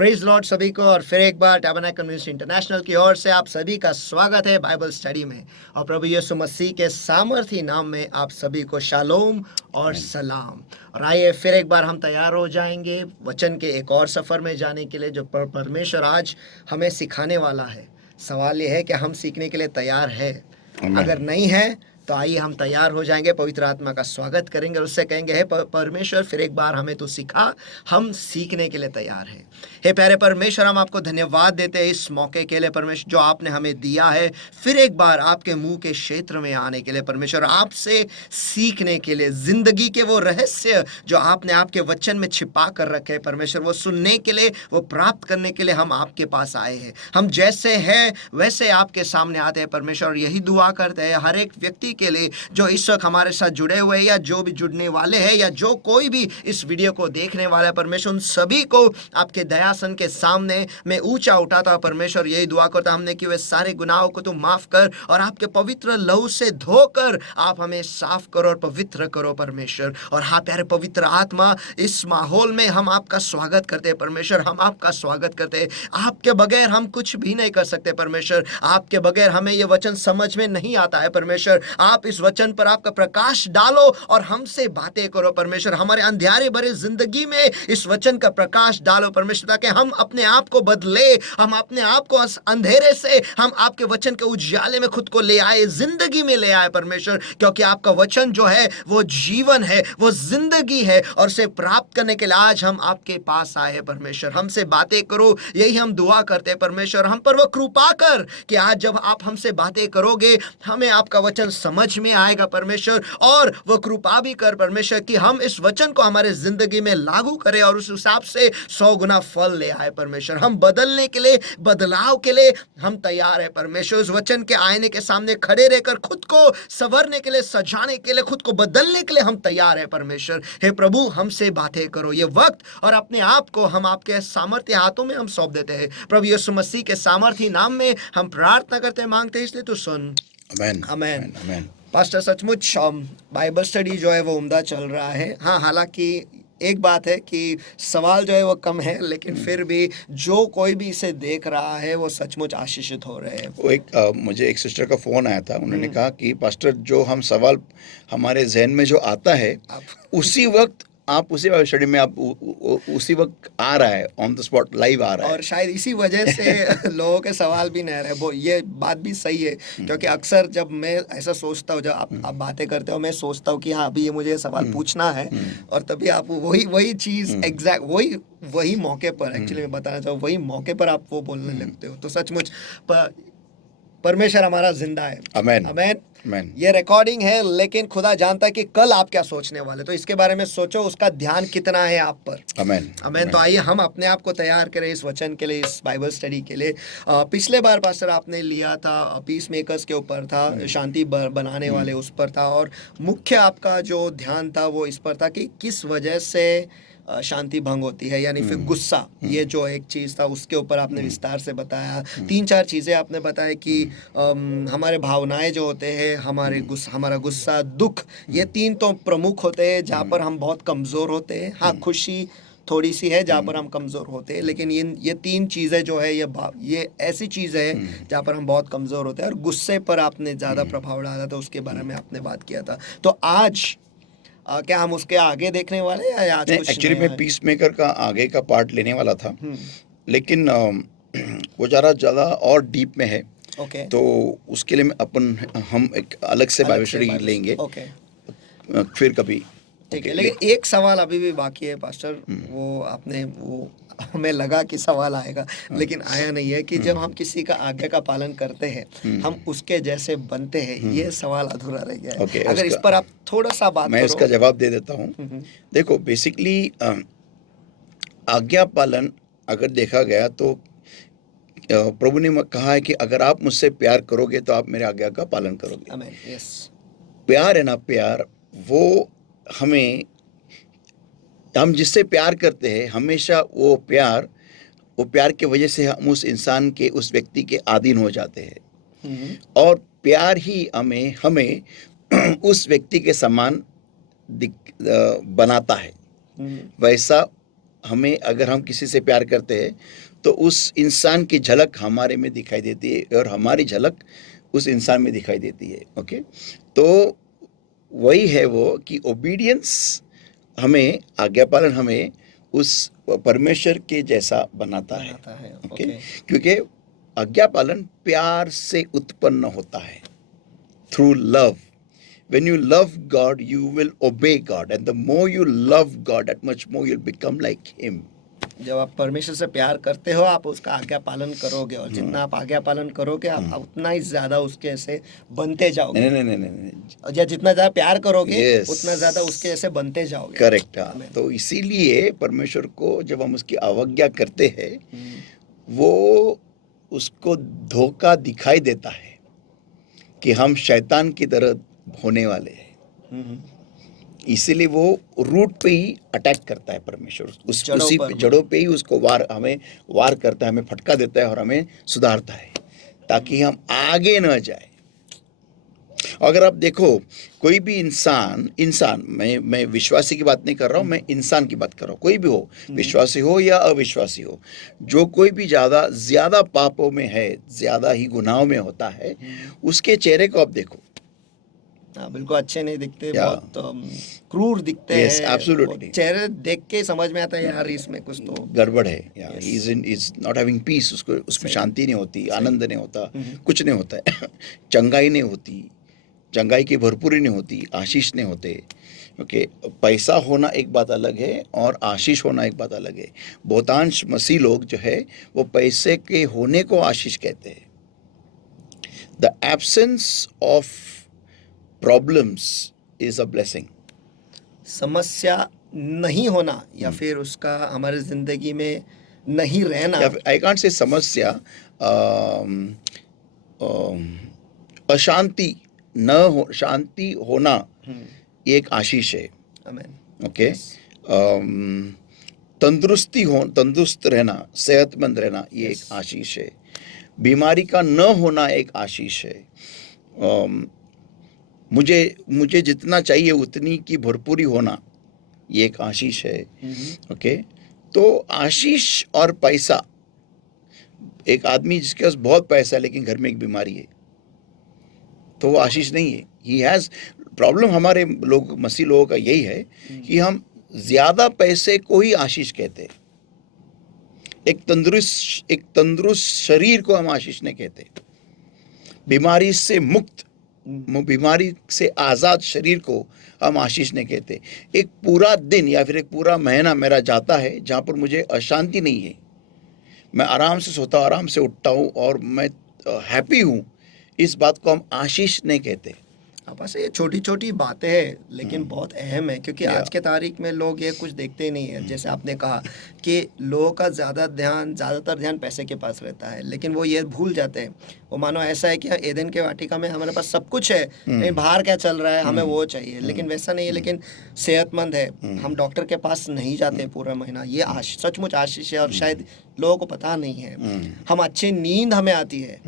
Praise Lord सभी को, और फिर एक बार टैबरनेकल मिनिस्ट्री इंटरनेशनल की ओर से आप सभी का स्वागत है बाइबल स्टडी में। और प्रभु यीशु मसीह के सामर्थी नाम में आप सभी को शालोम और सलाम। और आइए फिर एक बार हम तैयार हो जाएंगे वचन के एक और सफ़र में जाने के लिए जो परमेश्वर आज हमें सिखाने वाला है। सवाल ये है कि हम सीखने के लिए तैयार है। अगर नहीं है तो आइए हम तैयार हो जाएंगे, पवित्र आत्मा का स्वागत करेंगे और उससे कहेंगे, हे परमेश्वर फिर एक बार हमें तो सिखा, हम सीखने के लिए तैयार हैं। हे प्यारे परमेश्वर, हम आपको धन्यवाद देते हैं इस मौके के लिए परमेश्वर जो आपने हमें दिया है, फिर एक बार आपके मुंह के क्षेत्र में आने के लिए परमेश्वर, आपसे सीखने के लिए, जिंदगी के वो रहस्य जो आपने आपके वचन में छिपा कर रखे हैं परमेश्वर, वो सुनने के लिए, वो प्राप्त करने के लिए हम आपके पास आए हैं। हम जैसे हैं वैसे आपके सामने आते हैं परमेश्वर, और यही दुआ करते हैं हर एक व्यक्ति के लिए जो इस वक्त हमारे साथ जुड़े हुए हैं या जो भी जुड़ने वाले हैं या जो कोई भी इस वीडियो को देखने वाला है परमेश्वर, उन सभी को आपके दयासन के सामने मैं ऊंचा उठाता परमेश्वर, यही दुआ करता हमने कि वे सारे गुनाहों को तू माफ कर और आपके पवित्र लहू से धोकर आप हमें साफ करो और पवित्र करो परमेश्वर। और हाँ प्यारे पवित्र आत्मा, इस माहौल में हम आपका स्वागत करते हैं परमेश्वर, हम आपका स्वागत करते हैं। आपके बगैर हम कुछ भी नहीं कर सकते परमेश्वर, आपके बगैर हमें ये वचन समझ में नहीं आता है परमेश्वर। आप इस वचन पर आपका प्रकाश डालो और हमसे बातें करो परमेश्वर, हमारे अंधेरे भरे जिंदगी में इस वचन का प्रकाश डालो परमेश्वर, ताकि हम अपने आप को बदले, हम अपने आप को अंधेरे से हम आपके वचन के उजाले में खुद को ले आए, जिंदगी में ले आए परमेश्वर, क्योंकि आपका वचन जो है वो जीवन है, वो जिंदगी है, और उसे प्राप्त करने के लिए आज हम आपके पास आए हैं परमेश्वर। हमसे बातें करो, यही हम दुआ करते हैं परमेश्वर। हम पर वो कृपा कर कि आज जब आप हमसे बातें करोगे हमें आपका वचन समझ में आएगा परमेश्वर, और वो कृपा भी कर परमेश्वर कि हम इस वचन को हमारे जिंदगी में लागू करें और उस हिसाब से 100 गुना फल ले आए परमेश्वर। हम बदलने के लिए, बदलाव के लिए हम तैयार है परमेश्वर। उस वचन के आईने के सामने खड़े रहकर खुद को संवरने के लिए, सजाने के लिए, खुद को बदलने के लिए हम तैयार है परमेश्वर। हे प्रभु, हमसे बातें करो ये वक्त, और अपने आप को हम आपके सामर्थ्य हाथों में हम सौंप देते हैं प्रभु यीशु मसीह के सामर्थ्य नाम में हम प्रार्थना करते हैं, मांगते हैं, इसलिए तू सुन। आमेन आमेन आमेन। पास्टर, सचमुच बाइबल स्टडी जो है वो उम्दा चल रहा है। हाँ, हालांकि एक बात है कि सवाल जो है वो कम है, लेकिन फिर भी जो कोई भी इसे देख रहा है वो सचमुच आशीषित हो रहे हैं। वो मुझे एक सिस्टर का फ़ोन आया था, उन्होंने कहा कि पास्टर जो हम सवाल हमारे जहन में जो आता है उसी वक्त आप उसी स्टडी में आप उसी वक्त आ रहा है, ऑन द स्पॉट लाइव आ रहा है, और शायद इसी वजह से लोगों के सवाल भी नहीं रहे। वो ये बात भी सही है, क्योंकि अक्सर जब मैं ऐसा सोचता हूँ, जब आप बातें करते हो, मैं सोचता हूँ कि हाँ अभी ये मुझे सवाल पूछना है, और तभी आप वही चीज़ एग्जैक्ट वही मौके पर, एक्चुअली मैं बताना चाहूँ, वही मौके पर आप वो बोलने लगते हो। तो सचमुच परमेश्वर हमारा जिंदा है। आमेन आमेन। ये रिकॉर्डिंग है, लेकिन खुदा जानता है कि कल आप क्या सोचने वाले, तो इसके बारे में सोचो, उसका ध्यान कितना है आप पर। आमेन आमेन। तो आइए हम अपने आप को तैयार करें इस वचन के लिए, इस बाइबल स्टडी के लिए। पिछले बार पास्टर आपने लिया था पीस मेकर्स के ऊपर था, शांति बनाने वाले उस पर था, और मुख्य आपका जो ध्यान था वो इस पर था कि किस वजह से शांति भंग होती है, यानी फिर गुस्सा, ये जो एक चीज़ था उसके ऊपर आपने विस्तार से बताया। 3-4 चीज़ें आपने बताया कि हमारे भावनाएं जो होते हैं, हमारा गुस्सा, दुख, ये 3 तो प्रमुख होते हैं जहाँ पर हम बहुत कमज़ोर होते हैं। हाँ, खुशी थोड़ी सी है जहाँ पर हम कमज़ोर होते हैं, लेकिन ये 3 चीज़ें जो है ये ऐसी चीज़ है जहाँ पर हम बहुत कमज़ोर होते हैं। और गुस्से पर आपने ज़्यादा प्रभाव डाला था, उसके बारे में आपने बात किया था। तो आज क्या हम उसके आगे देखने वाले हैं या आज कुछ? एक्चुअली मैं पीस मेकर का आगे का पार्ट लेने वाला था, लेकिन वो ज़्यादा और डीप में है। ओके। तो उसके लिए हम एक अलग से बाइबल स्टडी लेंगे। ओके, फिर कभी। ठीक है। लेकिन एक सवाल अभी भी बाकी है पास्टर, वो आपने वो हमें लगा कि सवाल आएगा, लेकिन आया नहीं है कि जब हम किसी का आज्ञा का पालन करते हैं हम उसके जैसे बनते हैं, ये सवाल अधूरा रह गया है। अगर इस पर आप थोड़ा सा बात मैं करो। इसका जवाब दे देता हूँ। देखो, बेसिकली आज्ञा पालन अगर देखा गया तो प्रभु ने कहा है कि अगर आप मुझसे प्यार करोगे तो आप मेरे आज्ञा का पालन करोगे। आमीन। यस। प्यार है ना, प्यार वो हम जिससे प्यार करते हैं हमेशा वो प्यार की वजह से हम उस इंसान के, उस व्यक्ति के अधीन हो जाते हैं, और प्यार ही हमें उस व्यक्ति के समान बनाता है। वैसा हमें अगर हम किसी से प्यार करते हैं तो उस इंसान की झलक हमारे में दिखाई देती है और हमारी झलक उस इंसान में दिखाई देती है। ओके, तो वही है वो कि ओबीडियंस हमें, आज्ञा पालन हमें उस परमेश्वर के जैसा बनाता है। बनाता है। Okay, okay. क्योंकि आज्ञा पालन प्यार से उत्पन्न होता है, through love. When you love God, you will obey God, and the more you love God, that much more you'll become like Him. जब आप परमेश्वर से प्यार करते हो आप उसका आज्ञा पालन करोगे, और जितना आप आज्ञा पालन करोगे आप उतना ही ज्यादा उसके ऐसे बनते जाओगे। नहीं नहीं नहीं नहीं नहीं, और या जितना ज्यादा प्यार करोगे Yes. उतना ज्यादा उसके ऐसे बनते जाओगे। करेक्ट। हाँ, Amen. तो इसीलिए परमेश्वर को जब हम उसकी अवज्ञा करते हैं, हम्म, वो उसको धोखा दिखाई देता है कि हम शैतान की तरह होने वाले हैं। हम्म, इसीलिए वो रूट पे ही अटैक करता है परमेश्वर, जड़ों उसी पर। जड़ों पे ही उसको हमें वार करता है, हमें फटका देता है और हमें सुधारता है ताकि हम आगे न जाए। अगर आप देखो कोई भी इंसान मैं विश्वासी की बात नहीं कर रहा हूँ, मैं इंसान की बात कर रहा हूँ, कोई भी हो, विश्वासी हो या अविश्वासी हो, जो कोई भी ज्यादा पापों में है, ज्यादा ही गुनाहों में होता है, उसके चेहरे को आप देखो। हाँ, बिल्कुल अच्छे नहीं दिखते, Yeah. बहुत क्रूर दिखते Yes, हैं। absolutely. वो चेहरे देख के समझ में आता है यार इसमें कुछ तो गड़बड़ है। Yes. Is not having peace, उसको उसमें सही। शांति नहीं होती, सही। आनंद नहीं होता, कुछ नहीं होता है। चंगाई नहीं होती, चंगाई की भरपूरी नहीं होती, आशीष नहीं होते। ओके, पैसा होना एक बात अलग है और आशीष होना एक बात अलग है। बहुतांश मसीह लोग जो है वो पैसे के होने को आशीष कहते हैं। The absence of problems is a blessing. समस्या नहीं होना या फिर उसका हमारे जिंदगी में नहीं रहना। या आई कांट से समस्या, अशांति न हो, शांति होना ये एक आशीष है। आमीन। ओके, तंदुरुस्त रहना, सेहतमंद रहना ये एक Yes. आशीष है। बीमारी का न होना एक आशीष है। मुझे जितना चाहिए उतनी की भरपूरी होना ये एक आशीष है। ओके, तो आशीष और पैसा, एक आदमी जिसके पास बहुत पैसा है लेकिन घर में एक बीमारी है तो वो आशीष नहीं है। He has problem. हमारे लोग, मसीह लोगों का यही है कि हम ज्यादा पैसे को ही आशीष कहते हैं। एक तंदुरुस्त शरीर को हम आशीष नहीं कहते। बीमारी से मुक्त, बीमारी से आजाद शरीर को हम आशीष नहीं कहते। एक पूरा दिन या फिर एक पूरा महीना मेरा जाता है जहां पर मुझे अशांति नहीं है, मैं आराम से सोता हूँ, आराम से उठता हूँ और मैं हैप्पी हूँ, इस बात को हम आशीष नहीं कहते। बस ये छोटी छोटी बातें हैं लेकिन बहुत अहम है, क्योंकि Yeah. आज के तारीख में लोग ये कुछ देखते ही नहीं है। जैसे आपने कहा कि लोगों का ज़्यादातर ध्यान पैसे के पास रहता है, लेकिन वो ये भूल जाते हैं, वो मानो ऐसा है कि एदन के वाटिका में हमारे पास सब कुछ है, नहीं बाहर क्या चल रहा है हमें वो चाहिए, लेकिन वैसा नहीं है। लेकिन सेहतमंद है, हम डॉक्टर के पास नहीं जाते पूरा महीना, ये सचमुच आशीष है और शायद लोगों को पता नहीं है। हम अच्छी नींद हमें आती है,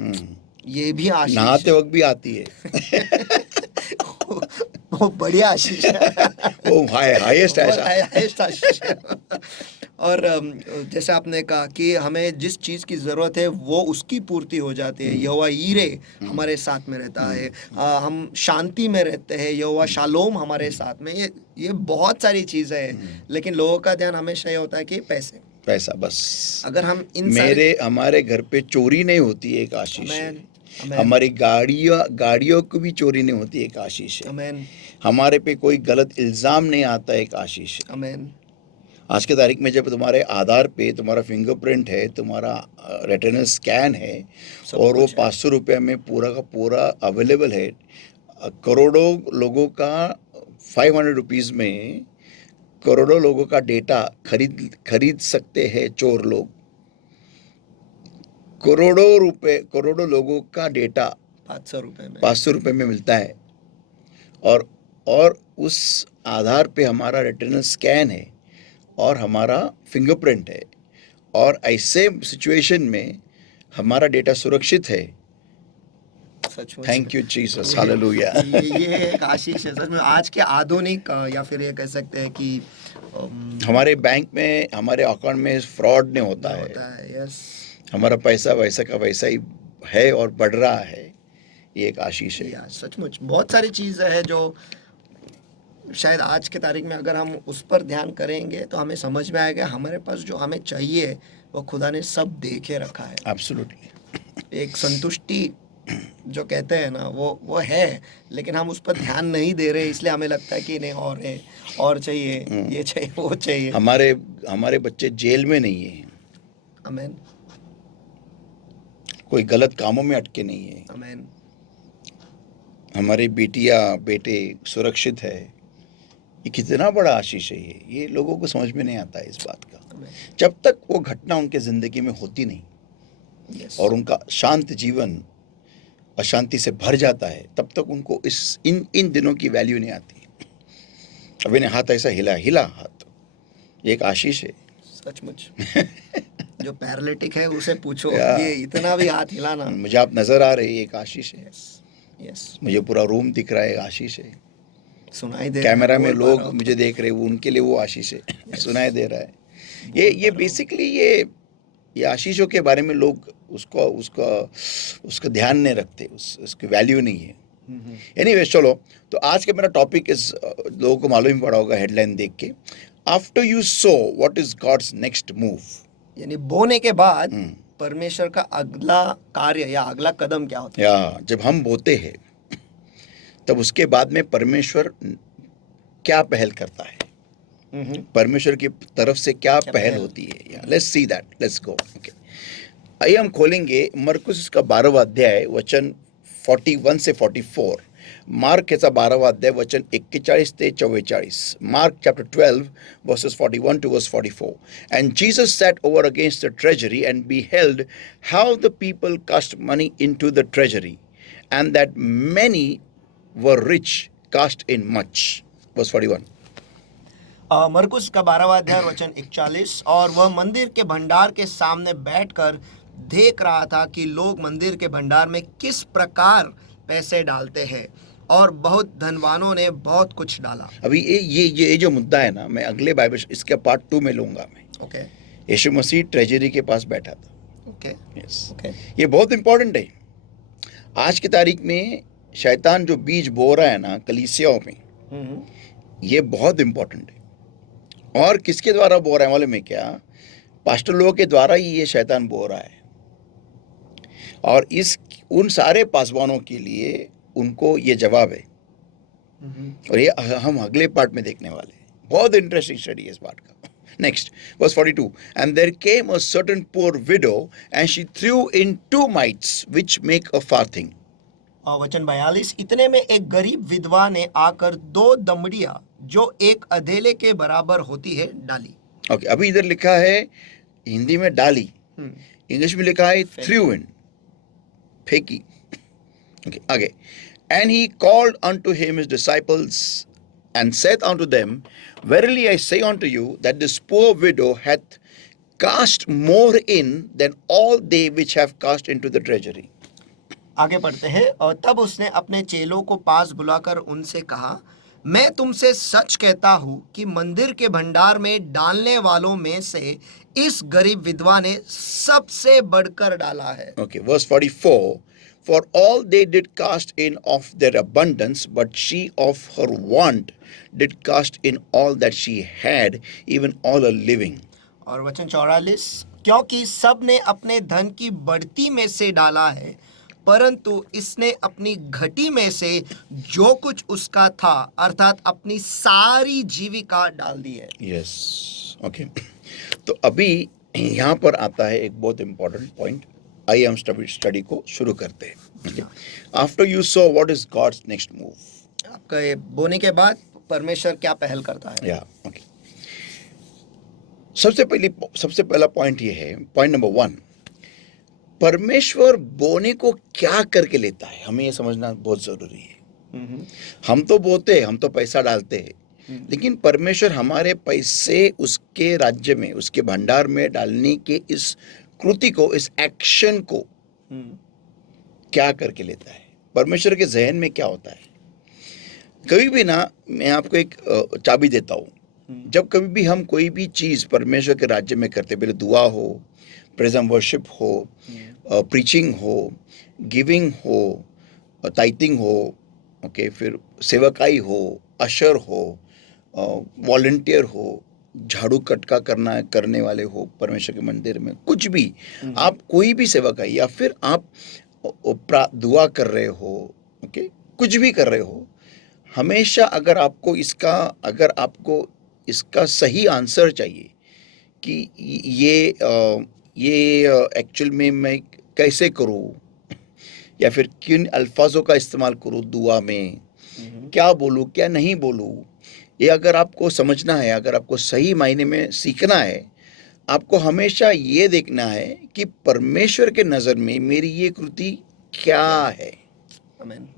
ये भी आशीष नहाते है। वक्त भी आती है। वो बढ़िया आशीष है। वो हाईएस्ट वो ऐसा। हाईएस्ट आशीष है। और जैसे आपने कहा कि हमें जिस चीज़ की ज़रूरत है वो उसकी पूर्ति हो जाती है। यहोवा ईरे हमारे साथ में रहता है, हम शांति में रहते हैं, यहोवा शालोम हमारे साथ में। ये बहुत सारी चीज़ें हैं, लेकिन लोगों का ध्यान हमेशा ये होता है कि पैसा बस। अगर हम इन सारी हमारे घर पे चोरी नहीं होती, एक आशीष है। आमीन, आमीन, हमारी गाड़ियों को भी चोरी नहीं होती, एक आशीष है। आमीन, हमारे पे कोई गलत इल्जाम नहीं आता, एक आशीष है। आमीन। आज के तारीख में जब तुम्हारे आधार पे तुम्हारा फिंगरप्रिंट है, तुम्हारा रेटिनल स्कैन है सब और वो कुछ है। 500 रुपये में पूरा का पूरा अवेलेबल है, करोड़ों लोगों का 500 रुपीज़ में करोड़ों लोगों का डेटा खरीद सकते हैं चोर लोग। करोड़ों लोगों का डेटा 500 रुपये में मिलता है, और उस आधार पे हमारा रेटिनल स्कैन है और हमारा फिंगरप्रिंट है, और ऐसे सिचुएशन में हमारा डेटा सुरक्षित है। सचमुच थैंक यू जीसस, हालेलुया। ये एक आशीष है सच में। आज के आधुनिक या फिर ये कह सकते हैं कि हमारे बैंक में, हमारे अकाउंट में फ्रॉड नहीं होता है, होता है। यस, हमारा पैसा वैसा का वैसा ही है और बढ़ रहा है, ये एक आशीष है। या सचमुच बहुत सारी चीज़ें हैं जो शायद आज के तारीख में अगर हम उस पर ध्यान करेंगे तो हमें समझ में आएगा हमारे पास जो हमें चाहिए वो खुदा ने सब दे के रखा है। एब्सोल्युटली। एक संतुष्टि जो कहते हैं ना वो है, लेकिन हम उस पर ध्यान नहीं दे रहे, इसलिए हमें लगता है कि नहीं और है, और चाहिए, ये चाहिए, वो चाहिए। हमारे हमारे बच्चे जेल में नहीं है, आमेन, कोई गलत कामों में अटके नहीं है, आमेन, हमारी बेटियां बेटे सुरक्षित है। ये कितना बड़ा आशीष है, ये लोगों को समझ में नहीं आता है इस बात का। आमेन। जब तक वो घटना उनके जिंदगी में होती नहीं यस, और उनका शांत जीवन अशांति से भर जाता है, तब तक उनको इन दिनों की वैल्यू नहीं आती। अब इन्हें हाथ ऐसा हिला हाथ, ये एक आशीष है। सचमुच। जो पैरालिटिक है उसे पूछो, या। ये इतना भी हाथ हिलाना। मुझे आप नजर आ रहे हैं, ये एक आशीष है। यस, यस, मुझे पूरा रूम दिख रहा है, एक आशीष है। सुनाई दे रहा है, कैमरा में बोल पा लोग रहा हूँ। मुझे देख रहे हैं, वो उनके लिए वो आशीष है, Yes. सुनाई दे रहा है। बोल ये पा रहा हूँ। बेसिकली ये आशीषों के बारे में लोग उसका ध्यान नहीं रखते, उसकी वैल्यू नहीं है। एनीवे, चलो, तो आज का मेरा टॉपिक इस लोगों को मालूम ही पड़ा होगा हेडलाइन देख के, after you so what is God's next move. यानी बोने के बाद परमेश्वर का अगला कार्य या अगला कदम क्या होता है? या जब हम बोते हैं तब उसके बाद में परमेश्वर क्या पहल करता है, परमेश्वर की तरफ से क्या पहल होती है। Let's see that, let's go. Okay, आइए हम खोलेंगे मरकुस का 12वां अध्याय वचन 41 से 44। मार्क के 12वां अध्याय वचन 41 से 44। Mark chapter 12 verses 41 to verse 44. And Jesus sat over against the treasury and beheld how the people cast money into the treasury, and that many were rich cast in much. Verse 41. मरकुस का 12वां अध्याय वचन 41। और वह मंदिर के भंडार के सामने बैठकर देख रहा था कि लोग मंदिर के भंडार में किस प्रकार पैसे डालते हैं, और बहुत धनवानों ने बहुत कुछ डाला। अभी ये जो मुद्दा है ना, मैं अगले बाइबल इसके पार्ट 2 में लूंगा मैं। ओके, यीशु मसीह ट्रेजरी के पास बैठा था। Okay, yes, okay. ये बहुत इंपॉर्टेंट है। आज की तारीख में शैतान जो बीज बो रहा है ना कलीसियाओं में, ये बहुत इंपॉर्टेंट है। और किसके द्वारा बो रहा है मालूम है क्या? पास्टर लोगों के द्वारा ही ये शैतान बो रहा है। और उन सारे पासवानों के लिए उनको ये जवाब है, और ये हम अगले पार्ट में देखने वाले हैं। बहुत इंटरेस्टिंग स्टडी है इस बात का। Next, verse 42। And there came a certain poor widow and she threw in 2 mites which make a farthing. वचन 42। इतने में एक गरीब विधवा ने आकर 2 दमड़ियां जो एक अधेले के बराबर होती है डाली। ओके, अभी इधर लिखा है हिंदी में डाली, इंग्लिश में लिखा है थ्रू इन, फेंकी। ओके, आगे। And he called unto him his disciples and said unto them, Verily I say unto you, that this poor widow hath cast more in than all they which have cast into the treasury. आगे पढ़ते हैं। और तब उसने अपने चेलों को पास बुलाकर उनसे कहा, मैं तुमसे सच कहता हूँ कि मंदिर के भंडार में डालने वालों में से इस गरीब विधवा ने सबसे बढ़कर डाला है। Okay, verse 44. For all they did cast in of their abundance, but she of her want did cast in all that she had, even all her living. और वचन 44। क्योंकि सब ने अपने धन की बढ़ती में से डाला है, परंतु इसने अपनी घटी में से जो कुछ उसका था, अर्थात अपनी सारी जीविका डाल दी है। Yes. Okay. तो अभी यहाँ पर आता है एक बहुत इंपॉर्टेंट पॉइंट। आइए हम स्टडी को शुरू करते हैं। After you so what is God's next move. आपका ये बोने के बाद परमेश्वर क्या पहल करता है? या ओके, सबसे पहला पॉइंट ये है, पॉइंट नंबर 1, परमेश्वर बोने को क्या करके लेता है, हमें ये समझना बहुत जरूरी है। हम तो बोते हैं, हम तो पैसा डालते हैं, लेकिन परमेश्वर हमारे पैसे उसके राज्य में, उसके भंडार में डालने के इस कृति को, इस एक्शन को क्या करके लेता है। परमेश्वर के जहन में क्या होता है। कभी भी ना, मैं आपको एक चाबी देता हूँ। जब कभी भी हम कोई भी चीज़ परमेश्वर के राज्य में करते, पहले दुआ हो, प्रेज़ वर्शिप हो, प्रीचिंग हो, गिविंग हो, टाइथिंग हो, ओके, फिर सेवकाई हो, अशर हो, वॉलंटियर हो, झाड़ू कटका करने वाले हो परमेश्वर के मंदिर में, कुछ भी आप कोई भी सेवकाई, या फिर आप दुआ कर रहे हो, ओके, कुछ भी कर रहे हो, हमेशा अगर आपको इसका सही आंसर चाहिए कि ये एक्चुअल में मैं कैसे करूं, या फिर किन अल्फाजों का इस्तेमाल करूं दुआ में, क्या बोलूं क्या नहीं बोलूं, ये अगर आपको समझना है, अगर आपको सही मायने में सीखना है, आपको हमेशा ये देखना है कि परमेश्वर के नज़र में मेरी ये कृति क्या है। आमीन।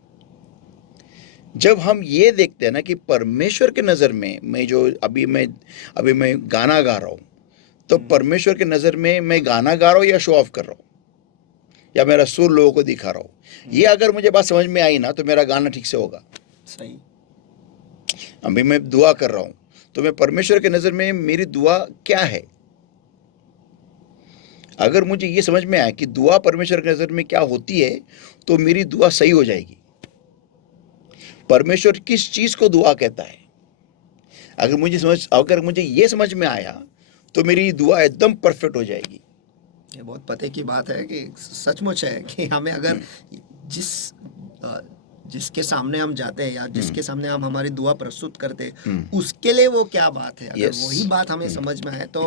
जब हम ये देखते हैं ना कि परमेश्वर के नज़र में मैं जो अभी मैं गाना गा रहा हूँ, तो परमेश्वर के नज़र में मैं गाना गा रहा हूँ या शो ऑफ कर रहा हूँ, या मेरा सुर लोगों को दिखा रहा हूँ, ये अगर मुझे बात समझ में आई ना, तो मेरा गाना ठीक से होगा। सही। अभी मैं दुआ कर रहा हूँ, तो मैं परमेश्वर के नज़र में मेरी दुआ क्या है। अगर मुझे ये समझ में आए कि दुआ परमेश्वर की नज़र में क्या होती है, तो मेरी दुआ सही हो जाएगी। परमेश्वर किस चीज़ को दुआ कहता है, अगर मुझे ये समझ में आया, तो मेरी दुआ एकदम परफेक्ट हो जाएगी। ये बहुत पते की बात है कि सचमुच है कि हमें अगर जिस अ, जिसके सामने हम जाते हैं या जिसके सामने हम हमारी दुआ प्रस्तुत करते हैं, उसके लिए वो क्या बात है, अगर Yes. वही बात हमें समझ में आए तो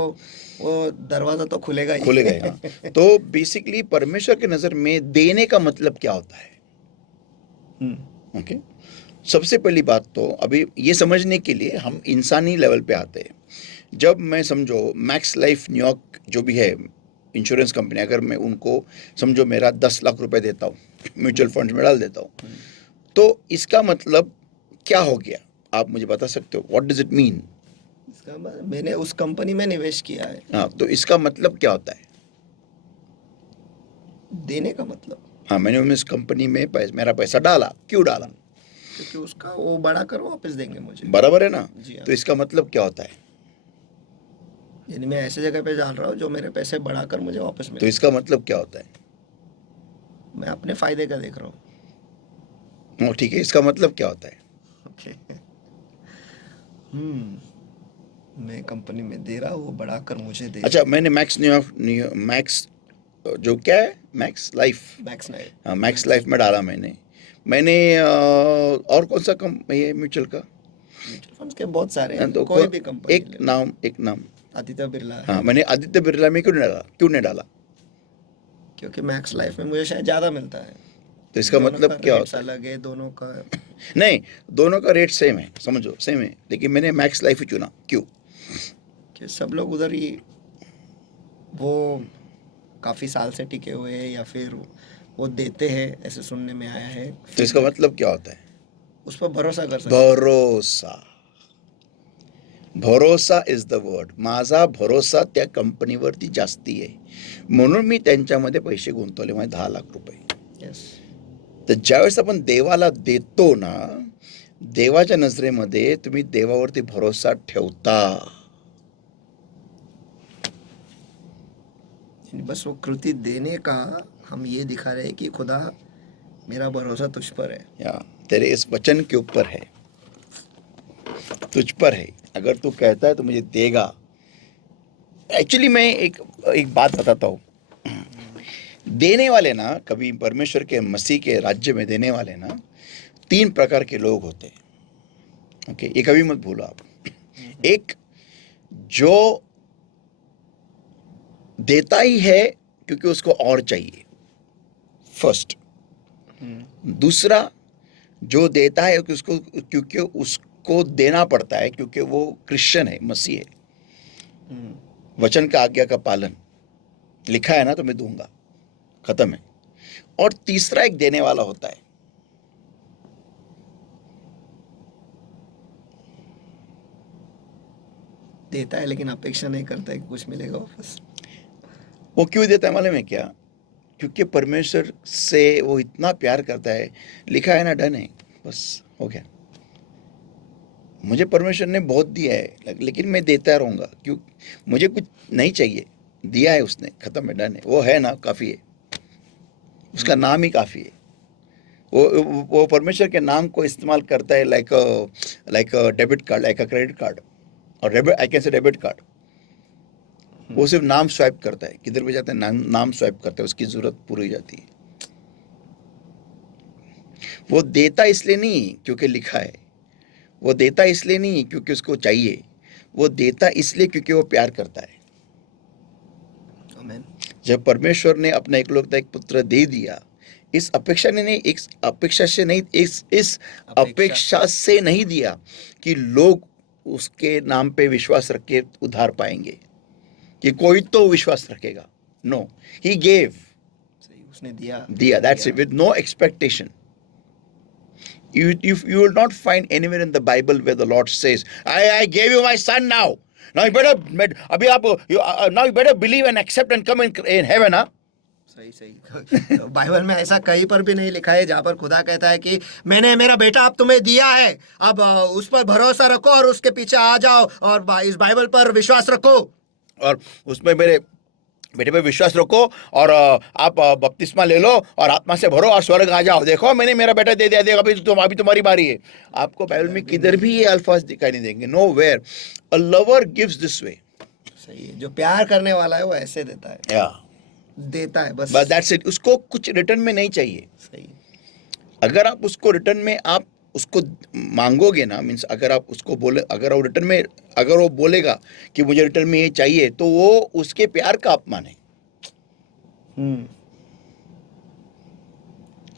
वो दरवाजा तो खुलेगा ही। खुलेगा ही, हाँ। तो बेसिकली परमेश्वर की नज़र में देने का मतलब क्या होता है, ओके। सबसे पहली बात तो अभी ये समझने के लिए हम इंसानी लेवल पे आते हैं। जब मैं समझो मैक्स लाइफ न्यूयॉर्क जो भी है इंश्योरेंस कंपनी, अगर मैं उनको समझो मेरा 10 लाख रुपए देता हूँ, म्यूचुअल फंड में डाल देता हूँ, तो इसका मतलब क्या हो गया, आप मुझे बता सकते हो, व्हाट डज इट मीन। मैंने उस कंपनी में निवेश किया है। हाँ, तो इसका मतलब क्या होता है। देने का मतलब, हाँ, मैंने उस कंपनी में मेरा पैसा डाला, क्यों डाला, क्योंकि उसका वो बड़ा कर वापस देंगे मुझे। बराबर है ना। जी हाँ। तो इसका मतलब क्या होता है, यानी मैं ऐसे जगह पे डाल रहा हूँ जो मेरे पैसे बढ़ाकर मुझे वापस तो मिले। इसका मतलब क्या होता है। मैं अपने फायदे का देख रहा हूँ। ठीक है, इसका मतलब क्या होता है। ओके। मैं कंपनी में दे रहा हूँ, वो बढ़ाकर मुझे दे अच्छा, मैंने मैक्स जो क्या है, मैक्स लाइफ, मैक्स नाइट। हाँ, मैक्स लाइफ में डाला मैंने और कौन सा ये म्यूचुअल का, म्यूचुअल फंड्स के बहुत सारे हैं, तो कोई भी कंपनी एक ले लो। नाम, आदित्य बिरला हाँ, है। मैंने आदित्य बिरला में क्यों नहीं डाला, क्योंकि मैक्स लाइफ में मुझे शायद ज़्यादा मिलता है। तो इसका दोनों मतलब का क्या रेट्स होता है। अलग है, दोनों का। नहीं, दोनों का रेट सेम है, समझो सेम है, लेकिन मैंने मैक्स लाइफ ही चुना, क्यों। कि सब लोग उधर ही वो काफ़ी साल से टिके हुए हैं, या फिर वो देते हैं, ऐसे सुनने में आया है। तो इसका feedback। मतलब क्या होता है, उस पर भरोसा कर सकते हैं। भरोसा, भरोसा इज द वर्ड। माझा भरोसा त्या कंपनीवरती जास्ती आहे, म्हणून मी त्यांच्यामध्ये पैसे गुंतवले, माझे 10 लाख रुपये। यस। तर ज्यावेळेस आपण देवाला देतो ना, देवाच्या नजरेमध्ये तुम्ही देवावरती भरोसा ठेवता। बस वो कृति देने का हम ये दिखा रहे हैं कि खुदा, मेरा भरोसा तुझ पर है। या तेरे इस वचन के ऊपर है, तुझ पर है, अगर तू कहता है तो मुझे देगा। एक्चुअली मैं एक बात बताता हूँ। देने वाले ना, कभी परमेश्वर के मसीह के राज्य में देने वाले ना 3 प्रकार के लोग होते हैं, ओके, ये कभी मत भूलो आप। एक जो देता ही है क्योंकि उसको और चाहिए, फर्स्ट। दूसरा, जो देता है क्योंकि उसको देना पड़ता है, क्योंकि वो क्रिश्चियन है, मसीह है, वचन का आज्ञा का पालन, लिखा है ना तो मैं दूंगा, खत्म है। और तीसरा एक देने वाला होता है, देता है लेकिन अपेक्षा नहीं करता है कि कुछ मिलेगा वापस। वो क्यों देता है मालूम है क्या, क्योंकि परमेश्वर से वो इतना प्यार करता है, लिखा है ना, डन है, बस हो गया। मुझे परमेश्वर ने बहुत दिया है, लेकिन मैं देता रहूँगा, क्यों? मुझे कुछ नहीं चाहिए, दिया है उसने, खत्म है, डन है, वो है ना, काफ़ी है, उसका नाम ही काफ़ी है। वो परमेश्वर के नाम को इस्तेमाल करता है like debit card, like a credit card, और I can say debit card. वो सिर्फ नाम स्वाइप करता है, किधर भी जाता है नाम स्वाइप करता है, उसकी जरूरत पूरी हो जाती है। वो देता इसलिए नहीं क्योंकि लिखा है, वो देता इसलिए नहीं क्योंकि उसको चाहिए, वो देता इसलिए क्योंकि वो प्यार करता है। आमीन। जब परमेश्वर ने अपना एकलौता एक पुत्र दे दिया, इस अपेक्षा ने नहीं, इस अपेक्षा से नहीं, इस अपेक्षा से नहीं दिया कि लोग उसके नाम पे विश्वास रख के उद्धार पाएंगे, कि कोई तो विश्वास रखेगा। नो, ही गेव, उसने दिया, that's it, with no expectation. You will not find anywhere in the Bible where the Lord says, I gave you my son now. Now you better, अभी आप, now you better believe and accept and come in heaven, huh? सही Bible में ऐसा कहीं पर भी नहीं लिखा है जहाँ पर खुदा कहता है कि मैंने मेरा बेटा अब तुम्हें दिया है, अब उस पर भरोसा रखो और उसके पीछे आ जाओ और इस बाइबल पर विश्वास रखो और उसमें मेरे बेटे पे विश्वास रखो और आप बपतिस्मा ले लो और आत्मा से भरो और स्वर्ग आ जाओ, देखो मैंने मेरा बेटा दे दिया, देखो अभी तुम्हारी बारी है। आपको बाइबल में किधर भी ये अल्फाज दिखाई नहीं देंगे। Nowhere a lover gives this way. सही है, जो प्यार करने वाला है वो ऐसे देता है, या देता है बस दैट्स इट। उसको कुछ रिटर्न में नहीं चाहिए। सही। अगर आप उसको रिटर्न में आप उसको मांगोगे ना, मीन्स अगर आप उसको बोले, अगर वो रिटर्न में, अगर वो बोलेगा कि मुझे रिटर्न में ये चाहिए, तो वो उसके प्यार का अपमान है।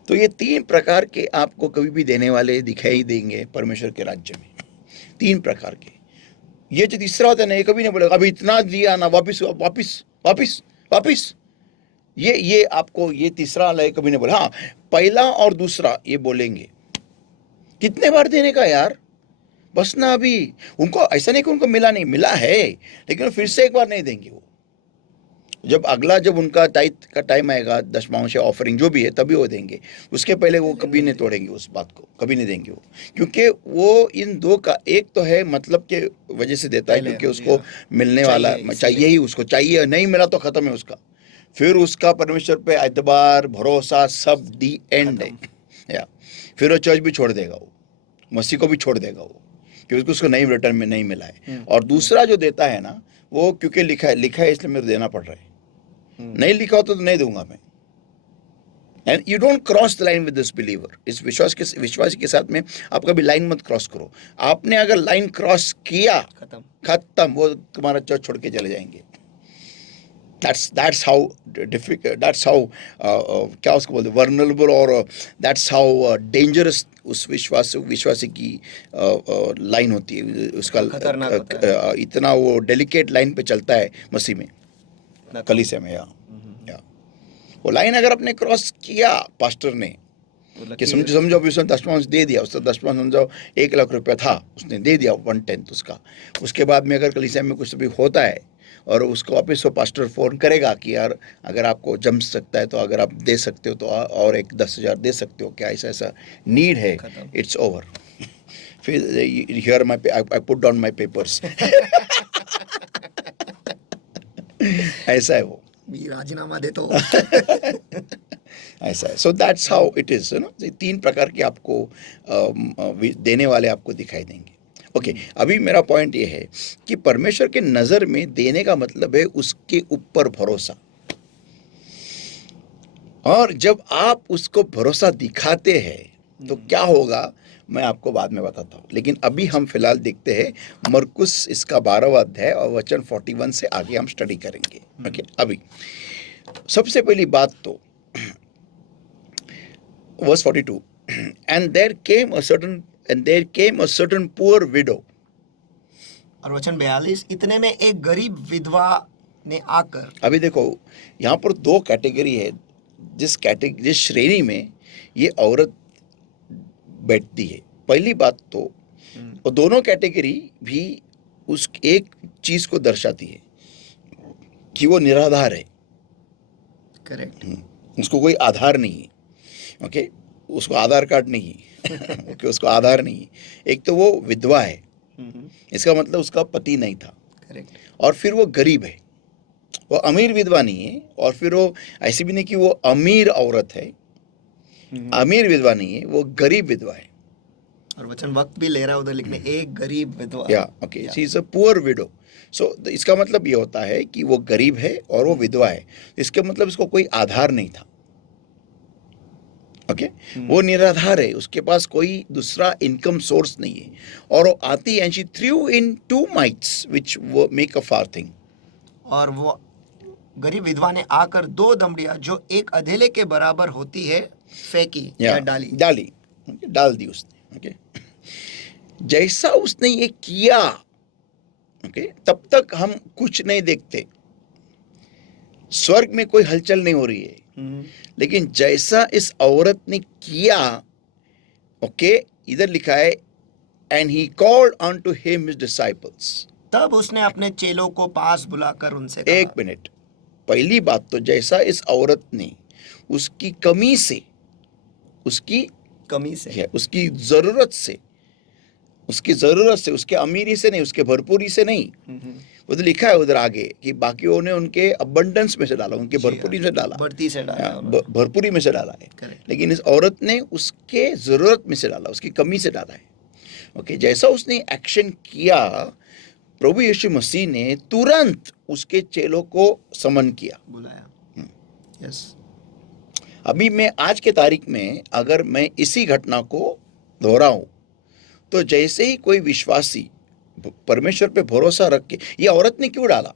तो ये 3 प्रकार के आपको कभी भी देने वाले दिखाई देंगे परमेश्वर के राज्य में, 3 प्रकार के। ये जो तीसरा होता है ना, ये कभी नहीं बोलेगा अभी इतना दिया ना, वापिस वापिस वापिस वापिस। ये आपको ये तीसरा वाला ये कभी नहीं बोले। हाँ, पहला और दूसरा ये बोलेंगे। कितने बार देने का यार, बस ना। अभी उनको ऐसा नहीं कि उनको मिला नहीं, मिला है, लेकिन फिर से एक बार नहीं देंगे। वो जब उनका टाइट का टाइम आएगा, दशमांश ऑफरिंग जो भी है, तभी वो देंगे। उसके पहले वो कभी नहीं तोड़ेंगे, उस बात को कभी नहीं देंगे वो, क्योंकि वो इन दो का एक तो है मतलब के वजह से देता है, क्योंकि उसको मिलने वाला चाहिए ही, उसको चाहिए, नहीं मिला तो खत्म है उसका। फिर उसका परमेश्वर पे एतबार, भरोसा सब दी एंड है। या फिर वो चर्च भी छोड़ देगा, वो मसीह को भी छोड़ देगा वो, क्योंकि उसको नहीं रिटर्न में नहीं मिला है। और दूसरा जो देता है ना, वो क्योंकि लिखा है इसलिए मेरे देना पड़ रहा है। नहीं लिखा होता तो नहीं दूंगा मैं। And you don't cross the line with this believer. इस विश्वास के साथ में आप कभी लाइन मत क्रॉस करो। आपने अगर लाइन क्रॉस किया, खत्म, वो तुम्हारा चर्च छोड़ के चले जाएंगे। That's how difficult, that's how क्या उसको बोलते, vulnerable, और that's how dangerous उस विश्वासी की लाइन होती है। उसका इतना वो डेलिकेट लाइन पे चलता है मसीह में, कलीसिया में। या वो लाइन अगर आपने क्रॉस किया पास्टर ने, कि समझो अभी उसने दशमांश दे दिया, उसका दशमांश समझो 1 लाख रुपया था, उसने दे दिया 1/10 उसका। उसके बाद में अगर कलीसिया में कुछ भी होता है और उसको वापस वो पास्टर फ़ोन करेगा कि यार अगर आपको जम सकता है तो अगर आप दे सकते हो तो और एक 10,000 दे सकते हो क्या, ऐसा नीड है, इट्स ओवर। फिर here I put down my papers. ऐसा है वो, राजीनामा दे तो। ऐसा है। So that's how it is, ना। 3 प्रकार के आपको देने वाले आपको दिखाई देंगे। ओके, अभी मेरा पॉइंट ये है कि परमेश्वर के नजर में देने का मतलब है उसके ऊपर भरोसा। और जब आप उसको भरोसा दिखाते हैं तो क्या होगा, मैं आपको बाद में बताता हूँ। लेकिन अभी हम फिलहाल देखते हैं मरकुस इसका 12वां अध्याय और वचन 41 से आगे हम स्टडी करेंगे। ओके, अभी सबसे पहली बात तो verse 42, and there came a certain poor widow. और वचन 42, इतने में एक गरीब विधवा ने आकर। अभी देखो यहाँ पर 2 कैटेगरी है, जिस श्रेणी में ये औरत बैठती है। पहली बात तो और दोनों कैटेगरी भी उस एक चीज को दर्शाती है कि वो निराधार है। करेक्ट। उसको कोई आधार नहीं है। ओके, उसको आधार कार्ड नहीं है। ओके, उसको आधार नहीं है। एक तो वो विधवा है, इसका मतलब उसका पति नहीं था, करेक्ट। और फिर वो गरीब है। वो अमीर विधवा नहीं है, और फिर वो ऐसी भी नहीं कि वो अमीर औरत है, अमीर विधवा नहीं है, वो गरीब विधवा है। और वचन वक्त भी ले रहा है उधर लिखने, एक गरीब विधवा। या okay, she is a poor widow. So इसका मतलब ये होता है कि वो गरीब है और वो विधवा है। इसका मतलब इसको कोई आधार नहीं था। ओके, वो निराधार है, उसके पास कोई दूसरा इनकम सोर्स नहीं है, और वो आती and she threw in 2 mites which वो मेक अ फार थिंग। और वो गरीब विधवा ने आकर 2 दमड़ियां जो एक अधेले के बराबर होती है फेंकी या डाली। डाली, डाल दी उसने। ओके, जैसा उसने ये किया, ओके, तब तक हम कुछ नहीं देखते, स्वर्ग में कोई हलचल नहीं हो रही है। लेकिन जैसा इस औरत ने किया, ओके, इधर लिखा है and he called on to him his disciples. तब उसने अपने चेलों को पास बुलाकर उनसे कहा। एक मिनट, पहली बात तो जैसा इस औरत ने उसकी कमी से, उसकी कमी से, उसकी जरूरत से, उसके अमीरी से नहीं, उसके भरपूरी से नहीं, वो तो लिखा है उधर आगे कि बाकियों ने उनके अबंडेंस में से डाला, उनके भरपूरी से डाला, बढ़ती से डाला भरपूरी में से डाला है। Correct. लेकिन इस औरत ने उसके जरूरत में से डाला, उसकी कमी से डाला है। ओके, जैसा उसने एक्शन किया, प्रभु यीशु मसीह ने तुरंत उसके चेलों को समन किया, बुलाया। यस। अभी मैं आज के तारीख में अगर मैं इसी घटना को दोहराऊं, तो जैसे ही कोई विश्वासी परमेश्वर पे भरोसा रख के, ये औरत ने क्यों डाला,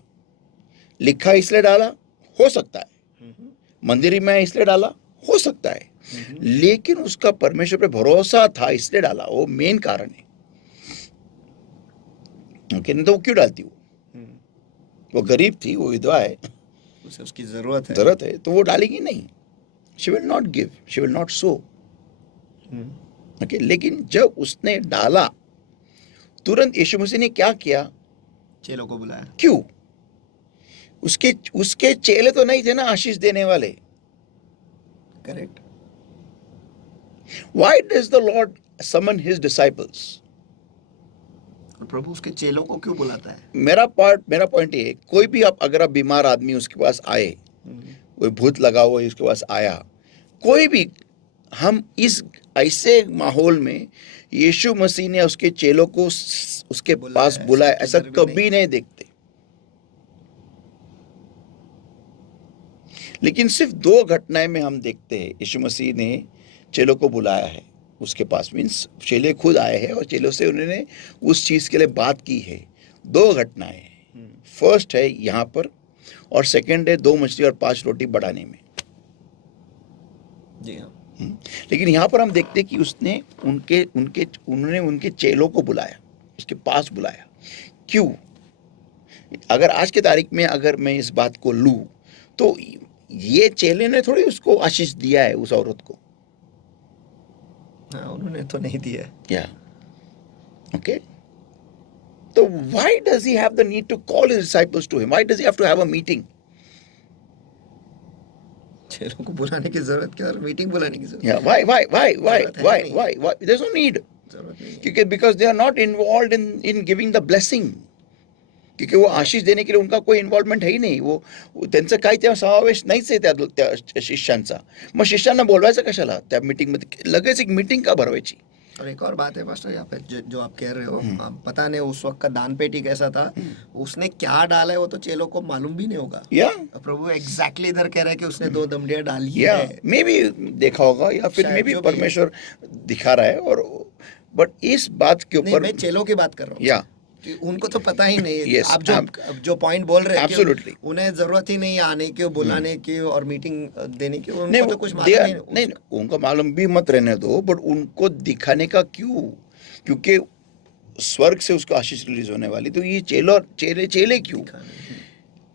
लिखा इसलिए डाला, हो सकता है, मंदिर में इसलिए डाला, हो सकता है, लेकिन उसका परमेश्वर पे भरोसा था इसलिए डाला, वो मेन कारण है। नहीं तो वो क्यों डालती? वो गरीब थी, वो विधवा है, उसे उसकी जरूरत है, तो वो डालेगी नहीं। She will not give, she will not so. Okay, लेकिन जब उसने डाला, तुरंत यीशु मसीह ने क्या किया? चेलों को बुलाया। क्यों? उसके चेले तो नहीं थे ना आशीष देने वाले। Correct. Why does the Lord summon his disciples? और प्रभु उसके चेलों को क्यों बुलाता है? मेरा पॉइंट ये है, कोई भी अगर आप बीमार आदमी उसके पास आए, कोई भूत लगा हुआ उसके पास आया, कोई भी, हम इस ऐसे माहौल में यीशु मसीह ने उसके चेलों को उसके पास बुलाया, ऐसा कभी नहीं देखते। लेकिन सिर्फ 2 घटनाएं में हम देखते हैं यीशु मसीह ने चेलों को बुलाया है उसके पास, मीन्स चेले खुद आए हैं और चेलों से उन्होंने उस चीज के लिए बात की है। 2 घटनाएं हैं, फर्स्ट है यहाँ पर, और सेकंड है 2 मछली और 5 रोटी बढ़ाने में। जी हाँ। लेकिन यहाँ पर हम देखते हैं कि उसने उन्होंने उनके चेलों को बुलाया, उसके पास बुलाया। क्यों? अगर आज के तारीख में अगर मैं इस बात को लूं, तो ये चेले ने थोड़ी उसको आशीष दिया है, उस औरत को। हाँ, उन्होंने तो नहीं दिया। या ओके, तो why does he have the need to call his disciples to him? Why does he have to have a meeting? चेलों को बुलाने की जरूरत क्या, और मीटिंग बुलाने की जरूरत? या why there is no need, जरूरत नहीं है। क्योंकि because they are not involved in giving the blessing, क्योंकि वो आशीष देने के लिए उनका कोई इन्व्हॉल्वमेंट है ही नाही। वो त्यांचं काही त्या समावेश नाहीच आहे त्या शिष्यांचा। मग शिष्यांना बोलवायचं कशाला त्या मीटिंगमध्ये? लगेच एक मीटिंग का भरवायची? और एक और बात है पास्टर, यहाँ पे जो आप कह रहे हो, पता नहीं उस वक्त का दान पेटी कैसा था, उसने क्या डाला है वो तो चेलों को मालूम भी नहीं होगा। या प्रभु एग्जैक्टली इधर कह रहा है कि उसने 2 दमड़ियां डाली या है। मे बी देखा होगा, या फिर मे बी परमेश्वर दिखा रहा है। और बट इस बात के नहीं, ऊपर मैं चेलों की बात कर रहा हूँ। या उनको तो पता ही नहीं है। Yes, आप जो पॉइंट बोल रहे हैं कि Absolutely. उन्हें जरूरत ही नहीं है आने की, बुलाने की और मीटिंग देने की, नहीं, उनको तो कुछ मालूम नहीं, उनको मालूम भी मत रहने दो, बट उनको दिखाने का क्यों? क्योंकि स्वर्ग से उसको आशीष रिलीज होने वाली, तो ये चेले क्यों?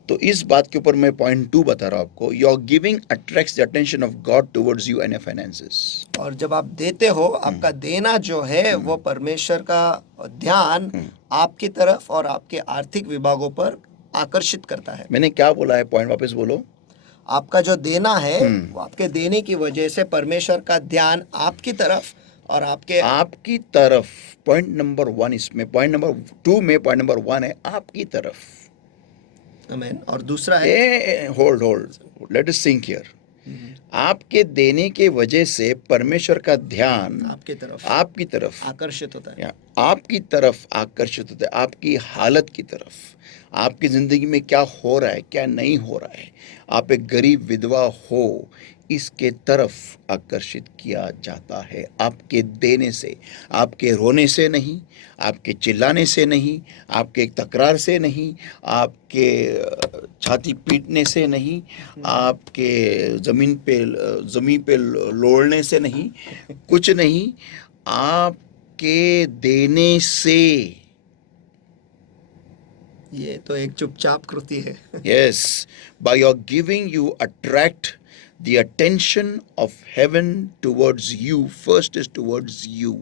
तो इस बात के ऊपर मैं पॉइंट 2 बता रहा हूं आपको। Your giving attracts the attention of God towards you and your finances. और जब आप देते हो, आपका देना जो है वो परमेश्वर का ध्यान आपकी तरफ और आपके आर्थिक विभागों पर आकर्षित करता है। मैंने क्या बोला है? पॉइंट वापस बोलो। आपका जो देना है वो आपके देने की वजह से परमेश्वर का ध्यान आपकी तरफ और आपकी तरफ, पॉइंट नंबर 1 इसमें, पॉइंट नंबर 2 में पॉइंट नंबर 1 है आपकी तरफ। आमीन। और दूसरा है hold let us sink here. आपके देने के वजह से परमेश्वर का ध्यान आपकी तरफ आकर्षित होता है। या आपकी तरफ आकर्षित होता है, आपकी हालत की तरफ, आपकी जिंदगी में क्या हो रहा है, क्या नहीं हो रहा है, आप एक गरीब विधवा हो, इसके तरफ आकर्षित किया जाता है आपके देने से, आपके रोने से नहीं, आपके चिल्लाने से नहीं, आपके तकरार से नहीं, आपके छाती पीटने से नहीं, आपके जमीन पे लोड़ने से नहीं, कुछ नहीं, आपके देने से। ये तो एक चुपचाप कृति है। Yes, by your giving you attract the attention of heaven towards you. First is towards you.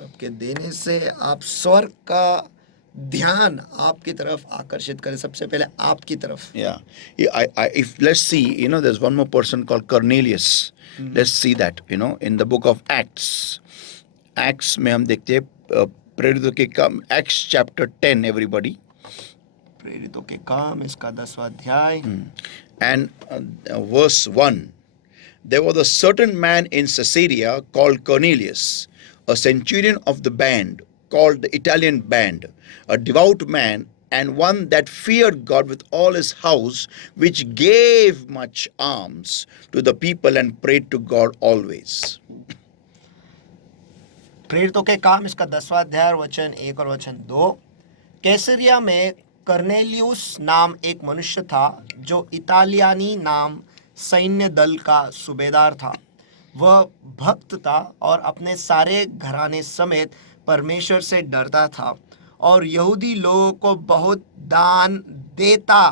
आपके देने से आप स्वर्ग का ध्यान आपकी तरफ आकर्षित करें, सबसे पहले आपकी तरफ। Yeah. If let's see, there's one more person called Cornelius. Let's see that, in the book of Acts. Acts में हम देखते हैं प्रेरितों के काम, Acts chapter 10, everybody. प्रेरितों के काम इसका 10वां अध्याय And verse 1. There was a certain man in Caesarea called Cornelius, a centurion of the band called the Italian band, a devout man and one that feared God with all his house, which gave much alms to the people and prayed to God always. प्रेरितों के काम इसका 10वां अध्याय वचन 1 और वचन 2। कैसरिया में कर्नेलियुस नाम एक मनुष्य था जो इतालियानी नाम सैन्य दल का सूबेदार था। वह भक्त था और अपने सारे घराने समेत परमेश्वर से डरता था और यहूदी लोगों को बहुत दान देता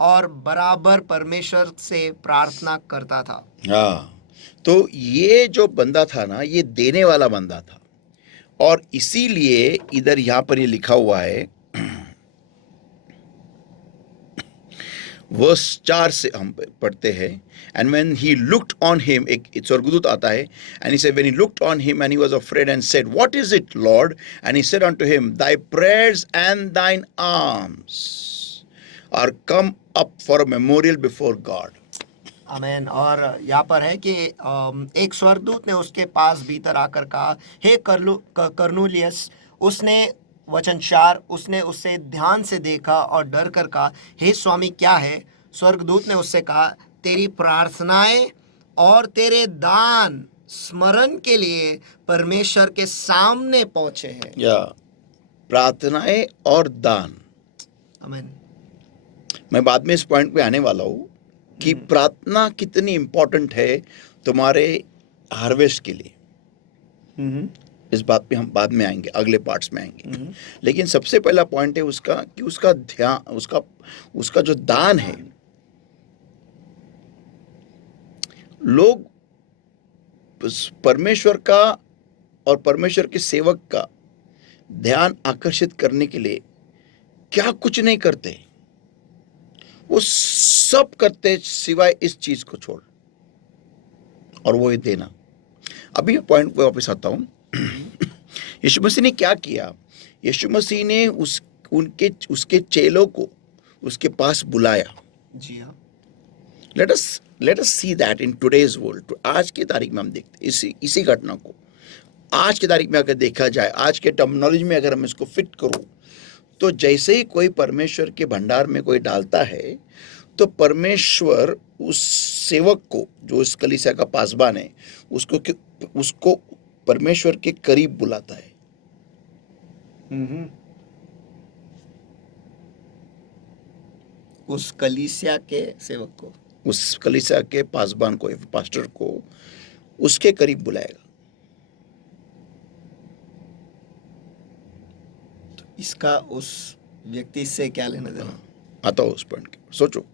और बराबर परमेश्वर से प्रार्थना करता था। हाँ, तो ये जो बंदा था ना, ये देने वाला बंदा था, और इसीलिए इधर यहाँ पर ये लिखा हुआ है, वर्स 4 से हम पढ़ते हैं, and when he looked on him, एक स्वर्गदूत आता है, and he said when he looked on him and he was afraid and said what is it Lord, and he said unto him thy prayers and thine alms are come up for a memorial before God. Amen. और यहाँ पर है कि एक स्वर्गदूत ने उसके पास भीतर आकर कहा, हे कर्नेलियस। उसने वचन 4, उसने उसे ध्यान से देखा और डर कर कहा, हे स्वामी क्या है? स्वर्गदूत ने उससे कहा, तेरी प्रार्थनाएं और तेरे दान स्मरण के लिए परमेश्वर के सामने पहुंचे हैं। या प्रार्थनाएं और दान। आमेन। मैं बाद में इस पॉइंट पे आने वाला हूँ कि प्रार्थना कितनी इंपॉर्टेंट है तुम्हारे हार्वेस्ट के लिए। इस बात पे हम बाद में आएंगे, अगले पार्ट्स में आएंगे। लेकिन सबसे पहला पॉइंट है उसका कि उसका ध्यान, उसका जो दान है, लोग परमेश्वर का और परमेश्वर के सेवक का ध्यान आकर्षित करने के लिए क्या कुछ नहीं करते, वो सब करते सिवाय इस चीज को छोड़, और वो ये देना। अभी पॉइंट पे वापस आता हूं। यीशु मसीह ने क्या किया? यीशु मसीह ने उसके चेलों को उसके पास बुलाया। जी हाँ। Let us see that in today's world. आज की तारीख में हम देखते इसी घटना को आज की तारीख में अगर देखा जाए, आज के टर्मिनोलॉजी में अगर हम इसको फिट करूं, तो जैसे ही कोई परमेश्वर के भंडार में कोई डालता है, तो परमेश्वर उस सेवक को, जो इस कलीसिया का पासबान है, उसको परमेश्वर के करीब बुलाता है। उस कलीसिया के सेवक को, उस कलीसिया के पासबान को, पास्टर को उसके करीब बुलाएगा। तो इसका उस व्यक्ति से क्या लेना देना? आता हो उस पॉइंट के, सोचो।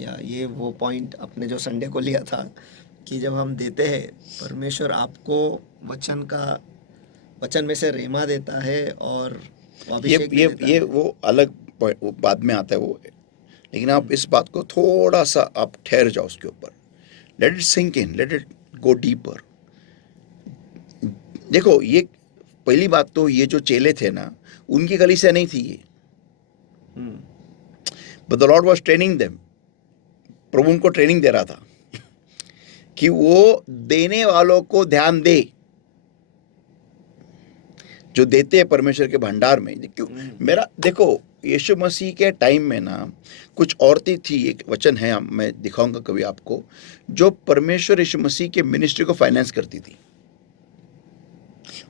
या ये वो पॉइंट अपने जो संडे को लिया था कि जब हम देते हैं, परमेश्वर आपको वचन का वचन में से रेमा देता है और ये अभिषेक भी ये देता ये है। वो अलग वो बाद में आता है वो, लेकिन आप इस बात को थोड़ा सा आप ठहर जाओ उसके ऊपर, let it sink in, let it go deeper. देखो ये पहली बात तो ये जो चेले थे ना, उनकी कलीसिया नहीं थी ये, hmm, but the Lord was training them. प्रभु उनको ट्रेनिंग दे रहा था कि वो देने वालों को ध्यान दे, जो देते हैं परमेश्वर के भंडार में। क्यों मेरा देखो, यीशु मसीह के टाइम में ना कुछ औरतें थी, एक वचन है मैं दिखाऊंगा कभी आपको, जो परमेश्वर यीशु मसीह के मिनिस्ट्री को फाइनेंस करती थी।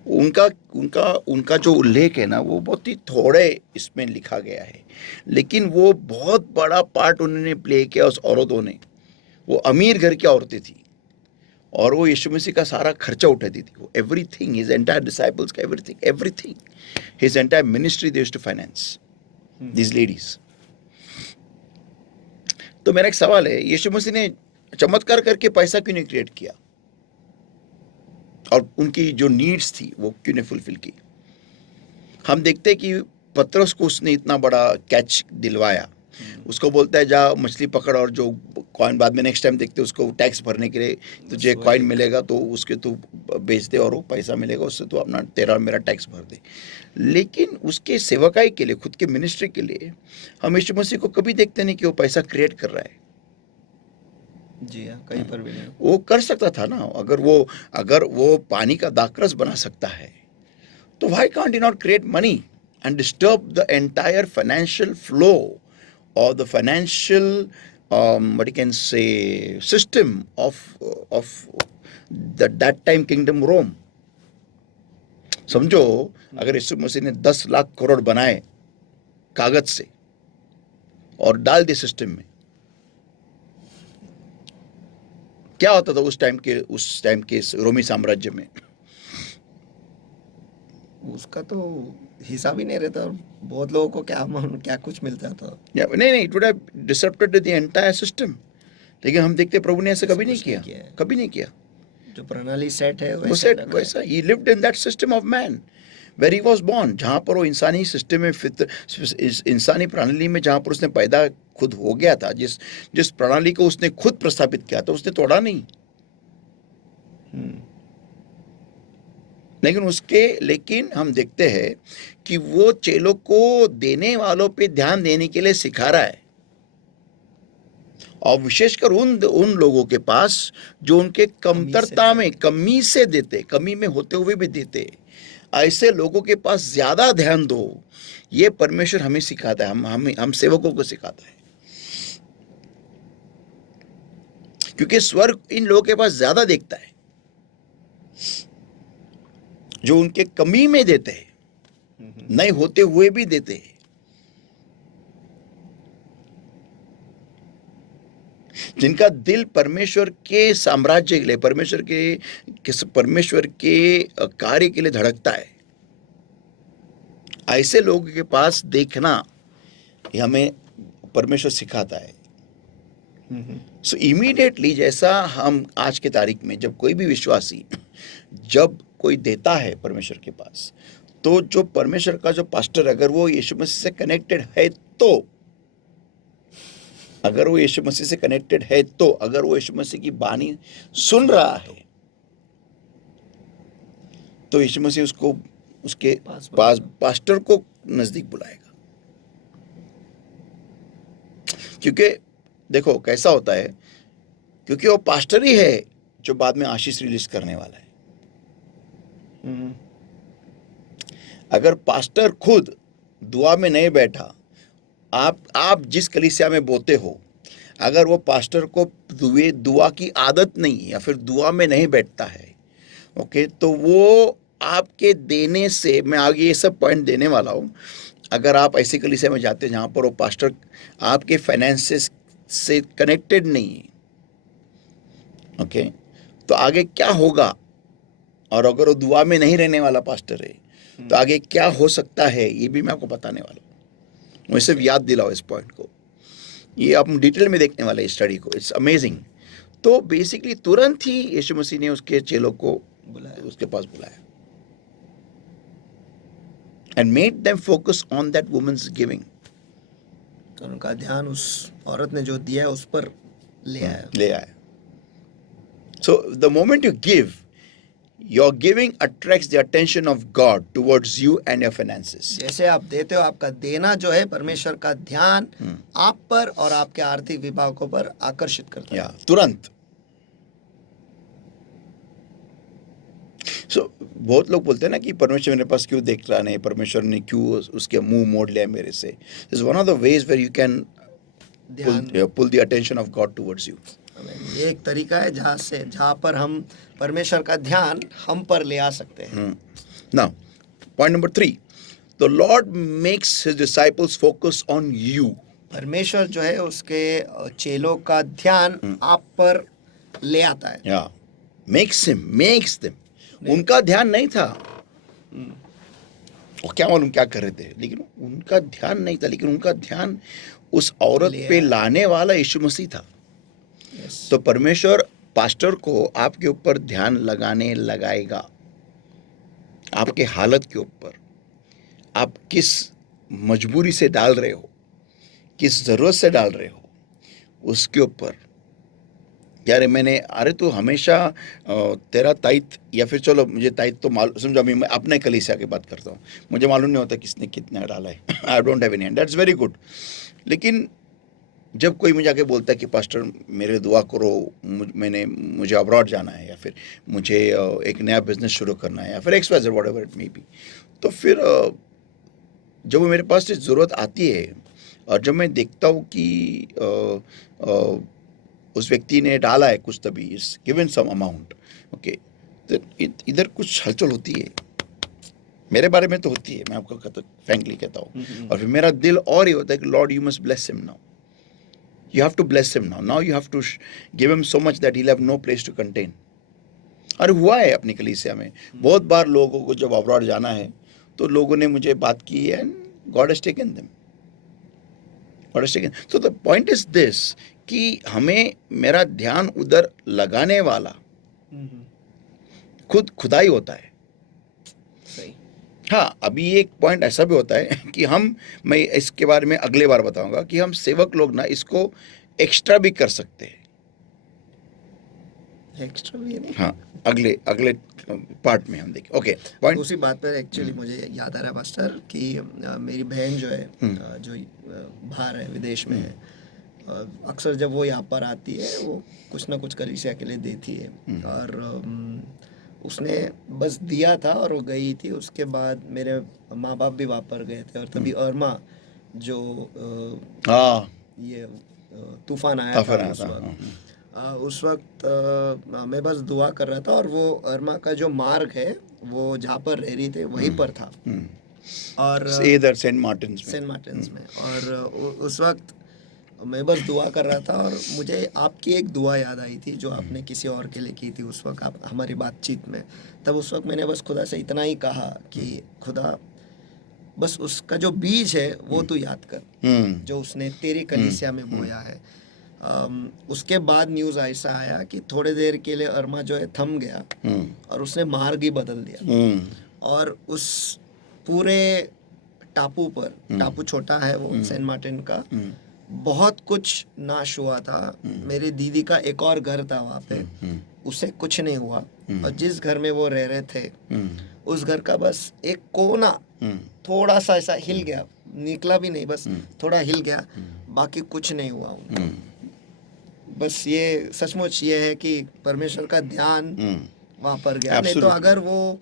उनका उनका उनका जो उल्लेख है ना वो बहुत ही थोड़े इसमें लिखा गया है, लेकिन वो बहुत बड़ा पार्ट उन्होंने प्ले किया उस औरतों ने। वो अमीर घर की औरतें थी और वो यीशु मसीह का सारा खर्चा उठाती थी। वो एवरीथिंग, हिज एंटायर डिसाइपल्स का everything, everything, his entire ministry they used to finance these ladies. तो मेरा एक सवाल है, यीशु मसीह ने चमत्कार करके पैसा क्यों नहीं क्रिएट किया, और उनकी जो नीड्स थी वो क्यों नहीं फुलफिल की? हम देखते हैं कि पतरस को उसने इतना बड़ा कैच दिलवाया, उसको बोलता है जा मछली पकड़ और जो कॉइन, बाद में नेक्स्ट टाइम देखते उसको टैक्स भरने के लिए तुझे कॉइन मिलेगा तो उसके तू बेच दे और वो पैसा मिलेगा, उससे तू अपना तेरा मेरा टैक्स भर दे। लेकिन उसके सेवकाई के लिए, खुद के मिनिस्ट्री के लिए हम यीशु मसीह को कभी देखते नहीं कि वो पैसा क्रिएट कर रहा है। जी हाँ, कहीं पर भी नहीं। वो कर सकता था ना, अगर वो पानी का दाखरस बना सकता है तो why can't he not create money and disturb the entire financial flow or the financial what you can say system of that time kingdom Rome? समझो, अगर यीशु मसीह ने 10 लाख करोड़ बनाए कागज से और डाल दिए सिस्टम में, क्या होता था उस टाइम के रोमी साम्राज्य में? उसका तो हिसाब ही नहीं रहता, और बहुत लोगों को क्या कुछ मिलता था। नहीं, it would have disrupted the entire system. लेकिन हम देखते प्रभु ने ऐसा कभी नहीं कुछ नहीं किया, किया है। कभी नहीं किया। जो प्रणाली सेट है वो वैसे सेट रखा है। वैसा, he lived in that system of man where he was born, जहाँ पर वो इंसानी सिस्टम में इंसानी प्रणाली में जहाँ पर उसने पैदा खुद हो गया था, जिस प्रणाली को उसने खुद प्रस्थापित किया था उसने तोड़ा नहीं। लेकिन हम देखते हैं कि वो चेलों को देने वालों पे ध्यान देने के लिए सिखा रहा है, और विशेषकर उन लोगों के पास जो उनके कमतरता में, कमी से देते, कमी में होते हुए भी देते, ऐसे लोगों के पास ज्यादा ध्यान दो। ये परमेश्वर हमें सिखाता है, हम सेवकों को सिखाता है, क्योंकि स्वर्ग इन लोगों के पास ज्यादा देखता है जो उनके कमी में देते हैं, नहीं होते हुए भी देते हैं। जिनका दिल परमेश्वर के साम्राज्य के लिए, परमेश्वर के कार्य के लिए धड़कता है, ऐसे लोगों के पास देखना ये हमें परमेश्वर सिखाता है। सो इमीडिएटली, जैसा हम आज के तारीख में जब कोई भी विश्वासी जब कोई देता है परमेश्वर के पास, तो जो परमेश्वर का जो पास्टर, अगर वो यीशु मसीह से कनेक्टेड है तो, अगर वो यीशु मसीह से कनेक्टेड है तो, अगर वो यीशु मसीह की बानी सुन रहा है तो यीशु मसीह उसको उसके पास पास्टर को नजदीक बुलाएगा। क्योंकि देखो कैसा होता है, क्योंकि वो पास्टर ही है जो बाद में आशीष रिलीज करने वाला है। अगर पास्टर खुद दुआ में नहीं बैठा, आप जिस कलीसिया में बोते हो, अगर वो पास्टर को दुआ की आदत नहीं या फिर दुआ में नहीं बैठता है, ओके, तो वो आपके देने से, मैं आगे ये सब पॉइंट देने वाला हूँ, अगर आप ऐसी कलीसिया में जाते हैं जहाँ पर वो पास्टर आपके फाइनेंसेस से कनेक्टेड नहीं है, ओके, तो आगे क्या होगा? और अगर वो दुआ में नहीं रहने वाला पास्टर है तो आगे क्या हो सकता है, ये भी मैं आपको बताने वाला हूँ। मुझे सिर्फ याद दिलाओ इस पॉइंट को, ये आप डिटेल में देखने वाले स्टडी को, इट्स अमेजिंग। तो बेसिकली तुरंत ही यीशु मसीह ने उसके चेलों को उसके पास बुलाया। and made them focus on that woman's giving. तो उनका ध्यान उस औरत ने जो दिया है उस पर ले आया. ले आया. So the moment you give, your giving attracts the attention of God towards you and your finances. जैसे आप देते हो, आपका देना जो है परमेश्वर का ध्यान आप पर और आपके आर्थिक विभागों पर आकर्षित करता है. Yeah, तुरंत. So बहुत लोग बोलते हैं ना कि परमेश्वर मेरे पास क्यों देख रहा नहीं, परमेश्वर ने क्यों उसके मुंह मोड़ लिया मेरे से. This is one of the ways where you can pull the attention of God towards you. ये एक तरीका है जहाँ पर हम परमेश्वर का ध्यान हम पर ले आ सकते हैं. Now, point number 3. The Lord makes his disciples focus on you. परमेश्वर जो है उसके चेलों का ध्यान आप पर ले आता है. Yeah. Makes them. उनका ध्यान नहीं था. वो क्या मालूम क्या कर रहे थे, लेकिन उनका ध्यान नहीं था, लेकिन उनका ध्यान उस औरत पे लाने वाला यीशु मसीह था. तो परमेश्वर पास्टर को आपके ऊपर ध्यान लगाएगा, आपके हालत के ऊपर, आप किस मजबूरी से डाल रहे हो, किस जरूरत से डाल रहे हो, उसके ऊपर. यार अरे तो हमेशा तेरा ताइथ, या फिर चलो मुझे ताइथ तो मालूम, समझो मैं अपने कलीसिया की बात करता हूँ, मुझे मालूम नहीं होता किसने कितना डाला है. I don't have any, that's very good. लेकिन जब कोई मुझे आके बोलता है कि पास्टर मेरे दुआ करो, मुझे अब्रॉड जाना है, या फिर मुझे एक नया बिजनेस शुरू करना है, या फिर XYZ whatever it may be, तो फिर जब मेरे पास ज़रूरत आती है और जब मैं देखता हूँ कि उस व्यक्ति ने डाला है कुछ, तभी is given some amount, okay, तो इधर कुछ हलचल होती है. मेरे बारे में तो होती है, मैं आपको फ्रैंकली कहता हूँ. और फिर मेरा दिल और ये होता है कि Lord you must bless him now. You have to bless him now. Now you have to give him so much that he'll have no place to contain. और हुआ है अपनी कलीसिया में बहुत बार, लोगों को जब अब्रॉड जाना है तो लोगों ने मुझे बात की है, and God has taken them. God has taken. So the point is this, कि हमें मेरा ध्यान उधर लगाने वाला खुदाई होता है. सही. हाँ, अभी एक पॉइंट ऐसा भी होता है कि मैं इसके बारे में अगले बार बताऊंगा कि हम सेवक लोग ना इसको एक्स्ट्रा भी कर सकते हैं. एक्स्ट्रा भी नहीं. हाँ, अगले पार्ट में हम देखें. Okay, point. दूसरी बात पर एक्चुअली मुझे याद आ रहा है पास्टर कि मेरी बहन जो है जो बाहर है, विदेश में है, अक्सर जब वो यहाँ पर आती है वो कुछ ना कुछ कलीसिया के लिए देती है. और उसने बस दिया था और वो गई थी. उसके बाद मेरे माँ बाप भी वहाँ पर गए थे, और तभी अर्मा जो ये तूफान आया था उस वक्त मैं बस दुआ कर रहा था, और वो अर्मा का जो मार्ग है वो जहाँ पर रह रही थे वहीं पर था, और सेंट मार्टिन्स में. और उस वक्त मैं बस दुआ कर रहा था, और मुझे आपकी एक दुआ याद आई थी जो आपने किसी और के लिए की थी उस वक्त, आप हमारी बातचीत में. तब उस वक्त मैंने बस खुदा से इतना ही कहा कि खुदा, बस उसका जो बीज है वो तू याद कर, जो उसने तेरी कलीसिया में बोया है. उसके बाद न्यूज़ ऐसा आया कि थोड़े देर के लिए अर्मा जो है थम गया, और उसने मार्ग ही बदल दिया. और उस पूरे टापू पर, टापू छोटा है वो सेंट मार्टिन का, बहुत कुछ नाश हुआ था. मेरी दीदी का एक और घर था वहाँ पे, उसे कुछ नहीं हुआ. और जिस घर में वो रह रहे थे उस घर का बस एक कोना थोड़ा सा ऐसा हिल गया, निकला भी नहीं, बस थोड़ा हिल गया, बाकी कुछ नहीं हुआ उनको. बस ये सचमुच ये है कि परमेश्वर का ध्यान वहाँ पर गया. नहीं तो अगर वो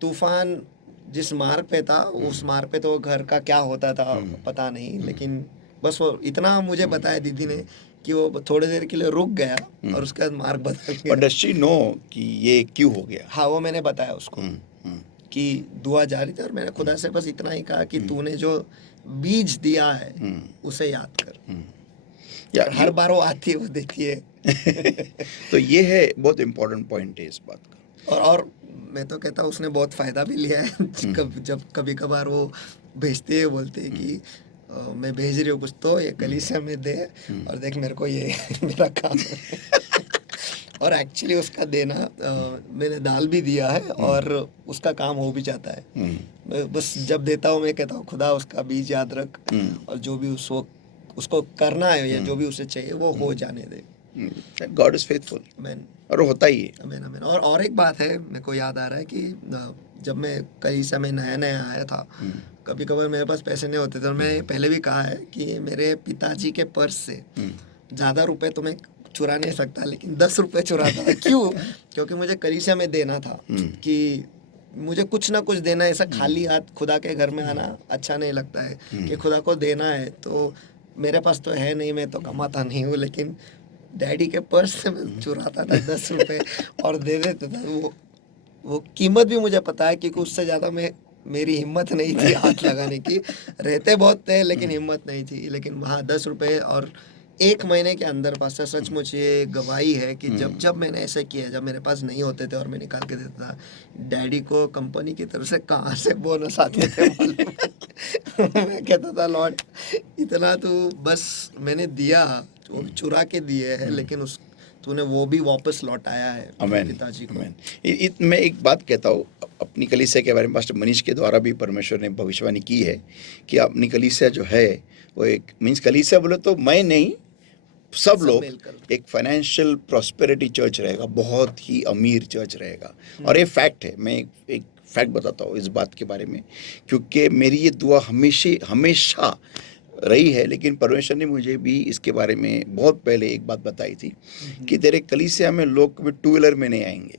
तूफान जिस मार्ग पे था उस मार्ग पे तो घर का क्या होता था पता नहीं. लेकिन बस वो इतना मुझे बताया दीदी ने कि वो थोड़ी देर के लिए रुक गया और उसके बाद मार्ग बदल गया. But does she know कि ये क्यों हो गया? हाँ, वो मैंने बताया उसको कि दुआ जारी थी, और मैंने खुदा से बस इतना ही कहा कि तूने जो बीज दिया है उसे याद कर. हर बार वो आती है, वो देती है. तो ये है बहुत इम्पोर्टेंट पॉइंट है इस बात का. और मैं तो कहता हूँ उसने बहुत फायदा भी लिया है. जब कभी कभार वो भेजते हैं, बोलते हैं कि मैं भेज रही हूँ कुछ, तो ये कलीसिया में दे, और देख मेरे को ये मेरा काम है. और एक्चुअली उसका देना मैंने दाल भी दिया है और उसका काम हो भी जाता है। मैं बस जब देता हूँ मैं कहता हूँ खुदा उसका बीज याद रख और जो भी उसको करना है या जो भी उसे चाहिए वो हो जाने दे। गॉड इज फेथफुल, आमीन और वो होता ही है। आमीन आमीन। और एक बात है मेरे को याद आ रहा है कि जब मैं कई समय नया नया आया था, कभी कभार मेरे पास पैसे नहीं होते थे और मैं पहले भी कहा है कि मेरे पिताजी के पर्स से ज़्यादा रुपए तो मैं चुरा नहीं सकता, लेकिन 10 रुपए चुराता था। क्यों? क्योंकि मुझे कलीसिया में देना था कि मुझे कुछ ना कुछ देना है। ऐसा खाली हाथ खुदा के घर में आना अच्छा नहीं लगता है कि खुदा को देना है। तो मेरे पास तो है नहीं, मैं तो कमाता नहीं हूँ, लेकिन डैडी के पर्स से मैं चुराता था 10 रुपए और दे देता था। वो कीमत भी मुझे पता है क्योंकि उससे ज़्यादा मेरी हिम्मत नहीं थी हाथ लगाने की। रहते बहुत थे लेकिन हिम्मत नहीं थी। लेकिन वहाँ 10 रुपए और 1 महीने के अंदर पास सचमुच ये गवाही है कि जब जब मैंने ऐसे किया, जब मेरे पास नहीं होते थे और मैं निकाल के देता था, डैडी को कंपनी की तरफ से कहाँ से बोनस आते थे मालूम है? मैं कहता था लॉर्ड इतना तो बस मैंने दिया, वो भी चुरा के दिए है, लेकिन उस तूने वो भी वापस लौटाया है मेरे अमेन पिताजी को। अमेन। मैं एक बात कहता हूँ, अपनी कलीसिया के बारे में पास्टर मनीष के द्वारा भी परमेश्वर ने भविष्यवाणी की है कि अपनी कलीसिया जो है वो एक मीन्स कलीसिया बोले तो मैं नहीं, सब लोग मिलकर एक फाइनेंशियल प्रॉस्पेरिटी चर्च रहेगा, बहुत ही अमीर चर्च रहेगा। और ये फैक्ट है, मैं एक फैक्ट बताता हूँ इस बात के बारे में, क्योंकि मेरी ये दुआ हमेशा रही है। लेकिन परमेश्वर ने मुझे भी इसके बारे में बहुत पहले एक बात बताई थी कि तेरे कलीसिया में लोग कभी टू व्हीलर में नहीं आएंगे।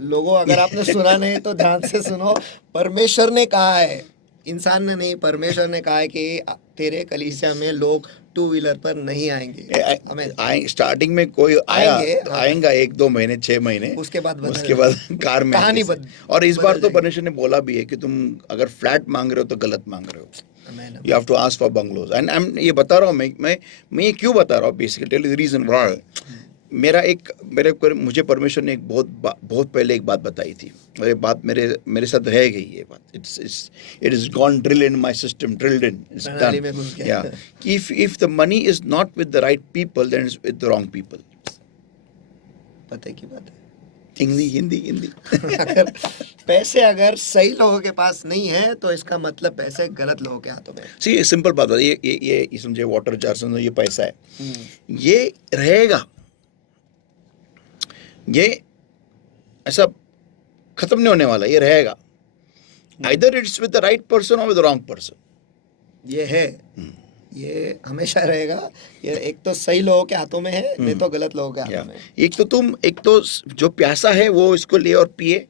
लोगों, अगर आपने सुना नहीं तो ध्यान से सुनो। परमेश्वर ने कहा है, इंसान ने नहीं, परमेश्वर ने कहा है कि तेरे कलीसिया में लोग टू व्हीलर पर नहीं आएंगे। हमें स्टार्टिंग में कोई आया आएंगे, तो हाँ। आएगा 1-2 महीने 6 महीने, उसके बाद बदल उसके बाद कार में कहानी आएंगे। और इस बार बदल तो जाएगी। परमेश्वर ने बोला भी है कि तुम अगर फ्लैट मांग रहे हो तो गलत मांग रहे हो। आमीन you have to ask for bungalows. And ये बता रहा हूँ मैं ये क्यों बता रहा हूँ, basically tell the reason why. मुझे परमेश्वर ने एक बहुत पहले एक बात बताई थी, और ये बात मेरे साथ रह गई। ये बात it is gone drill in my system, drilled in, it's प्रणाली डन। में घुस या गया। कि if the money is not with the right people then it's with the wrong people. पते की बात है। हिंदी अगर पैसे अगर सही लोगों के पास नहीं है तो इसका मतलब पैसे गलत लोगों के हाथों में है। सी सिंपल बात है, ये समझे, वाटर जार समझो, ये पैसा है, ये रहेगा, ये ऐसा खत्म नहीं होने वाला, ये रहेगा। Either it's with the right person और विद द रॉन्ग पर्सन। ये है, ये हमेशा रहेगा। ये एक तो सही लोगों के हाथों में है, नहीं तो गलत लोगों के हाथों में है। एक तो जो प्यासा है वो इसको ले और पिए,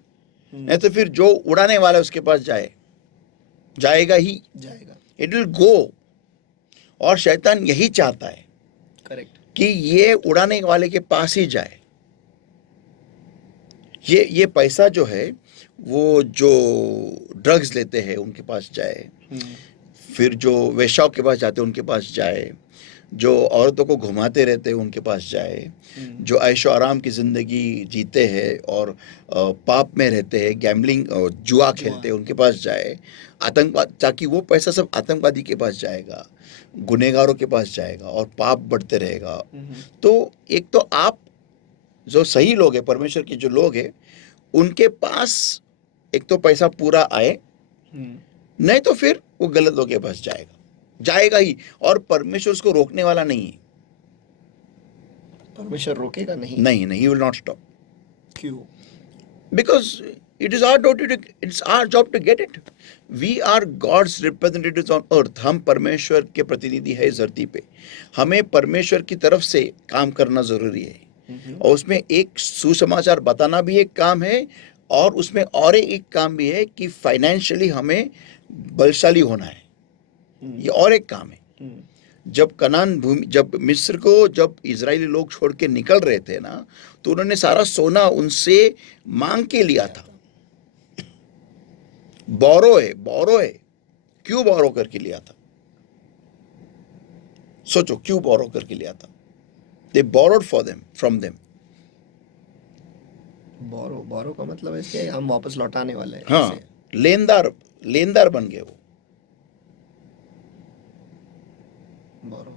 नहीं तो फिर जो उड़ाने वाला है उसके पास जाएगा ही, जाएगा। It will go. और शैतान यही चाहता है करेक्ट। कि ये उड़ाने वाले के पास ही जाए। ये पैसा जो है वो जो ड्रग्स लेते हैं उनके पास जाए, फिर जो वेश्याओं के पास जाते हैं उनके पास जाए, जो औरतों को घुमाते रहते हैं उनके पास जाए, जो ऐशो आराम की ज़िंदगी जीते हैं और पाप में रहते हैं, गैम्बलिंग और जुआ खेलते हैं, उनके पास जाए। आतंकवाद, ताकि वो पैसा सब आतंकवादी के पास जाएगा, गुनहगारों के पास जाएगा और पाप बढ़ते रहेगा। तो एक तो आप जो सही लोग हैं, परमेश्वर के जो लोग हैं, उनके पास एक तो पैसा पूरा आए, नहीं तो फिर वो गलत लोगों के पास जाएगा ही। और परमेश्वर उसको रोकने वाला नहीं है। परमेश्वर रोकेगा नहीं। नहीं, ही विल नॉट स्टॉप, क्यों? Because it is our job to get it. We are God's representatives on earth. हम परमेश्वर के प्रतिनिधि है इस धरती पे। हमें परमेश्वर की तरफ से काम करना जरूरी है, और उसमें एक सुसमाचार बताना भी एक काम है, और उसमें और एक काम भी है कि फाइनेंशियली हमें बलशाली होना है, ये और एक काम है। जब कनान भूमि, जब मिस्र को जब इजरायली लोग छोड़ के निकल रहे थे ना, तो उन्होंने सारा सोना उनसे मांग के लिया था। बोरो है। क्यों बोरो करके लिया था? सोचो, क्यों बोरो करके लिया था? दे बोरोड फ्रॉम देम। बोरो का मतलब है कि हम वापस लौटाने वाले हैं। हाँ, लेनदार बन गए वो। बोरो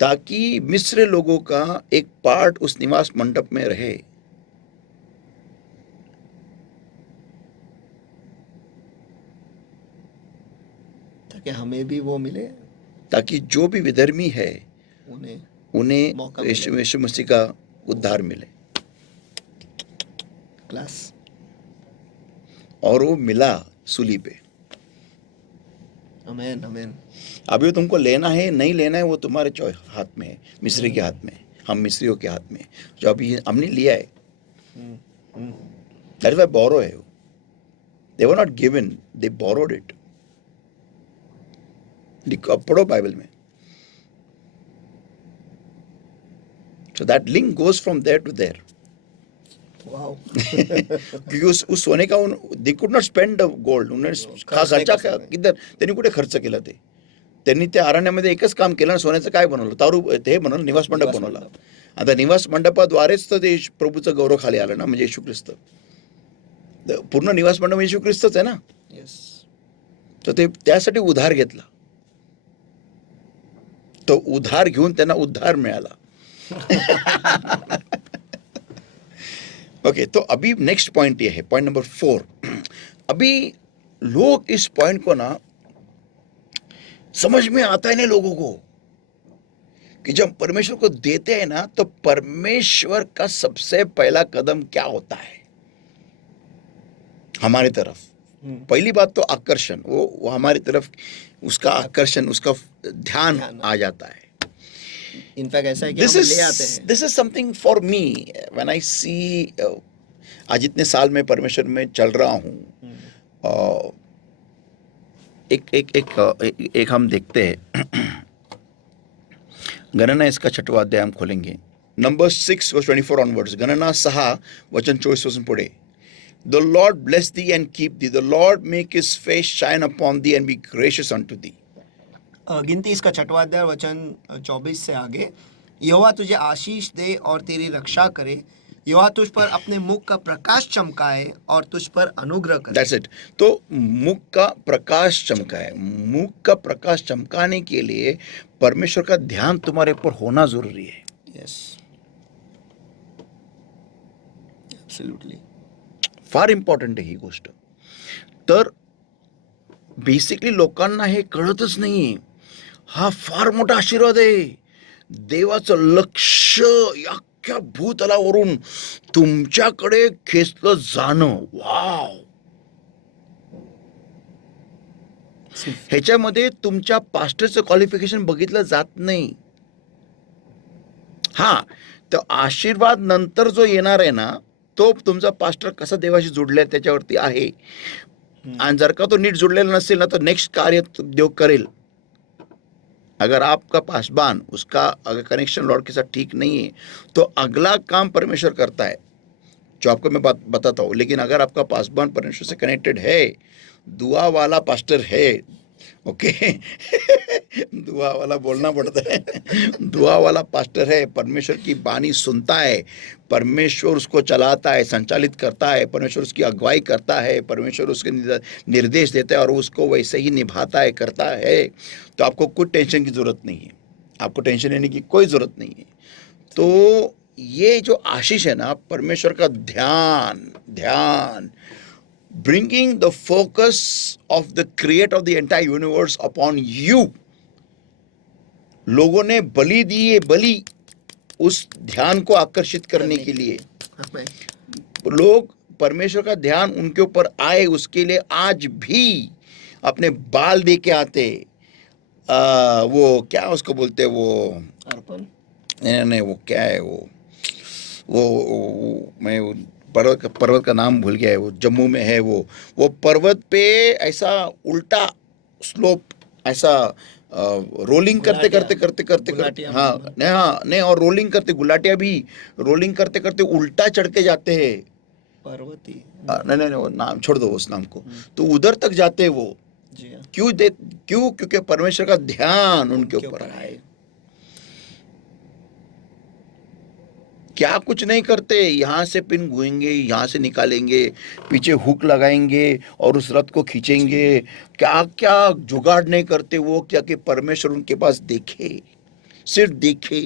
ताकि मिस्र लोगों का एक पार्ट उस निवास मंडप में रहे। ताकि हमें भी वो मिले, ताकि जो भी विधर्मी है उन्हें उन्हें मौका यीशु मिले। यीशु मसीह का उद्धार मिले, क्लास। और वो मिला सूली पे। आमेन आमेन। अभी तुमको लेना है नहीं लेना है वो तुम्हारे हाथ में है, मिस्री के हाथ में है, हम मिस्रियों के हाथ में है। जो अभी हमने लिया है, दैट इज व्हाई बोरो है। They were not given, they borrowed it. पढ़ो बाइबल में। So that link goes from there to there. Wow. क्योंकि उस सोने का they could not spend the gold. खर्चा किधर त्यांनी कुठे खर्च केला ते. त्यांनी त्या अरण्यामध्ये एकच काम केलं ना, सोन्याचं काय बनवलं, तारू ते बनवलं, निवास मंडप बनवला. आता निवास मंडपाद्वारेच तर ते प्रभूचं गौरव खाली आलं ना, म्हणजे येशू ख्रिस्त. पूर्ण निवास मंडप येशू ख्रिस्तच आहे ना. तर ते त्यासाठी उधार घेतला. तो उधार घेऊन त्यांना उद्धार मिळाला. ओके, तो अभी नेक्स्ट पॉइंट ये है, पॉइंट नंबर 4. अभी लोग इस पॉइंट को ना समझ में आता है नहीं लोगों को कि जब परमेश्वर को देते हैं ना, तो परमेश्वर का सबसे पहला कदम क्या होता है हमारी तरफ. पहली बात तो आकर्षण, वो हमारी तरफ उसका आकर्षण, उसका ध्यान आ जाता है. इनफैक्ट ऐसा है कि हम ले आते हैं. This is something for me when I see. आज इतने साल में परमेश्वर में चल रहा हूँ. एक हम देखते हैं. गणना इसका 6वां अध्याय हम खोलेंगे. Number 6 verse 24 onwards. गणना 6 वचन 24 पासून पुढे. The Lord bless thee and keep thee. The Lord make his face shine upon thee and be gracious unto thee. गिनती इसका 6वां अध्याय वचन 24 से आगे. यहोवा तुझे आशीष दे और तेरी रक्षा करे. यहोवा तुझ पर अपने मुख का प्रकाश चमकाए और तुझ पर अनुग्रह करे. That's it. तो मुख का प्रकाश चमकाए. मुख का प्रकाश चमकाने के लिए परमेश्वर का ध्यान तुम्हारे ऊपर होना जरूरी है. Yes. Absolutely. फार इम्पॉर्टंट आहे ही गोष्ट. तर बेसिकली लोकांना हे कळतच नाही. हा फार मोठा आशीर्वाद आहे. देवाचं लक्ष अख्ख्या भूतलावरून तुमच्याकडे खेचलं जाणं. वाव. ह्याच्यामध्ये तुमच्या पास्टरचं क्वालिफिकेशन बघितलं जात नाही. हा, तर आशीर्वाद नंतर जो येणार आहे ना, तो तुमचा पास्टर कसा देवाशी जुडलाय त्याच्यावरती आहे. आणि जर का तो नीट जुडलेला नसेल ना, तर नेक्स्ट कार्य देव करेल. अगर आपका पासबान, उसका अगर कनेक्शन लॉर्ड के साथ ठीक नहीं है, तो अगला काम परमेश्वर करता है, जो आपको मैं बताता हूँ. लेकिन अगर आपका पासबान परमेश्वर से कनेक्टेड है, दुआ वाला पास्टर है, ओके. दुआ वाला बोलना पड़ता है. दुआ वाला पास्टर है, परमेश्वर की बानी सुनता है, परमेश्वर उसको चलाता है, संचालित करता है, परमेश्वर उसकी अगुवाई करता है, परमेश्वर उसके निर्देश देता है और उसको वैसे ही निभाता है, करता है. तो आपको कोई टेंशन की ज़रूरत नहीं है. आपको टेंशन लेने की कोई ज़रूरत नहीं है. तो ये जो आशीष है ना, परमेश्वर का ध्यान bringing the focus of the creator of the entire universe upon you. लोगों ने बलि दी है, बलि उस ध्यान को आकर्षित करने के लिए. लोग परमेश्वर का ध्यान उनके ऊपर आए, उसके लिए आज भी अपने बाल दे के आते. वो क्या उसको बोलते हैं, वो अर्पण. नहीं, वो क्या है, वो मैं पर्वत का नाम भूल गया है. वो जम्मू में है. वो पर्वत पे ऐसा उल्टा स्लोप, ऐसा रोलिंग करते हाँ नहीं, और रोलिंग करते, गुलाटिया भी रोलिंग करते उल्टा चढ़ के जाते हैं. पर्वती. नहीं, वो नाम छोड़ दो उस नाम को. तो उधर तक जाते हैं वो. क्यों? क्योंकि परमेश्वर का ध्यान उनके ऊपर आए. क्या कुछ नहीं करते. यहाँ से पिन घुएंगे, यहाँ से निकालेंगे, पीछे हुक लगाएंगे और उस रथ को खींचेंगे. क्या क्या जुगाड़ नहीं करते वो, क्या कि परमेश्वर उनके पास देखे. सिर्फ देखे।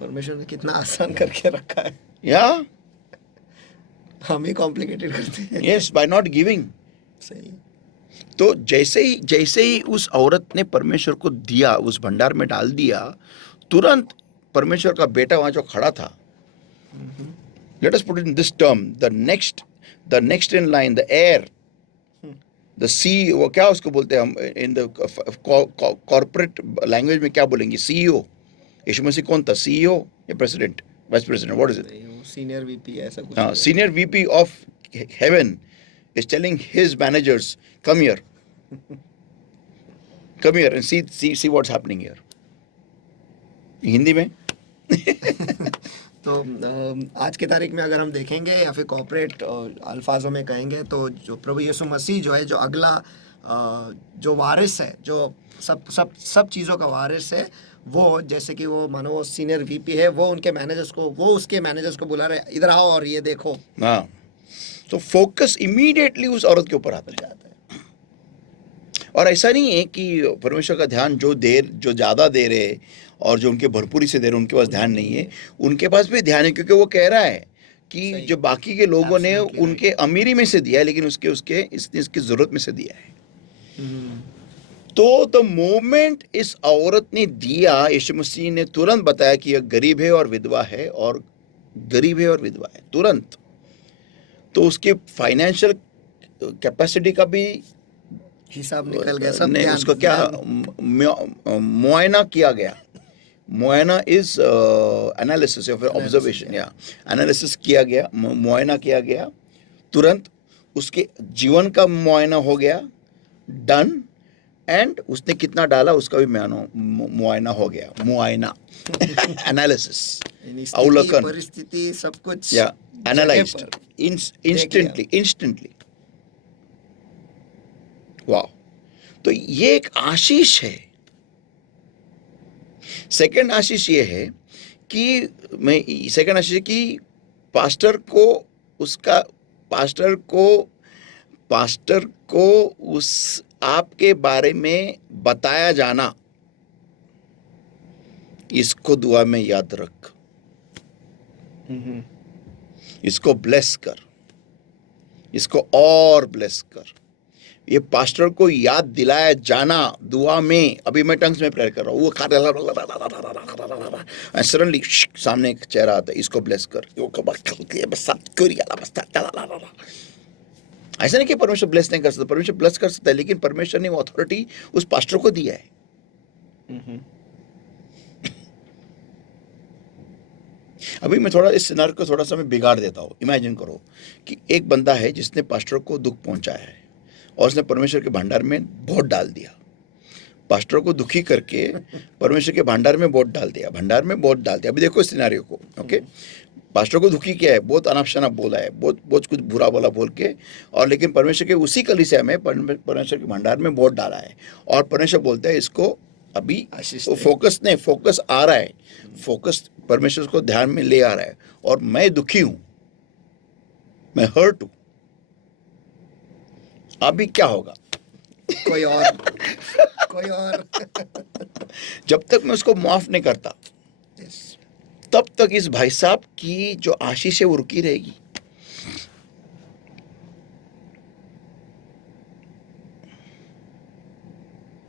परमेश्वर ने कितना आसान करके रखा है, या हम ही कॉम्प्लिकेटेड करते हैं। Yes, by not giving. सही। तो जैसे ही उस औरत ने परमेश्वर को दिया, उस भंडार में डाल दिया, तुरंत परमेश्वर का बेटा वहां जो खड़ा था, let us put in this term, the next in line, the air, the sea, वो क्या उसको बोलते हैं हम इन द कॉर्पोरेट लैंग्वेज में क्या बोलेंगे, सीईओ। यीशु मसीह कौन था, सीईओ या president, vice president, what is it? Senior VP ऐसा कुछ। हाँ, senior VP of heaven is telling his managers, come here, come here and see what's happening here. Hindi में तो आज की तारीख में अगर हम देखेंगे या फिर कॉर्पोरेट अल्फाजों में कहेंगे, तो जो प्रभु यीशु मसीह जो है, जो अगला जो वारिस है, जो सब चीज़ों का वारिस है, वो जैसे कि वो मानो वो सीनियर वीपी है, वो उसके मैनेजर्स को बुला रहे, इधर आओ और ये देखो। हाँ, तो फोकस इमीडिएटली उस औरत के ऊपर आता है। और ऐसा नहीं है कि परमेश्वर का ध्यान जो ज़्यादा दे रहे और जो उनके भरपूरी से दे रहे उनके पास ध्यान नहीं है, उनके पास भी ध्यान है, क्योंकि वो कह रहा है कि जो बाकी के लोगों ने उनके अमीरी में से दिया है, लेकिन उसके इसकी ज़रूरत में से दिया है। तो द मोमेंट इस औरत ने दिया, यीशु मसीह ने तुरंत बताया कि यह गरीब है और विधवा है, और गरीब है और विधवा है, तुरंत। तो उसके फाइनेंशियल कैपेसिटी का भी हिसाब निकल गया, सब नहीं, उसको क्या मुआयना किया गया। मुआयना इज एनालिसिस ऑफ ऑब्जर्वेशन, या एनालिसिस किया गया, मुआयना किया गया, तुरंत उसके जीवन का मुआयना हो गया, डन। एंड उसने कितना डाला उसका भी मुआयना हो गया, मुआयना एनालिसिस, अवलोकन, परिस्थिति, सब कुछ या एनालाइज्ड इंस्टेंटली। वाह, तो ये एक आशीष है। सेकंड आशीष ये है कि पास्टर को उस आपके बारे में बताया जाना, इसको दुआ में याद रख, इसको ब्लेस कर, इसको और ब्लेस कर। ये पास्टर को याद दिलाया जाना दुआ में। अभी मैं टंग्स में प्रेयर कर रहा हूँ, वो सडनली सामने एक चेहरा आता है, इसको ब्लेस कर। ऐसा नहीं कि परमेश्वर ब्लेस नहीं कर सकता, परमेश्वर ब्लेस कर सकता है, लेकिन परमेश्वर ने वो अथॉरिटी उस पास्टर को दिया है। अभी मैं थोड़ा इस सिनारियो को थोड़ा सा मैं बिगाड़ देता हूँ। इमेजिन करो कि एक बंदा है जिसने पास्टर को दुख पहुंचाया है और उसने परमेश्वर के भंडार में वोट डाल दिया। पास्टर को दुखी करके परमेश्वर के भंडार में वोट डाल दिया, अभी देखो इस सिनारियो को, ओके। पास्टर को दुखी किया है, बहुत अनाप शनाप बोला है, बहुत कुछ बुरा बोला बोल के, और लेकिन परमेश्वर के उसी कलीसिया में परमेश्वर के भंडार में वोट डाला है। और परमेश्वर बोलता है इसको अभी फोकस आ रहा है, फोकस परमेश्वर को ध्यान में ले आ रहा है, और मैं दुखी हूं, मैं हर्ट हूं। अभी क्या होगा? कोई और जब तक मैं उसको माफ नहीं करता, तब तक इस भाई साहब की जो आशीष है वो रुकी रहेगी।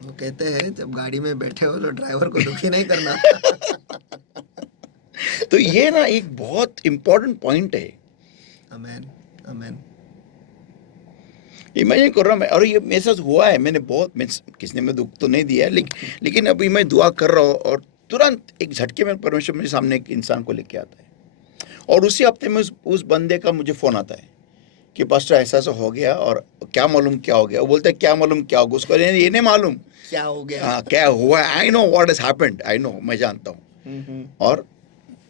वो कहते हैं जब गाड़ी में बैठे हो तो ड्राइवर को दुखी नहीं करना। तो ये ना एक बहुत इंपॉर्टेंट पॉइंट है। आमेन, आमेन। इमेजिन कर रहा हूँ मैं, और ये मेरे साथ हुआ है, किसने में दुख तो नहीं दिया है, लेकिन अभी मैं दुआ कर रहा हूँ और तुरंत एक झटके में परमेश्वर मेरे सामने एक इंसान को लेके आता है, और उसी हफ्ते में उस बंदे का मुझे फोन आता है कि पास्टर ऐसा हो गया, और क्या मालूम क्या हो गया। वो बोलता है क्या मालूम क्या होगा, उसको ये नहीं मालूम क्या हो गया। हाँ, क्या हुआ, I know what has happened, I know, मैं जानता हूँ। और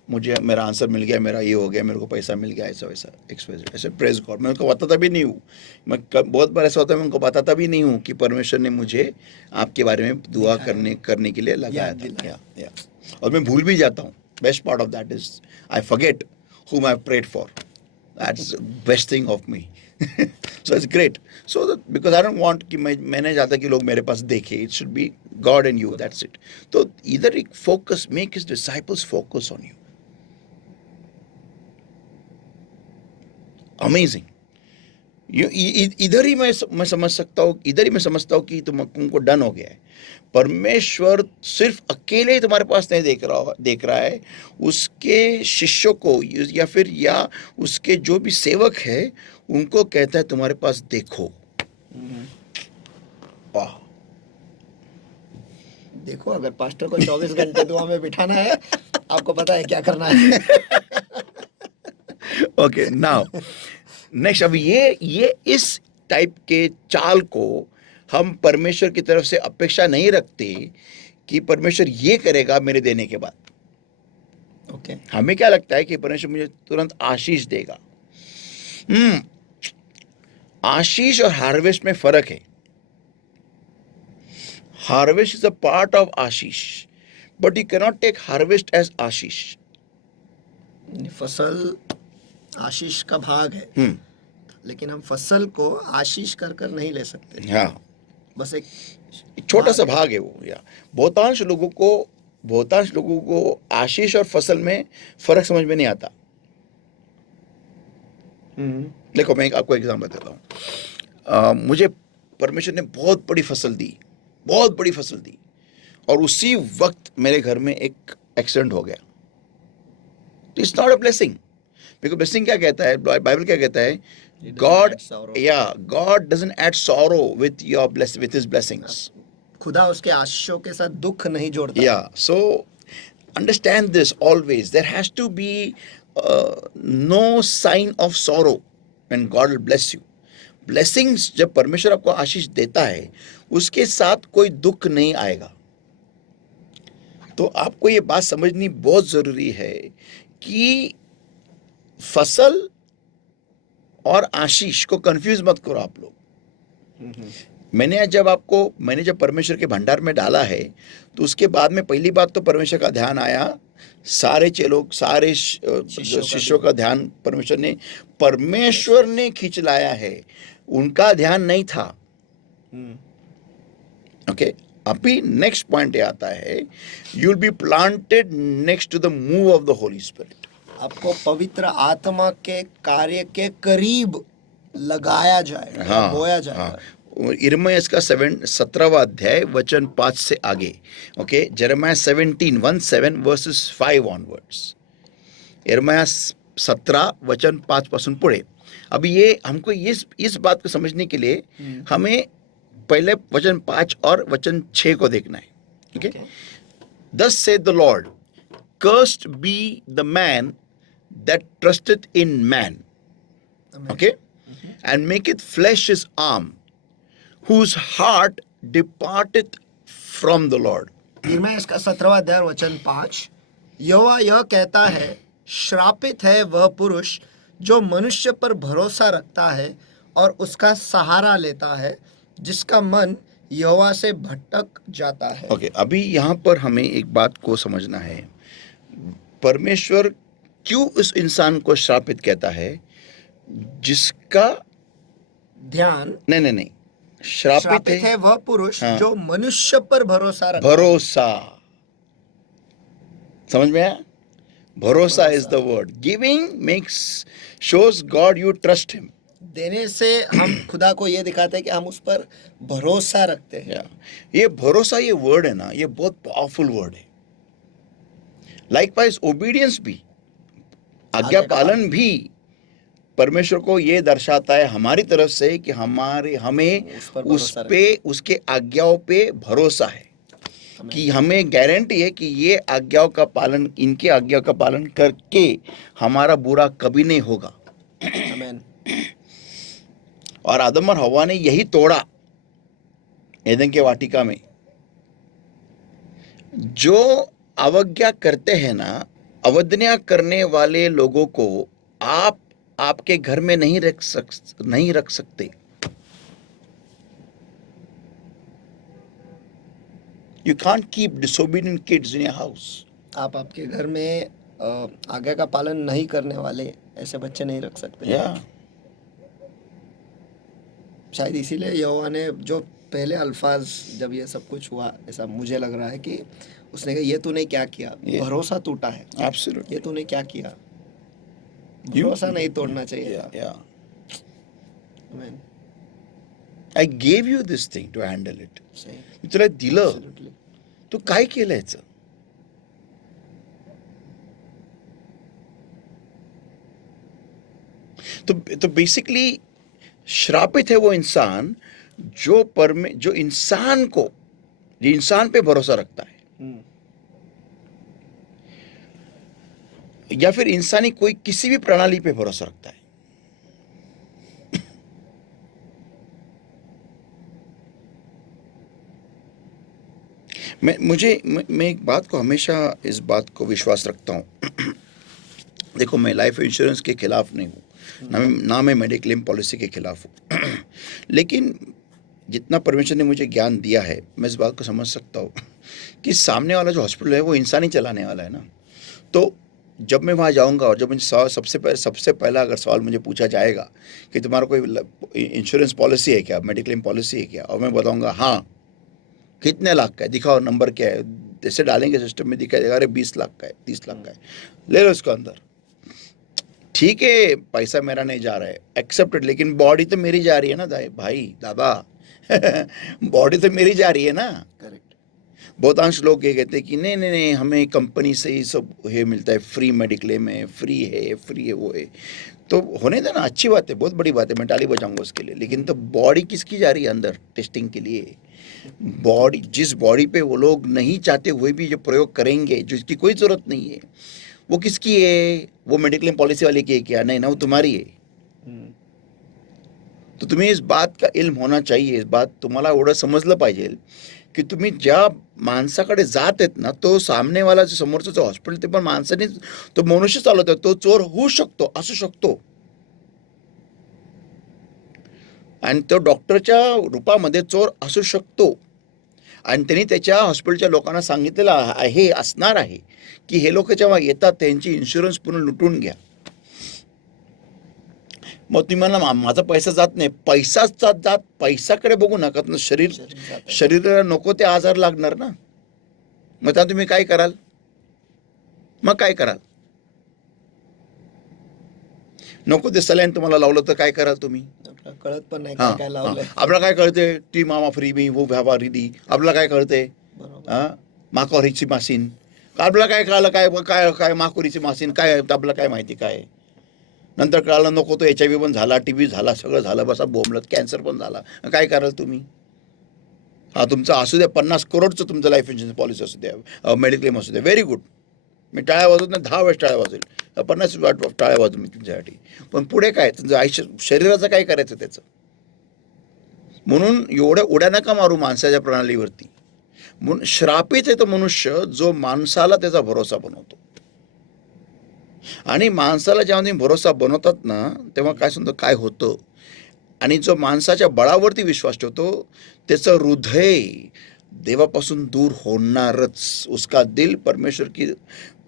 मुझे मेरा आंसर मिल गया, मेरा ये हो गया, मेरे को पैसा मिल गया, ऐसा वैसा ऐसे प्रेज गॉड। मैं उनको बताता भी नहीं हूँ, मैं बहुत बार ऐसा होता है मैं उनको बताता भी नहीं हूँ कि परमेश्वर ने मुझे आपके बारे में दुआ करने के लिए लगाया था, और मैं भूल भी जाता हूँ। Best part of that is I forget whom I prayed for. That's the best thing of me. So it's great. So that, because I don't want कि मैं नहीं चाहता कि लोग मेरे पास देखें. It should be God and you. That's it. तो इधर एक focus, make his disciples focus on you. Amazing. इधर ही मैं समझ सकता हूँ, इधर ही मैं समझता हूँ कि तुमको डन हो गया है. परमेश्वर सिर्फ अकेले ही तुम्हारे पास नहीं देख रहा है, उसके शिष्यों को या उसके जो भी सेवक है उनको कहता है तुम्हारे पास देखो. वाह. देखो, अगर पास्टर को 24 घंटे दुआ में बिठाना है, आपको पता है क्या करना है. Okay, now next. अब ये इस टाइप के चाल को हम परमेश्वर की तरफ से अपेक्षा नहीं रखते कि परमेश्वर ये करेगा मेरे देने के बाद. ओके. हमें क्या लगता है कि परमेश्वर मुझे तुरंत आशीष देगा. आशीष और हार्वेस्ट में फर्क है. Harvest is a part of आशीष, but you can not take harvest as आशीष. फसल आशीष का भाग है, लेकिन हम फसल को आशीष कर नहीं ले सकते. हाँ, बस एक छोटा सा भाग है वो. या बहुतांश लोगों को आशीष और फसल में फर्क समझ में नहीं आता. देखो, मैं आपको एग्जाम्पल देता हूँ. मुझे परमेश्वर ने बहुत बड़ी फसल दी, और उसी वक्त मेरे घर में एक एक्सीडेंट हो गया. It's not a blessing. Because blessing क्या कहता है, बाइबल क्या कहता है, God doesn't add sorrow with his blessings. खुदा उसके आशीषों के साथ दुख नहीं जोड़ता. Yeah, so understand this always. There has to be no sign of sorrow when God will bless you. Blessings, जब परमेश्वर आपको आशीष देता है, उसके साथ कोई दुख नहीं आएगा. तो आपको ये बात समझनी बहुत जरूरी है कि फसल और आशीष को कंफ्यूज मत करो आप लोग. मैंने जब परमेश्वर के भंडार में डाला है, तो उसके बाद में पहली बात तो परमेश्वर का ध्यान आया. सारे शिष्यों का ध्यान परमेश्वर ने खींच लाया है, उनका ध्यान नहीं था. ओके. अभी नेक्स्ट पॉइंट ये आता है, you will be planted next to the move of the Holy Spirit. आपको पवित्र आत्मा के कार्य के करीब लगाया जाएगा. हाँ, बोया जाएगा. हाँ. यिर्मयाह का 17वां अध्याय वचन 5 से आगे. ओके. यिर्मयाह 17 वर्सेस 5 ऑनवर्ड्स. यिर्मयाह 17 वचन 5 पासून पुढे. अभी ये हमको इस बात को समझने के लिए हमें पहले वचन 5 और वचन 6 को देखना है. Okay. Thus saith the Lord, cursed be the man that trusteth in man. Amen. Okay. And maketh flesh his arm, whose heart departeth from the Lord. यिर्मयाह इसका 17वां अध्याय वचन 5. यहोवा यह कहता है, श्रापित है वह पुरुष जो मनुष्य पर भरोसा रखता है और उसका सहारा लेता है, जिसका मन यहोवा से भटक जाता है. ओके. अभी यहाँ पर हमें एक बात को समझना है. परमेश्वर क्यों उस इंसान को श्रापित कहता है जिसका ध्यान नहीं श्रापित है वह पुरुष हाँ. जो मनुष्य पर भरोसा रखता भरोसा. समझ में आया? भरोसा is the word. Giving shows God you trust him. देने से हम खुदा को ये दिखाते हैं कि हम उस पर भरोसा रखते हैं. ये भरोसा, ये वर्ड है ना, ये बहुत पावरफुल वर्ड है. लाइकवाइज ओबीडियंस भी, आज्ञा पालन भी परमेश्वर को ये दर्शाता है हमारी तरफ से कि हमें उसके आज्ञाओं पे भरोसा है, कि हमें गारंटी है कि ये इनके आज्ञाओं का पालन करके हमारा बुरा कभी नहीं होगा. आमीन. और आदम और हवा ने यही तोड़ा एदन के वाटिका में. जो अवज्ञा करते हैं ना, अवज्ञा करने वाले लोगों को आप आपके घर में नहीं रख सकते. You can't keep disobedient kids in your house. आप आपके घर में आज्ञा का पालन नहीं करने वाले ऐसे बच्चे नहीं रख सकते. Yeah. शायद इसीलिए यहोवा ने जो पहले अल्फाज जब ये सब कुछ हुआ, ऐसा मुझे लग रहा है कि उसने कहा ये तूने क्या किया, ये- भरोसा टूटा है, Absolutely. ये तूने क्या किया, You- भरोसा नहीं तोड़ना चाहिए Yeah, था। yeah. Amen. I gave you this thing to handle it. सही, मी तुला दिलं, absolutely. तू काय केलं याचं? तो बेसिकली श्रापित है वो इंसान जो इंसान पे भरोसा रखता है, हम्म, या फिर इंसानी कोई किसी भी प्रणाली पे भरोसा रखता है। मैं एक बात को हमेशा इस बात को विश्वास रखता हूँ। देखो, मैं लाइफ इंश्योरेंस के खिलाफ नहीं हूँ, ना मैं मेडिक्लेम पॉलिसी के खिलाफ हूँ। लेकिन जितना परमेश्वर ने मुझे ज्ञान दिया है, मैं इस बात को समझ सकता हूँ कि सामने वाला जो हॉस्पिटल है वो इंसान ही चलाने वाला है ना। तो जब मैं वहाँ जाऊँगा और जब मुझे सबसे पहला अगर सवाल मुझे पूछा जाएगा कि तुम्हारा कोई इंश्योरेंस पॉलिसी है क्या, मेडिक्लेम पॉलिसी है क्या, और मैं बताऊँगा हाँ, कितने लाख का है, दिखाओ नंबर क्या है, जैसे डालेंगे सिस्टम में दिखाई देगा, अरे 20 लाख का है, 30 लाख का है, ले लो इसको अंदर। ठीक है, पैसा मेरा नहीं जा रहा है, एक्सेप्टेड, लेकिन बॉडी तो मेरी जा रही है ना भाई दादा। बॉडी तो मेरी जा रही है ना। करेक्ट। बहुतांश लोग ये कहते हैं कि नहीं नहीं नहीं, हमें कंपनी से ही सब ये मिलता है, फ्री मेडिक्लेम है, फ्री है, वो है। तो होने देना, अच्छी बात है, बहुत बड़ी बात है, मैं ताली बजाऊंगा उसके लिए। लेकिन तो बॉडी किसकी जा रही है अंदर टेस्टिंग के लिए? बॉडी, जिस बॉडी पे वो लोग नहीं चाहते हुए भी जो प्रयोग करेंगे, जिसकी कोई ज़रूरत नहीं है, वो किसकी है? वो मेडिक्लेम पॉलिसी वाले की है क्या? नहीं ना, वो तुम्हारी है। तो तुम्हें इस बात का इल्म होना चाहिए, इस बात तुम्हाला एवढं समजलं पाहिजे की तुम्ही ज्या माणसाकडे जात आहेत ना, तो सामने वाला जो समोरचा जो हॉस्पिटल, ते पण माणसाने, तो मनुष्य चालवतो, तो चोर होऊ शकतो, असू शकतो, आणि तो डॉक्टरच्या रूपामध्ये चोर असू शकतो, आणि त्यांनी त्याच्या हॉस्पिटलच्या लोकांना सांगितलेलं आहे, असणार आहे की हे लोक जेव्हा येतात त्यांची इन्शुरन्स पूर्ण लुटून घ्या. मग तुम्ही म्हणा माझा पैसा जात नाही, पैसाच जात, पैसाकडे बघू नका, शरीराला नको ते आजार लागणार ना. मग त्या तुम्ही काय कराल? मग काय कराल? नको ते सलाईन तुम्हाला लावलं तर काय कराल तुम्ही? कळत पण नाही हां, काय लावलंय. आपल्याला काय कळते? ती मामा फ्री मी वो व्यापारी दी, आपल्याला काय कळते? माकोरीची मासीन, आपल्याला काय कळलं? काय काय माकोरीची मासीन काय, आपल्याला काय माहिती काय? नंतर कळालं नको तो HIV पण झाला, TB झाला, सगळं झालं, बसा बोंबलत, कॅन्सर पण झाला. काय कराल तुम्ही? हा, तुमचं असू द्या 50 करोडचं तुमचं लाईफ इन्शुरन्स पॉलिसी असू द्या, मेडिक्लेम असू द्या, व्हेरी गुड, मी टाळ्या वाजवत नाही, 10 वेळेस टाळ्या वाजवेल, 50 टाळ्या वाजवून मी तुमच्यासाठी. पण पुढे काय? तुमचं आयुष्य, शरीराचं काय करायचं त्याचं? म्हणून एवढ्या उड्या नका मारू माणसाच्या प्रणालीवरती. म्हणून श्रापित आहे तो मनुष्य जो माणसाला त्याचा भरोसा बनवतो. आणि माणसाला जेव्हा तुम्ही भरोसा बनवतात ना, तेव्हा काय समजा काय होतं, आणि जो माणसाच्या बळावरती विश्वास ठेवतो त्याचं हृदय देवापासून दूर होणारच. उसका दिल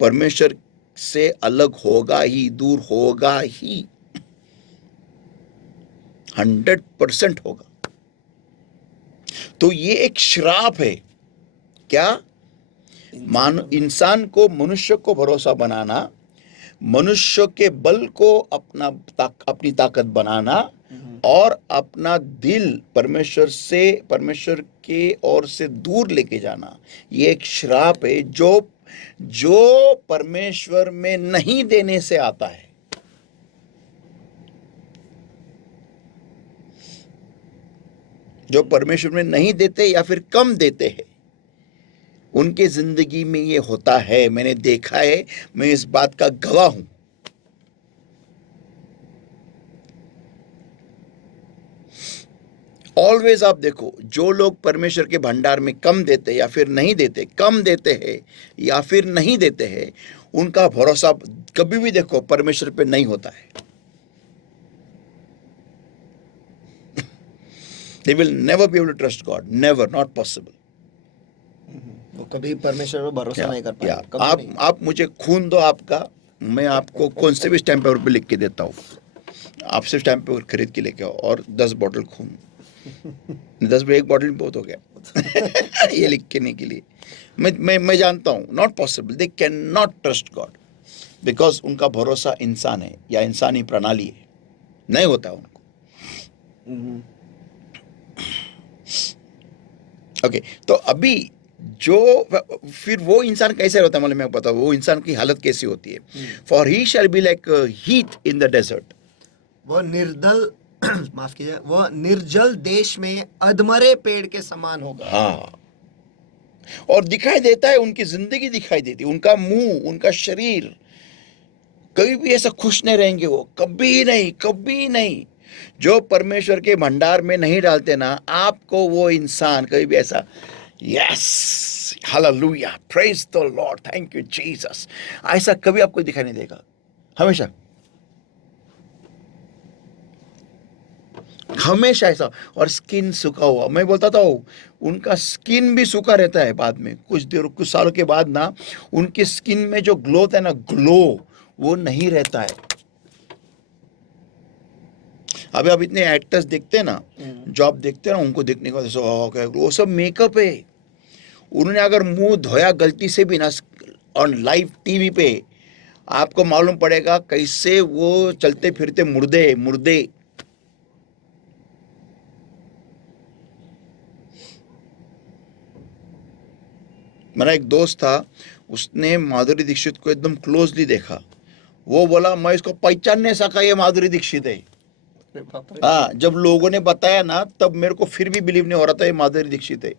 परमेश्वर से अलग होगा ही, दूर होगा ही, 100% होगा. तो ये एक श्राप है. क्या? इंसान को, मनुष्य को भरोसा बनाना, मनुष्य के बल को अपनी ताकत बनाना, और अपना दिल परमेश्वर के ओर से दूर लेके जाना, ये एक श्राप है जो परमेश्वर में नहीं देने से आता है. जो परमेश्वर में नहीं देते या फिर कम देते हैं, उनके जिंदगी में ये होता है. मैंने देखा है, मैं इस बात का गवाह हूं. ऑलवेज आप देखो, जो लोग परमेश्वर के भंडार में कम देते या फिर नहीं देते, कम देते हैं या फिर नहीं देते हैं, उनका भरोसा कभी भी देखो परमेश्वर पे नहीं होता है. They will never be able to trust God. Never, not possible. वो कभी परमेश्वर पर भरोसा नहीं कर पाएगा. कभी आप नहीं. आप मुझे खून दो आपका, मैं आपको कौन से भी स्टैम्प पेपर पे लिख के देता हूँ. आपसे स्टैम्प पेपर खरीद के लेके आओ और 10 बॉटल खून, 10 में एक बॉटल बहुत हो गया ये लिखने के लिए। मैं जानता हूँ not possible, they can not trust God, because उनका भरोसा इंसान है या इंसानी प्रणाली है, नहीं होता उनको। ओके, तो अभी जो फिर वो इंसान कैसे रहता है, मतलब मैं बताऊँ वो इंसान की हालत कैसी होती है। For he shall be like heat in the desert. वो निर्दल माफ कीजिए, वो निर्जल देश में अधमरे पेड़ के समान होगा। हाँ, और दिखाई देता है, उनकी जिंदगी दिखाई देती है, उनका मुंह, उनका शरीर, कभी भी ऐसा खुश नहीं रहेंगे वो, कभी नहीं, कभी नहीं। जो परमेश्वर के भंडार में नहीं डालते ना आपको, वो इंसान कभी भी ऐसा, yes hallelujah praise the Lord thank you Jesus, ऐसा कभी आपको दिखाई नहीं देगा, हमेशा हमेशा ऐसा। और स्किन सूखा हुआ, मैं बोलता था उनका स्किन भी सूखा रहता है बाद में, कुछ सालों के बाद ना उनकी स्किन में जो ग्लो था ना, ग्लो वो नहीं रहता है। अभी आप इतने एक्टर्स देखते हैं ना, जो आप देखते हैं ना, उनको देखने के बाद वो सब मेकअप है। उन्होंने अगर मुंह धोया गलती से भी ना ऑन लाइव टीवी पे, आपको मालूम पड़ेगा कैसे वो चलते फिरते मुर्दे मुर्दे। मेरा एक दोस्त था, उसने माधुरी दीक्षित को एकदम क्लोजली देखा, वो बोला मैं इसको पहचान नहीं सका, ये माधुरी दीक्षित है। हाँ, जब लोगों ने बताया ना तब मेरे को फिर भी बिलीव नहीं हो रहा था ये माधुरी दीक्षित है।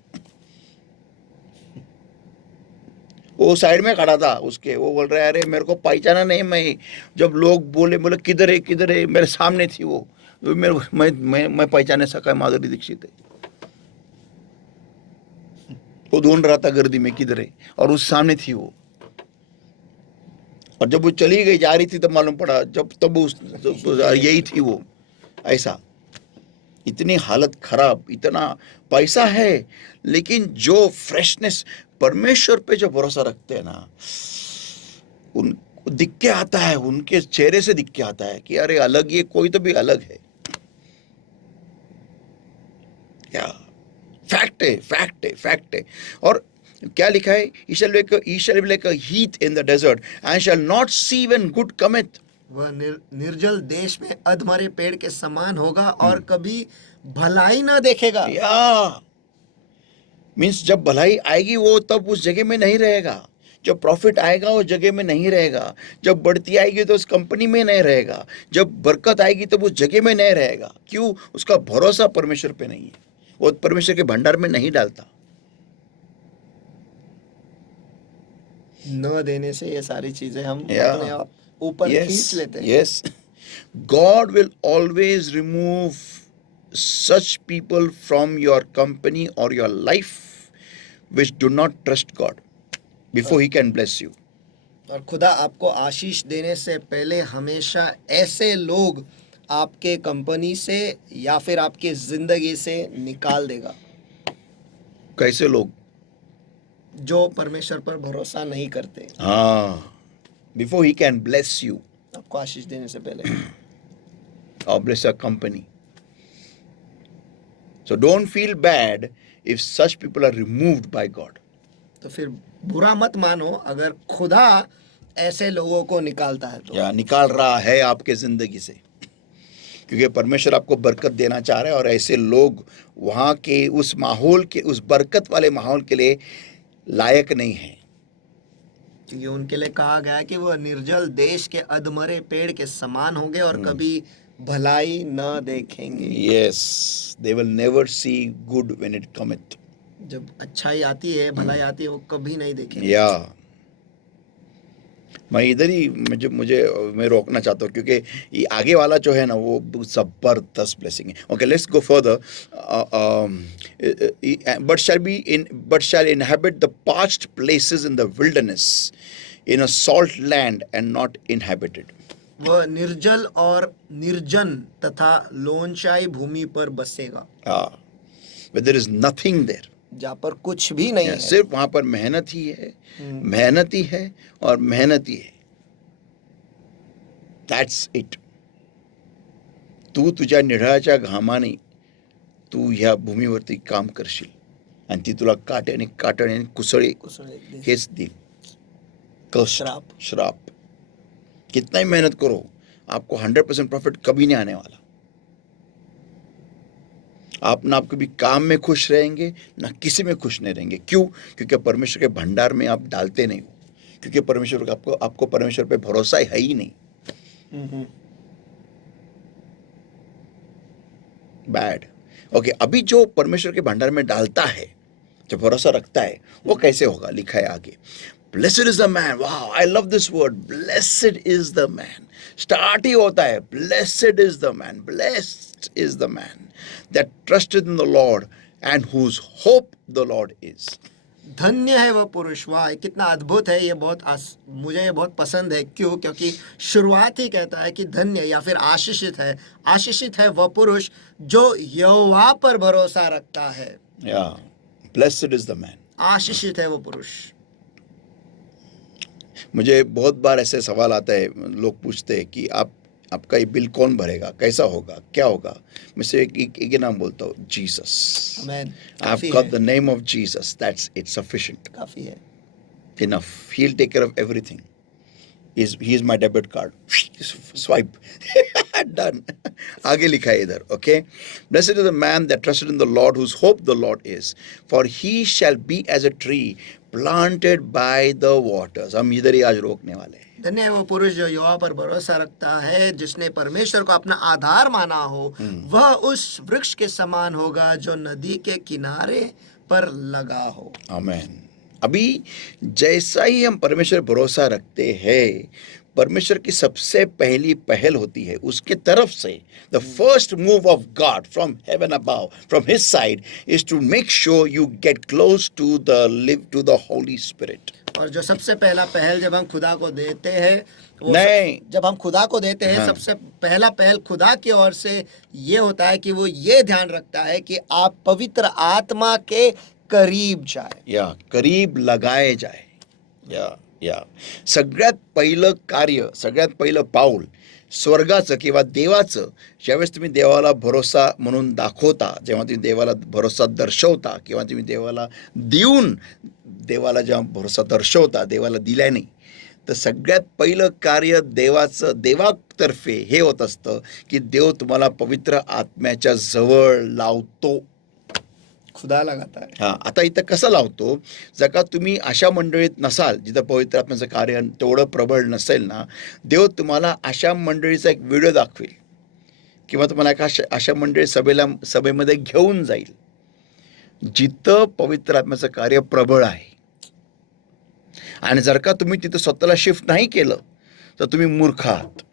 वो साइड में खड़ा था उसके, वो बोल रहा है अरे मेरे को पहचाना नहीं, मैं जब लोग बोले बोले किधर है, मेरे सामने थी वो, मेरे मैं पहचाने सका माधुरी दीक्षित है। वो ढूंढ रहा था गर्दी में किधर है, और उस सामने थी वो। और जब वो चली गई, जा रही थी, तब मालूम पड़ा, जब तब यही थी वो। ऐसा, इतनी हालत खराब, इतना पैसा है, लेकिन जो फ्रेशनेस, परमेश्वर पे जो भरोसा रखते हैं ना, उन दिख के आता है, उनके चेहरे से दिख के आता है कि अरे अलग, ये कोई तो भी अलग है। क्या फैक्ट है, फैक्ट है, फैक्ट है। और क्या लिखा है, he shall be like a heat in the desert and shall not see when good cometh। वह निर्जल देश में अधमरे पेड़ के समान होगा और कभी भलाई ना देखेगा। या मीन्स जब भलाई आएगी वो तब उस जगह में नहीं रहेगा, जब प्रॉफिट आएगा उस जगह में नहीं रहेगा, जब बढ़ती आएगी तो उस कंपनी में नहीं रहेगा, जब बरकत आएगी तब उस जगह में नहीं रहेगा। क्यों? उसका भरोसा परमेश्वर पे नहीं है, वो परमेश्वर के भंडार में नहीं डालता। न देने से ये सारी चीजें हम अपने आप ऊपर खींच लेते हैं। Yes, God will always remove such people from your company or your life which do not trust God before He can bless you. और खुदा आपको आशीष देने से पहले हमेशा ऐसे लोग आपके कंपनी से या फिर आपकी जिंदगी से निकाल देगा। कैसे लोग? जो परमेश्वर पर भरोसा नहीं करते। हाँ, before He can bless you आपको आशीष देने से पहले। or bless your company. So don't feel bad if such people are removed by God. तो फिर बुरा मत मानो अगर खुदा ऐसे लोगों को निकालता है तो। या निकाल रहा है आपके जिंदगी से, क्योंकि परमेश्वर आपको बरकत देना चाह रहा है, और ऐसे लोग वहाँ के उस माहौल के, उस बरकत वाले माहौल के लिए लायक नहीं है। क्योंकि उनके लिए कहा गया है कि वह निर्जल देश के अधमरे पेड़ के समान होंगे और कभी भलाई न देखेंगे। Yes, they will never see good when it cometh. जब अच्छाई आती है, भलाई आती है, वो कभी नहीं देखेंगे। या मैं इधर ही मैं रोकना चाहता हूँ, क्योंकि ये आगे वाला जो है ना वो जबरदस्त ब्लेसिंग है। Okay, let's go further. But shall inhabit the past places in the wilderness in a salt land and not inhabited. वह निर्जल और निर्जन तथा लोनशाही भूमि पर बसेगा। where there is nothing there, जहाँ पर कुछ भी नहीं है। सिर्फ वहां पर मेहनत ही है, मेहनत ही है और मेहनत ही है। That's it. तू तुझ्या निढळाच्या घामाने तू ह्या भूमीवरती काम करशील आणि ती तुला काट्याने काटणे आणि कुसळे हेच देईल. श्राप. श्राप. कितना ही मेहनत करो, आपको 100% प्रॉफिट कभी नहीं आने वाला. आप ना कभी काम में खुश रहेंगे, ना किसी में खुश नहीं रहेंगे. क्यों? क्योंकि परमेश्वर के भंडार में आप डालते नहीं हो, क्योंकि परमेश्वर का आपको परमेश्वर पे भरोसा है ही नहीं. बैड. ओके, अभी जो परमेश्वर के भंडार में डालता है, जो भरोसा रखता है, वो कैसे होगा? लिखा है आगे, ब्लेसेड इज द मैन. वाह, I love this word, blessed is the man. Start ही होता है, blessed is the man, blessed is the man that trusted in the Lord and whose hope the Lord is. धन्य है वह पुरुष. वाह, कितना अद्भुत है ये. मुझे ये बहुत पसंद है. क्यों? क्योंकि शुरुआत ही कहता है कि धन्य या फिर आशीषित है वह पुरुष जो यहोवा पर भरोसा रखता है. या, ब्लेसेड इज द मैन. आशीषित है वो पुरुष. मुझे बहुत बार ऐसे सवाल आता है, लोग पूछते हैं कि आपका ये बिल कौन भरेगा, कैसा होगा, क्या होगा? मैं से एक नाम बोलता हूँ, जीसस. आमीन. I've got the name of Jesus. That's it, sufficient. काफी है. Enough. He'll take care of everything. He is my debit card. Swipe. Done. आगे लिखा है इधर, okay? Blessed is the man that trusted in the Lord, whose hope the Lord is. For he shall be as a tree planted by the waters. हम इधर ही आज रोकने वाले हैं. धन्य है वो पुरुष जो यहोवा पर भरोसा रखता है, जिसने परमेश्वर को अपना आधार माना हो. वह उस वृक्ष के समान होगा जो नदी के किनारे पर लगा हो. आमीन. अभी जैसा ही हम परमेश्वर भरोसा रखते हैं, परमेश्वर की सबसे पहली पहल होती है उसके तरफ से. The first move of God from heaven above, from his side, is to make sure you get close to the Holy Spirit. और जो सबसे पहला पहल जब हम खुदा को देते हैं, जब हम खुदा को देते हैं, सबसे पहला पहल खुदा की ओर से ये होता है कि वो ये ध्यान रखता है कि आप पवित्र आत्मा के करीब जाए. या, करीब लगाए जाए. या सगळ्यात पहिलं कार्य, सगळ्यात पहिलं पाऊल स्वर्गाचं किंवा देवाचं, ज्यावेळेस तुम्ही देवाला भरोसा म्हणून दाखवता, जेव्हा तुम्ही देवाला भरोसा दर्शवता, किंवा तुम्ही देवाला देवाला जेव्हा भरोसा दर्शवता, देवाला दिल्याने, तर सगळ्यात पहिलं कार्य देवातर्फे हे होत असतं की देव तुम्हाला पवित्र आत्म्याच्या जवळ लावतो. खुदा लगाता है. हां, आता इथं कसं लावतो? जर का तुम्ही अशा मंडळीत नसाल जिथं पवित्र आत्म्याचं कार्य तेवढं प्रबळ नसेल ना, देव तुम्हाला अशा मंडळीचा एक व्हिडिओ दाखवेल किंवा तुम्हाला एका अशा मंडळी सभेमध्ये घेऊन जाईल जिथं पवित्र आत्म्याचं कार्य प्रबळ आहे. आणि जर का तुम्ही तिथं स्वतःला शिफ्ट नाही केलं तर तुम्ही मूर्ख आहात.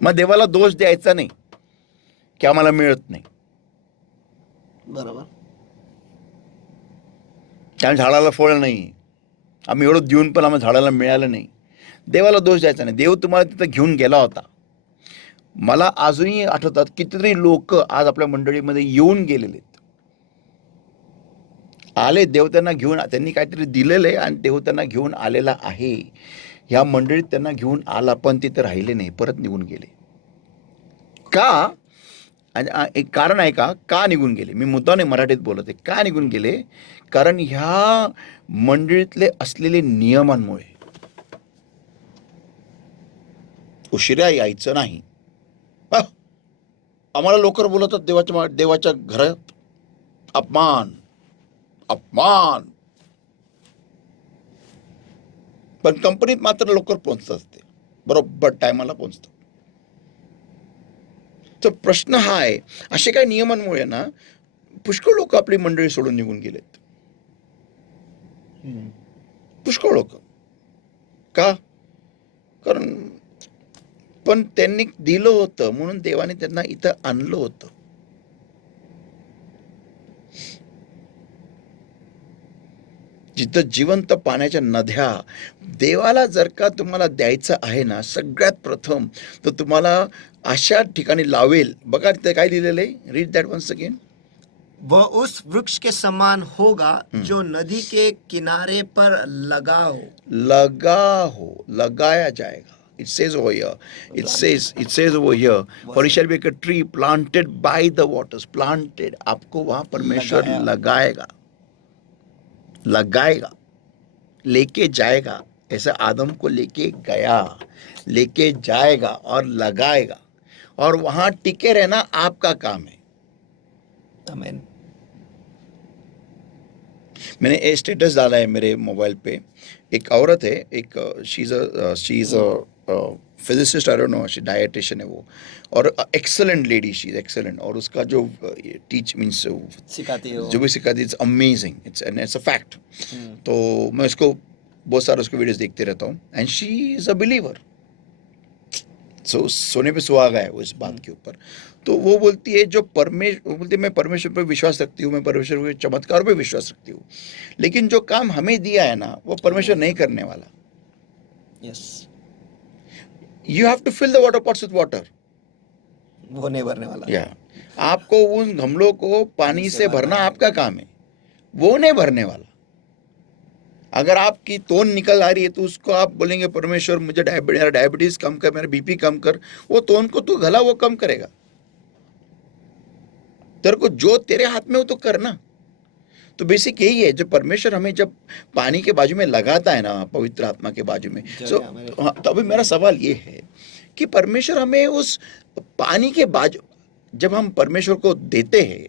मग देवाला दोष द्यायचा नाही की आम्हाला मिळत नाही. बरोबर. त्या झाडाला फळ नाही, आम्ही एवढं देऊन पण आम्हाला झाडाला मिळालं नाही. देवाला दोष द्यायचा नाही. देव तुम्हाला तिथं घेऊन गेला होता. मला अजूनही आठवतात कितीतरी लोक आज आपल्या मंडळीमध्ये येऊन गेलेले आले. देव त्यांना घेऊन, त्यांनी काहीतरी दिलेलं आहे आणि देव त्यांना घेऊन आलेला आहे. ह्या मंडळीत त्यांना घेऊन आला, पण तिथं राहिले नाही, परत निघून गेले. का? एक कारण आहे का निघून गेले? मी मुद्दाने मराठीत बोलत आहे. का निघून गेले? कारण ह्या मंडळीतले असलेले नियमांमुळे. उशिरा यायचं नाही. आम्हाला लवकर बोलतात देवाच्या घरात. अपमान. पण कंपनीत मात्र लवकर पोहोचतात ते, बरोबर टायमाला पोहोचतात. तर प्रश्न हा आहे, असे काही नियमांमुळे ना पुष्कळ लोक आपली मंडळी सोडून निघून गेलेत. पुष्कळ लोक. का? कारण पण त्यांनी दिलं होतं म्हणून देवाने त्यांना इथं आणलं होतं. जिथं जिवंत पाण्याच्या नद्या, देवाला जर का तुम्हाला द्यायचं आहे ना, सगळ्यात प्रथम तर तुम्हाला अशा ठिकाणी लावेल. बघा तिथे काय लिहिलेलं आहे, रीड दॅट वन्स अगेन. वह उस वृक्ष के समान होगा जो नदी के किनारे पर लगा हो. लगाया जाएगा. It says over here. It says over here. For he shall be like a tree planted by the waters. Planted. आपको वहाँ परमेश्वर लगाएगा, लेके जाएगा. ऐसा आदम को लेके गया, लेके जाएगा और लगाएगा, और वहां टिके रहना आपका काम है. आमीन. मैंने एक स्टेटस डाला है मेरे मोबाइल पे. एक औरत है, एक she is a physicist, I don't know, she dietitian है वो, और excellent lady, she is excellent. और उसका जो टीच मींस सिखाती है, जो भी सिखाती है, it's amazing, it's a fact. तो मैं उसको बहुत सारे उसके वीडियोस देखते रहता हूँ. And she is a believer. So सोने पे सुहागा है वो इस बात के ऊपर. तो वो बोलती है मैं परमेश्वर पर विश्वास रखती हूँ, मैं परमेश्वर के चमत्कार पे विश्वास रखती हूँ, लेकिन जो काम हमें दिया है ना, वो परमेश्वर नहीं करने वाला. Yes. You have to fill the water pots with water. वो नहीं भरने वाला. या आपको उन गमलों को पानी से भरना आपका काम है, वो नहीं भरने वाला. अगर आपकी तोन निकल आ रही है तो उसको आप बोलेंगे परमेश्वर मुझे डायबिटीज कम कर, मेरा बीपी कम कर. वो तोन को तो गला वो कम करेगा. तेरे को जो तेरे हाथ में हो तो करना. तो बेसिक यही है, जो परमेश्वर हमें जब पानी के बाजू में लगाता है ना, पवित्र आत्मा के बाजू में. तो अभी मेरा सवाल ये है कि परमेश्वर हमें उस पानी के बाजू, जब हम परमेश्वर को देते हैं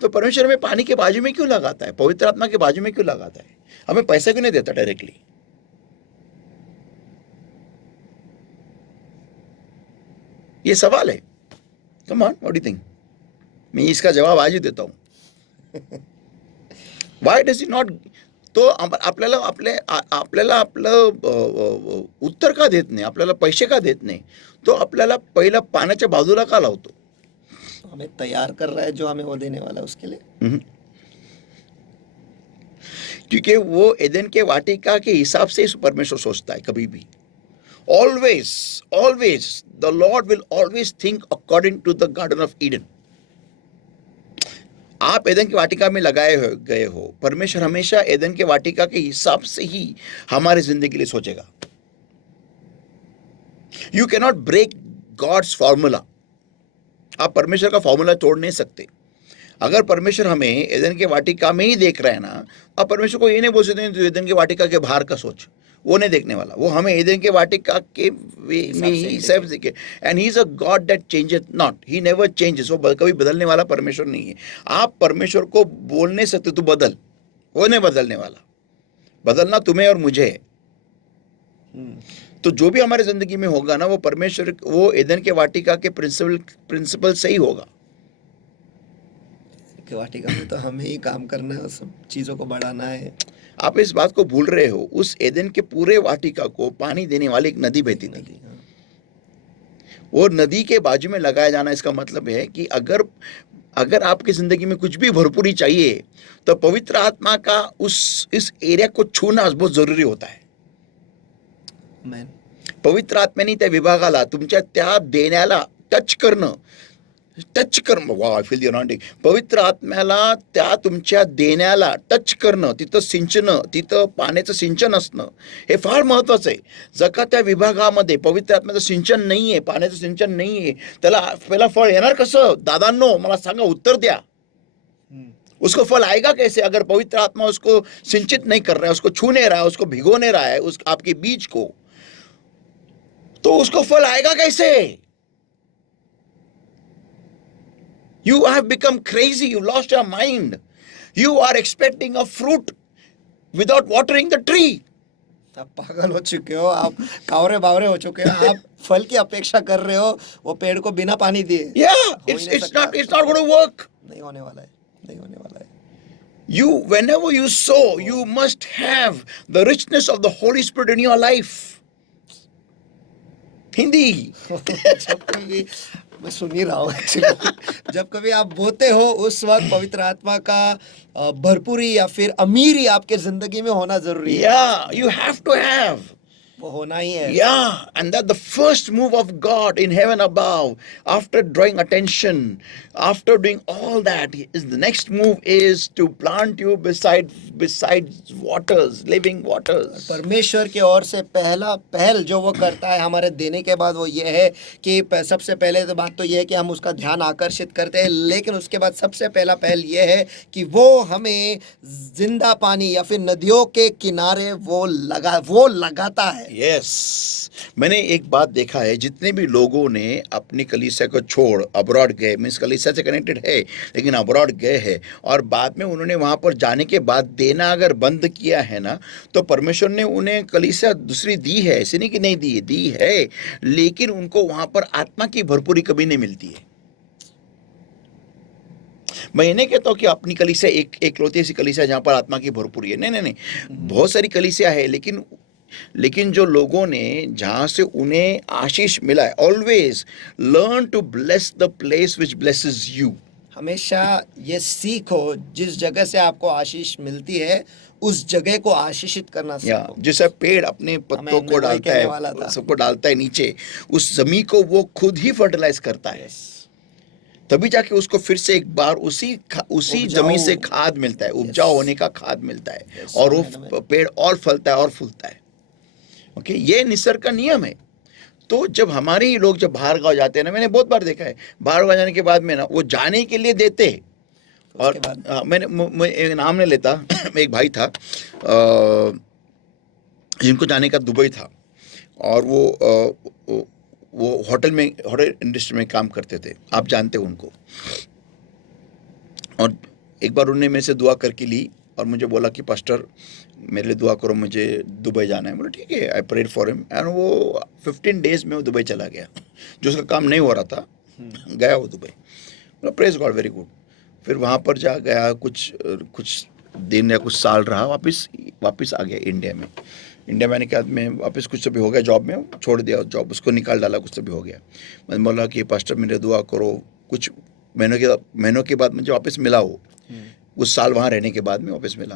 तो परमेश्वर हमें पानी के बाजू में क्यों लगाता है, पवित्र आत्मा के बाजू में क्यों लगाता है? हमें पैसा क्यों नहीं देता डायरेक्टली? ये सवाल है. Come on, what do you think? मैं इसका जवाब आज ही देता हूं. Why does it not? तो आपल्याला आपलं उत्तर का देत नाही, आपल्याला पैसे का देत नाही, तो आपल्याला पहिला पाण्याच्या बाजूला का लावतो? हमें तैयार कर रहा है जो हमें वो देने वाला है उसके लिए. क्योंकि वो एदन के वाटिका के हिसाब से परमेश्वर सोचता है कभी भी. Always the Lord will always think according to the garden of Eden. आप एदन की वाटिका में लगाए गए हो, परमेश्वर हमेशा एदन के वाटिका के हिसाब से ही हमारी जिंदगी के लिए सोचेगा. You can not break God's formula. आप परमेश्वर का फॉर्मूला तोड़ नहीं सकते. अगर परमेश्वर हमें एदन के वाटिका में ही देख रहा है ना, आप परमेश्वर को ये नहीं बोल सकते तो एदन के वाटिका के बाहर का सोच. वो नहीं देखने वाला. वो हमें एदन के वाटिका के में ही सब देखे. And he is a God that changes not. He never changes. वो कभी बदलने वाला परमेश्वर नहीं है. आप परमेश्वर को बोल नहीं सकते तू बदल. वो नहीं बदलने वाला. बदलना तुम्हें और मुझे है. तो जो भी हमारे जिंदगी में होगा ना, वो परमेश्वर, वो एदन के वाटिका के प्रिंसिपल से ही होगा. के वाटिका में तो हमें ही काम करना है, सब चीजों को बढ़ाना है. आप इस बात को भूल रहे हो, उस एदन के पूरे वाटिका को पानी देने वाली एक नदी बहती थी. वो नदी के बाजू में लगाया जाना, इसका मतलब है कि अगर आपकी जिंदगी में कुछ भी भरपूरी चाहिए तो पवित्र आत्मा का इस एरिया को छूना बहुत जरुरी होता है. पवित्र आत्म्याने त्या विभागाला, तुमच्या त्या देण्याला टच करणं. वाव, आय फील द अनॉइंटिंग. पवित्र आत्म्याला त्या तुमच्या देण्याला टच करणं, तिथं सिंचनं, तिथं पाण्याचं सिंचन असणं, हे फार महत्वाचं आहे. जर का त्या विभागामध्ये पवित्र आत्म्याचं सिंचन नाहीये, पाण्याचं सिंचन नाहीये, त्याला पहिला फळ येणार कसं? दादांनो मला सांगा, उत्तर द्या. उसको फल आएगा कैसे अगर पवित्र आत्मा उसको सिंचित नहीं कर रहा है, उसको छू नहीं रहा है, उसको भिगो नहीं रहा है, उस आपके बीज को, तो उसको फल आएगा कैसे? You have become crazy. You lost your mind. You are expecting a fruit without watering the tree. आप पागल हो चुके हो, आप कावरे बावरे हो चुके हो. आप फल की अपेक्षा कर रहे हो वो पेड़ को बिना पानी दिए. Yeah, it's not going to work. नहीं होने वाला है, नहीं होने वाला है. Whenever you sow, you must have the richness of the Holy Spirit in your life. Hindi. जब कभी मैं सुन ही रहा हूँ एक्चुअली, जब कभी आप बोते हो उस वक्त पवित्र आत्मा का भरपूरी या फिर अमीरी आपके जिंदगी में होना जरूरी है. Yeah, you have to have. वो होना ही है। Yeah, and that the first move of God in heaven above, after drawing attention, after doing all that, is the next move is to plant you beside waters, living waters. परमेश्वर की ओर से पहला पहल जो वो करता है हमारे देने के बाद वो ये है कि सबसे पहले तो बात तो ये है कि हम उसका ध्यान आकर्षित करते हैं, लेकिन उसके बाद सबसे पहला पहल ये है कि वो हमें जिंदा पानी या फिर नदियों के किनारे वो लगाता है। Yes, मैंने एक बात देखा है, जितने भी लोगों ने अपनी कलीसिया को छोड़ अब्रॉड गए, मीन्स कलीसिया से कनेक्टेड है लेकिन अब्रॉड गए हैं, और बाद में उन्होंने वहाँ पर जाने के बाद देना अगर बंद किया है ना, तो परमेश्वर ने उन्हें कलीसिया दूसरी दी है, ऐसे नहीं कि नहीं दी है, लेकिन उनको वहाँ पर आत्मा की भरपूरी कभी नहीं मिलती है। मैं ये नहीं कहता हूँ कि अपनी कलीसिया एकलौती ऐसी कलीसिया जहाँ पर आत्मा की भरपूरी है, नहीं, बहुत सारी कलीसिया है, लेकिन जो लोगों ने जहां से उन्हें आशीष मिला है, always learn to bless the place which blesses you. हमेशा ये सीखो जिस जगह से आपको आशीष मिलती है उस जगह को आशीषित करना सीखो। जैसे पेड़ अपने पत्तों को डालता है, सबको डालता है नीचे, उस जमीन को वो खुद ही फर्टिलाइज करता है, तभी जाके उसको फिर से एक बार उसी जमीन से खाद मिलता है, उपजाऊ होने का खाद मिलता है, और वो पेड़ और फलता है और फूलता है। ओके, ये निसर्ग का नियम है। तो जब हमारे ही लोग जब बाहर गाँव जाते हैं ना, मैंने बहुत बार देखा है, बाहर गाँव जाने के बाद में ना वो जाने के लिए देते हैं, और मैं एक नाम नहीं लेता एक भाई था जिनको जाने का दुबई था, और वो होटल इंडस्ट्री में काम करते थे, आप जानते हो उनको। और एक बार उन्होंने मेरे से दुआ करके ली और मुझे बोला कि पास्टर मेरे लिए दुआ करो, मुझे दुबई जाना है। बोला ठीक है, I prayed for him, and वो 15 डेज में वो दुबई चला गया, जो उसका काम नहीं हो रहा था, गया वो दुबई। बोला प्रेज गॉड, वेरी गुड। फिर वहाँ पर जा गया, कुछ दिन या कुछ साल रहा, वापस आ गया इंडिया में। इंडिया में आने के बाद में वापस कुछ तो भी हो गया, जॉब में छोड़ दिया जॉब, उसको निकाल डाला, कुछ तो भी हो गया। मैंने बोला कि पास्टर मेरे दुआ करो, कुछ महीनों के बाद मुझे वापस मिला, वो उस साल वहाँ रहने के बाद में वापस मिला।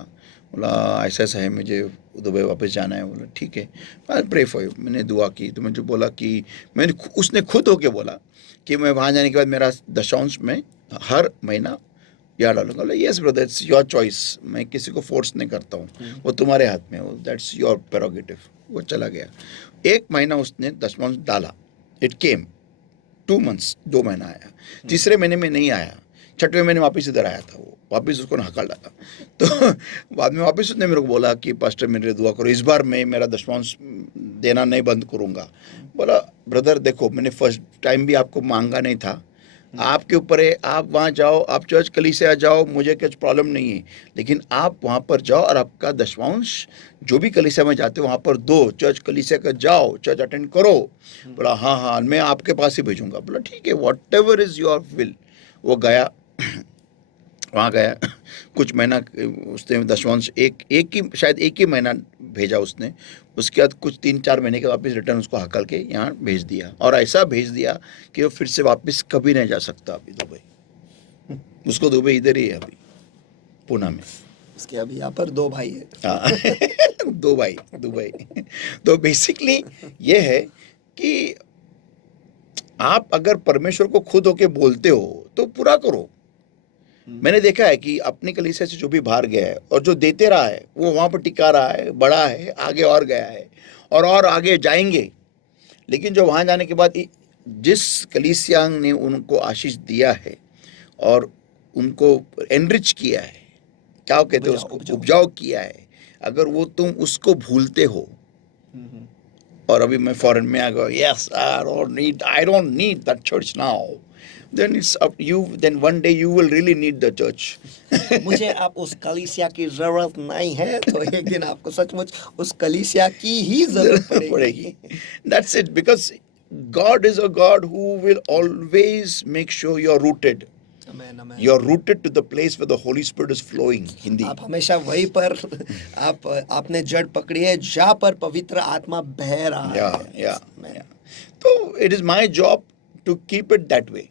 बोला ऐसा है, मुझे दुबई वापस जाना है। बोला ठीक है, आई प्रे फॉर यू। मैंने दुआ की तो मुझे बोला कि उसने खुद होके बोला कि मैं वहाँ जाने के बाद मेरा दशांश में हर महीना याद डालूंगा। बोला yes brother, it's your choice, मैं किसी को फोर्स नहीं करता हूँ, वो तुम्हारे हाथ में हो, दैट्स योर प्रेरोगेटिव। वो चला गया, 1 महीना उसने दशमांश डाला, इट केम 2 months, 2 महीना आया, तीसरे महीने में नहीं आया, छठवें महीने वापस इधर आया था, वो वापस उसको हकल डाला। तो बाद में वापस उसने मेरे को बोला कि पास्टर मेरे लिए दुआ करो, इस बार मैं मेरा दशमांश देना नहीं बंद करूँगा। बोला ब्रदर देखो, मैंने फर्स्ट टाइम भी आपको मांगा नहीं था, आपके ऊपर है, आप वहाँ जाओ, आप चर्च कलीसिया जाओ, मुझे कुछ प्रॉब्लम नहीं है, लेकिन आप वहाँ पर जाओ और आपका दशमांश जो भी कलीसिया में जाते हो वहाँ पर दो, चर्च कलीसिया का जाओ, चर्च अटेंड करो। बोला हाँ मैं आपके पास ही भेजूंगा। बोला ठीक है, what ever is your will. वो गया, वहाँ गया, कुछ महीना उसने दशमांश शायद एक ही महीना भेजा उसने, उसके बाद कुछ 3-4 महीने के वापस रिटर्न उसको हकल के यहाँ भेज दिया, और ऐसा भेज दिया कि वो फिर से वापस कभी नहीं जा सकता अभी दुबई। उसको दुबई इधर ही है अभी, पुणे में। इसके अभी यहाँ पर 2 भाई है। हाँ 2 भाई दुबई। तो बेसिकली ये है कि आप अगर परमेश्वर को खुद होके बोलते हो तो पूरा करो। मैंने देखा है कि अपनी कलीसिया से जो भी बाहर गया है और जो देते रहा है वो वहाँ पर टिका रहा है, बड़ा है, आगे और गया है और आगे जाएंगे। लेकिन जो वहाँ जाने के बाद जिस कलीसिया ने उनको आशीष दिया है और उनको एनरिच किया है, क्या कहते हैं उसको, उपजाऊ किया है, अगर वो तुम उसको भूलते हो और अभी मैं फॉरेन में आ गया, yes I don't need that church now, then it's up to you, then one day you will really need the church. मुझे आप उस कलीसिया की जरूरत नहीं है, तो एक दिन आपको सचमुच उस कलीसिया की ही जरूरत पड़ेगी। That's it, because God is a God who will always make sure you're rooted. Amen, amen. You're rooted to the place where the Holy Spirit is flowing. Hindi आप हमेशा वहीं पर आपने जड़ पकड़ी है जहाँ पर पवित्र आत्मा बह रहा है। yeah. तो it is my job to keep it that way.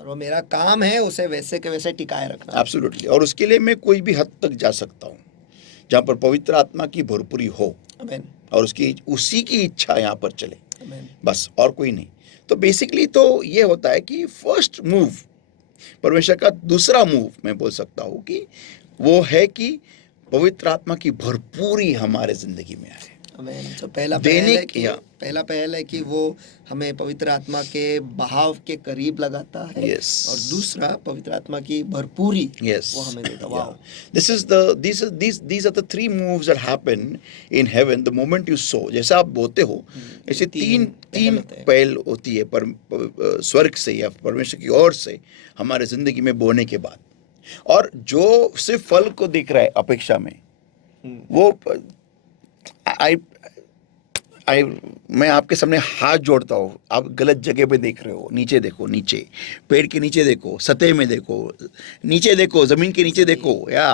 और वो मेरा काम है उसे वैसे के वैसे टिकाए रखना। Absolutely. और उसके लिए मैं कोई भी हद तक जा सकता हूँ जहाँ पर पवित्र आत्मा की भरपूरी हो। Amen. और उसकी उसी की इच्छा यहाँ पर चले, आमेन। बस और कोई नहीं। तो बेसिकली तो ये होता है कि फर्स्ट मूव, परमेश्वर का दूसरा मूव मैं बोल सकता हूँ कि वो है कि पवित्र आत्मा की भरपूरी हमारे जिंदगी में आए। आमेन। तो पहला देने पहल है कि या पहल है कि वो हमें पवित्र आत्मा के बहाव के करीब लगाता है, Yes. और दूसरा पवित्र आत्मा की भरपूरी Yes. वो हमें देता। Yeah. Wow. These are the three moves that happen in heaven the moment you sow. जैसे आप बोते हो, ऐसे तीन पहल होते हैं। पहल होती है स्वर्ग से या परमेश्वर की ओर से हमारे जिंदगी में बोने के बाद। और जो सिर्फ फल को दिख रहा है अपेक्षा में, वो मैं आपके सामने हाथ जोड़ता हूँ, आप गलत जगह पे देख रहे हो। नीचे देखो, नीचे पेड़ के नीचे देखो, सतह में देखो, नीचे देखो, जमीन के नीचे देखो। या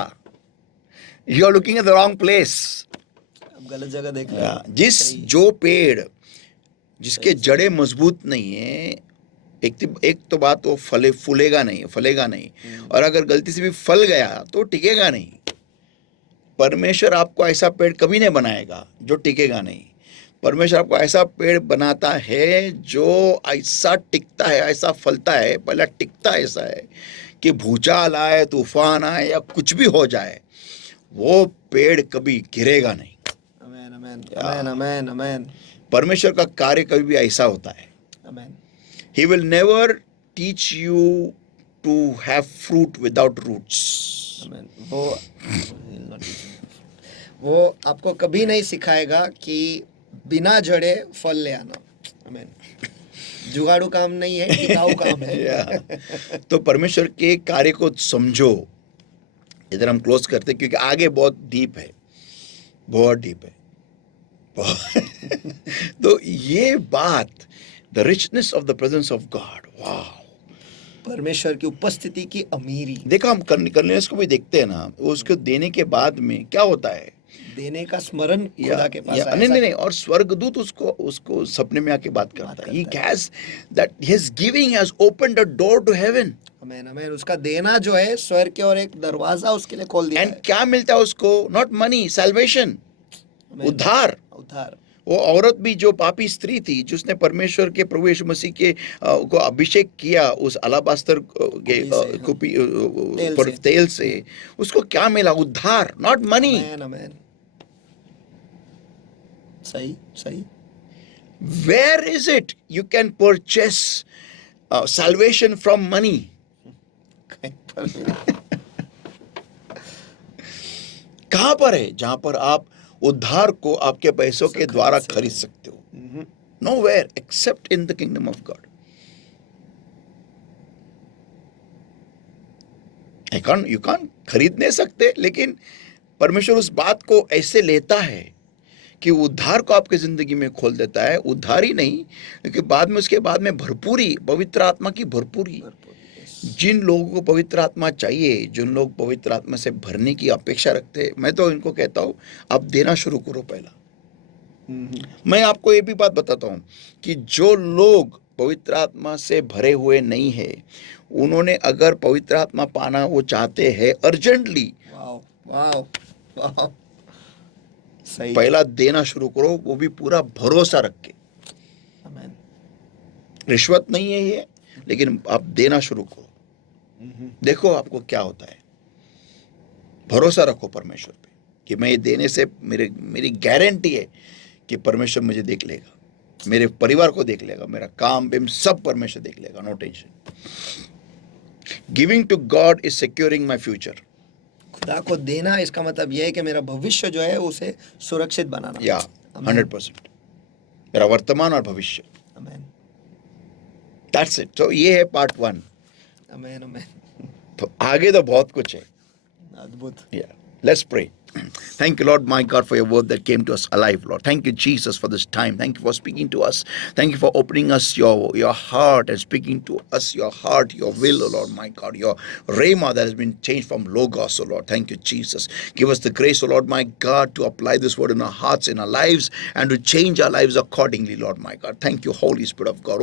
you are looking at the wrong place. अब गलत जगह देख रहे हो। जो पेड़ जिसके जड़ें मजबूत नहीं है, एक तो बात, वो फलेगा नहीं, और अगर गलती से भी फल गया तो टिकेगा नहीं। परमेश्वर आपको ऐसा पेड़ कभी नहीं बनाएगा जो टिकेगा नहीं। परमेश्वर आपको ऐसा पेड़ बनाता है जो ऐसा टिकता है, ऐसा फलता है, पहला टिकता ऐसा है कि भूचाल आए, तूफान आए या कुछ भी हो जाए, वो पेड़ कभी गिरेगा नहीं। आमेन, आमेन, आमेन, आमेन, आमेन। परमेश्वर का कार्य कभी भी ऐसा होता है। आमेन। He will never teach you to have fruit without roots. आमेन। वो आपको कभी नहीं सिखाएगा कि बिना जड़े फल ले आना। आमेन। जुगाड़ू काम नहीं है, टिकाऊ काम है। Yeah. तो परमेश्वर के कार्य को समझो। इधर हम क्लोज करते हैं क्योंकि आगे बहुत डीप है, बहुत डीप है। तो ये बात, the richness of the presence of God, वाह, परमेश्वर की उपस्थिति की अमीरी। देखो हम कर्नेलियस को भी देखते हैं ना, उसको देने के बाद में क्या होता है, देने का स्मरण खुदा के पास आया। नहीं, और स्वर्गदूत उसको सपने में आके बात करता है। He has that his giving has opened a door to heaven. आमेन, आमेन। उसका देना जो है स्वर्ग के और एक दरवाजा उसके लिए खोल दिया And है। क्या मिलता है उसको? Not money, salvation, उद्धार। उद्धार। वो औरत भी जो पापी स्त्री थी, जिसने परमेश्वर के प्रभु यीशु मसीह के को अभिषेक किया उस अलाबास्तर के तेल से, उसको क्या मिला? उद्धार, नॉट मनी। आमेन, आमेन। सही, सही। Where is it you can purchase salvation from money? कहां पर है जहां पर आप उद्धार को आपके पैसों के द्वारा खरीद सकते हो? Nowhere except in the kingdom of God. You can't खरीद नहीं सकते, लेकिन परमेश्वर उस बात को ऐसे लेता है कि उद्धार को आपके जिंदगी में खोल देता है। उद्धार ही नहीं, लेकिन बाद में, उसके बाद में भरपूरी, पवित्र आत्मा की भरपूरी। जिन लोगों को पवित्र आत्मा चाहिए, जिन लोग पवित्र आत्मा से भरने की अपेक्षा रखते हैं, मैं तो इनको कहता हूँ, आप देना शुरू करो पहला। मैं आपको ये भी बात बताता हूँ कि जो लोग पवित्र आत्मा से भरे हुए नहीं है, उन्होंने अगर पवित्र आत्मा पाना वो चाहते हैं अर्जेंटली, पहला देना शुरू करो, वो भी पूरा भरोसा रख के। रिश्वत नहीं है ये, लेकिन आप देना शुरू करो, देखो आपको क्या होता है। भरोसा रखो परमेश्वर पे कि मैं ये देने से मेरी गारंटी है कि परमेश्वर मुझे देख लेगा, मेरे परिवार को देख लेगा, मेरा काम बेम सब परमेश्वर देख लेगा, no tension. Giving to God is securing my future. खुदा को देना, इसका मतलब यह है कि मेरा भविष्य जो है उसे सुरक्षित बनाना। या 100%, मेरा वर्तमान और भविष्य। आमेन। That's it. तो ये है पार्ट 1। आमेन, आमेन। तो आगे तो बहुत कुछ है। अद्भुत। Let's pray. Thank you, Lord, my God, for your word that came to us alive, Lord. Thank you, Jesus, for this time. Thank you for speaking to us. Thank you for opening us your heart and speaking to us your heart, your will, oh Lord, my God, your rhema that has been changed from logos, oh Lord. Thank you, Jesus. Give us the grace, oh Lord, my God, to apply this word in our hearts, in our lives, and to change our lives accordingly, Lord, my God. Thank you, Holy Spirit of God.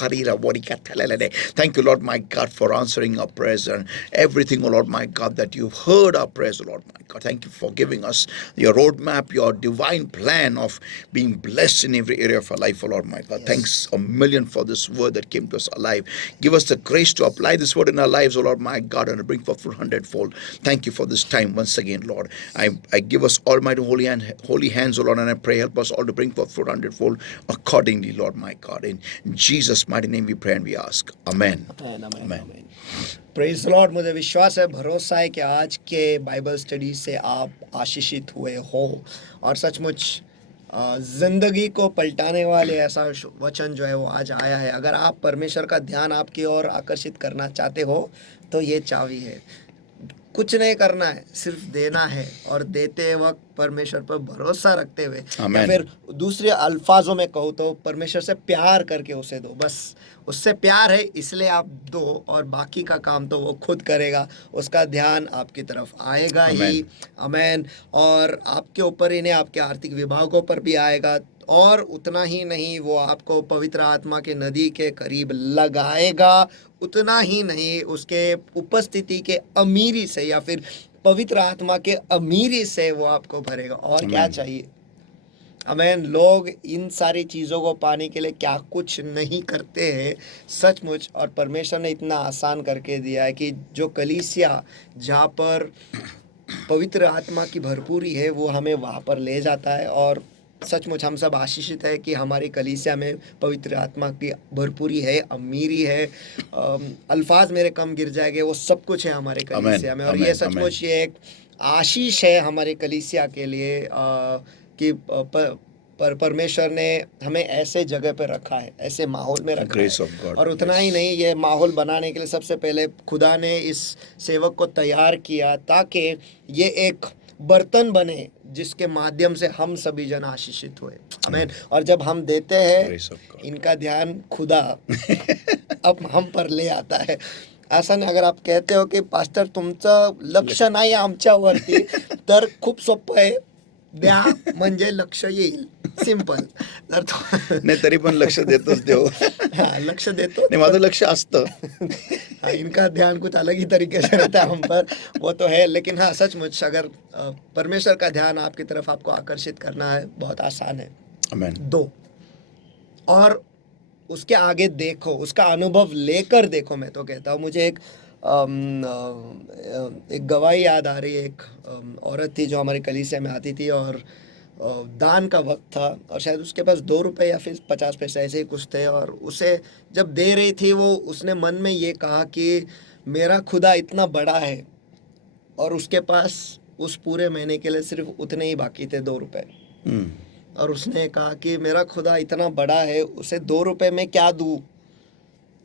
karira warika thalalale. Thank you, Lord my God, for answering our prayers and everything, oh Lord my God, that you've heard our prayers, oh Lord my God. Thank you for giving us your roadmap, your divine plan of being blessed in every area of our life, oh Lord my God. Yes. Thanks a million for this word that came to us alive. Give us the grace to apply this word in our lives, oh Lord my God, and to bring forth fruit hundredfold. Thank you for this time once again, Lord. I give us almighty holy hands, oh Lord, and I pray help us all to bring forth fruit hundredfold accordingly, Lord my God. In Jesus' mighty name we pray and we ask. Amen. Amen. Praise Lord. मुझे विश्वास है, भरोसा है कि आज के Bible study से आप आशीषित हुए हो और सचमुच जिंदगी को पलटाने वाले ऐसा वचन जो है वो आज आया है. अगर आप परमेश्वर का ध्यान आपकी ओर आकर्षित करना चाहते हो तो ये चाबी है. कुछ नहीं करना है, सिर्फ देना है और देते वक्त परमेश्वर पर भरोसा रखते हुए, या Amen. फिर दूसरे अल्फाजों में कहूँ तो परमेश्वर से प्यार करके उसे दो. बस उससे प्यार है इसलिए आप दो और बाकी का काम तो वो खुद करेगा. उसका ध्यान आपकी तरफ आएगा ही. आमेन. और आपके ऊपर ही नहीं, आपके आर्थिक विभागों पर भी आएगा. और उतना ही नहीं, वो आपको पवित्र आत्मा के नदी के करीब लगाएगा. उतना ही नहीं, उसके उपस्थिति के अमीरी से या फिर पवित्र आत्मा के अमीरी से वो आपको भरेगा. और क्या Amen. चाहिए? अमेन. लोग इन सारी चीज़ों को पाने के लिए क्या कुछ नहीं करते हैं सचमुच. और परमेश्वर ने इतना आसान करके दिया है कि जो कलीसिया जहाँ पर पवित्र आत्मा की भरपूरी है वो हमें वहाँ पर ले जाता है. और सचमुच हम सब आशीषित है कि हमारी कलीसिया में पवित्र आत्मा की भरपूरी है, अमीरी है. अल्फाज मेरे कम गिर जाएंगे, वो सब कुछ है हमारे कलीसिया में. और ये सचमुच ये एक आशीष है हमारी कलीसिया के लिए कि परमेश्वर ने हमें ऐसे जगह पर रखा है, ऐसे माहौल में रखा Grace है. of God, और उतना yes. ही नहीं, ये माहौल बनाने के लिए सबसे पहले खुदा ने इस सेवक को तैयार किया ताकि ये एक बर्तन बने जिसके माध्यम से हम सभी जन आशीषित हुए. आमीन. और जब हम देते हैं, Grace of God. इनका ध्यान खुदा अब हम पर ले आता है. असं नाही, अगर आप कहते हो की पास्टर तुमचं लक्ष नाही आमच्यावरती तर खूप सोपं आहे, द्या म्हणजे लक्ष येईल. सिंपल. जर नाही तरी पण लक्ष देतोच देव. लक्ष देतो नाही माझं लक्ष असतं. हाँ, इनका ध्यान कुछ अलग ही तरीके से रहता है हम पर, वो तो है. लेकिन हाँ, सचमुच अगर परमेश्वर का ध्यान आपकी तरफ आपको आकर्षित करना है, बहुत आसान है. Amen. दो और उसके आगे देखो, उसका अनुभव लेकर देखो. मैं तो कहता हूँ, मुझे एक गवाही याद आ रही है. एक औरत थी जो हमारी कलीसिया में आती थी और दान का वक्त था और शायद उसके पास 2 रुपए या फिर 50 पैसे ऐसे ही कुछ थे. और उसे जब दे रही थी वो उसने मन में ये कहा कि मेरा खुदा इतना बड़ा है, और उसके पास उस पूरे महीने के लिए सिर्फ उतने ही बाकी थे, 2 रुपए. और उसने कहा कि मेरा खुदा इतना बड़ा है, उसे 2 रुपए में क्या दूँ,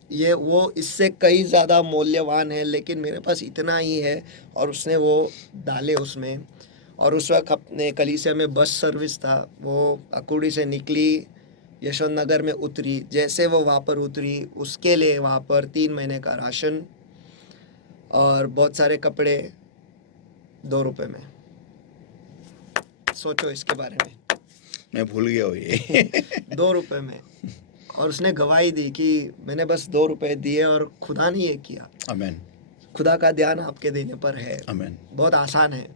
ये वो इससे कई ज़्यादा मूल्यवान है, लेकिन मेरे पास इतना ही है. और उसने वो डाले उसमें. और उस वक्त अपने कलीसिया में बस सर्विस था, वो अकुड़ी से निकली, यशवंत नगर में उतरी. जैसे वो वहाँ पर उतरी, उसके लिए वहाँ पर 3 महीने का राशन और बहुत सारे कपड़े 2 रुपए में. सोचो इसके बारे में. मैं भूल गया हूँ ये. 2 रुपए में. और उसने गवाही दी कि मैंने बस 2 रुपए दिए और खुदा ने ये किया. Amen. खुदा का ध्यान आपके देने पर है. Amen. बहुत आसान है,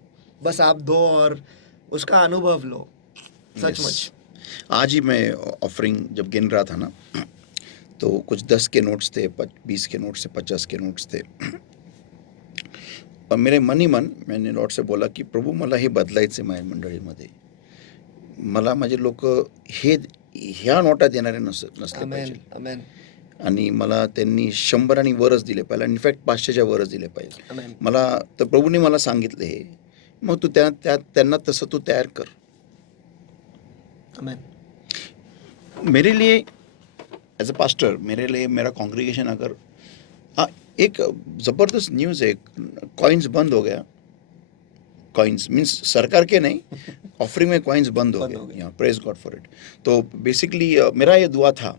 बस आप दो और उसका अनुभव लो. सचमुच. Yes. आज ही मैं ऑफरिंग जब गिन रहा था ना, तो कुछ 10 के नोट्स थे, 20 के नोट्स थे, 50 के नोट्स थे. और मेरे मन ही मन मैंने लॉर्ड से बोला की प्रभू मला हे बदलायचे माझ्या मंडळीमध्ये. मला माझे लोक हे ह्या नोटा देणारे नसले पाहिजे. आमेन. आणि मला त्यांनी 100 आणि वरच दिले पाहिजे. इनफॅक्ट 500च्या वरच दिले पाहिजे. आमेन. मला तर प्रभूने मला सांगितले हे, मग तू त्यांना तसं तू तयार कर. आमेन. मेरे लिए एज अ पास्टर, मेरे लिए मेरा कॉन्ग्रीगेशन अगर एक ज़बरदस्त न्यूज़ है, कॉइन्स बंद हो गया. कॉइन्स मीन्स सरकार के नहीं, ऑफरिंग में कॉइन्स बंद हो गए. यहाँ प्रेज गॉड फॉर इट. तो बेसिकली मेरा ये दुआ था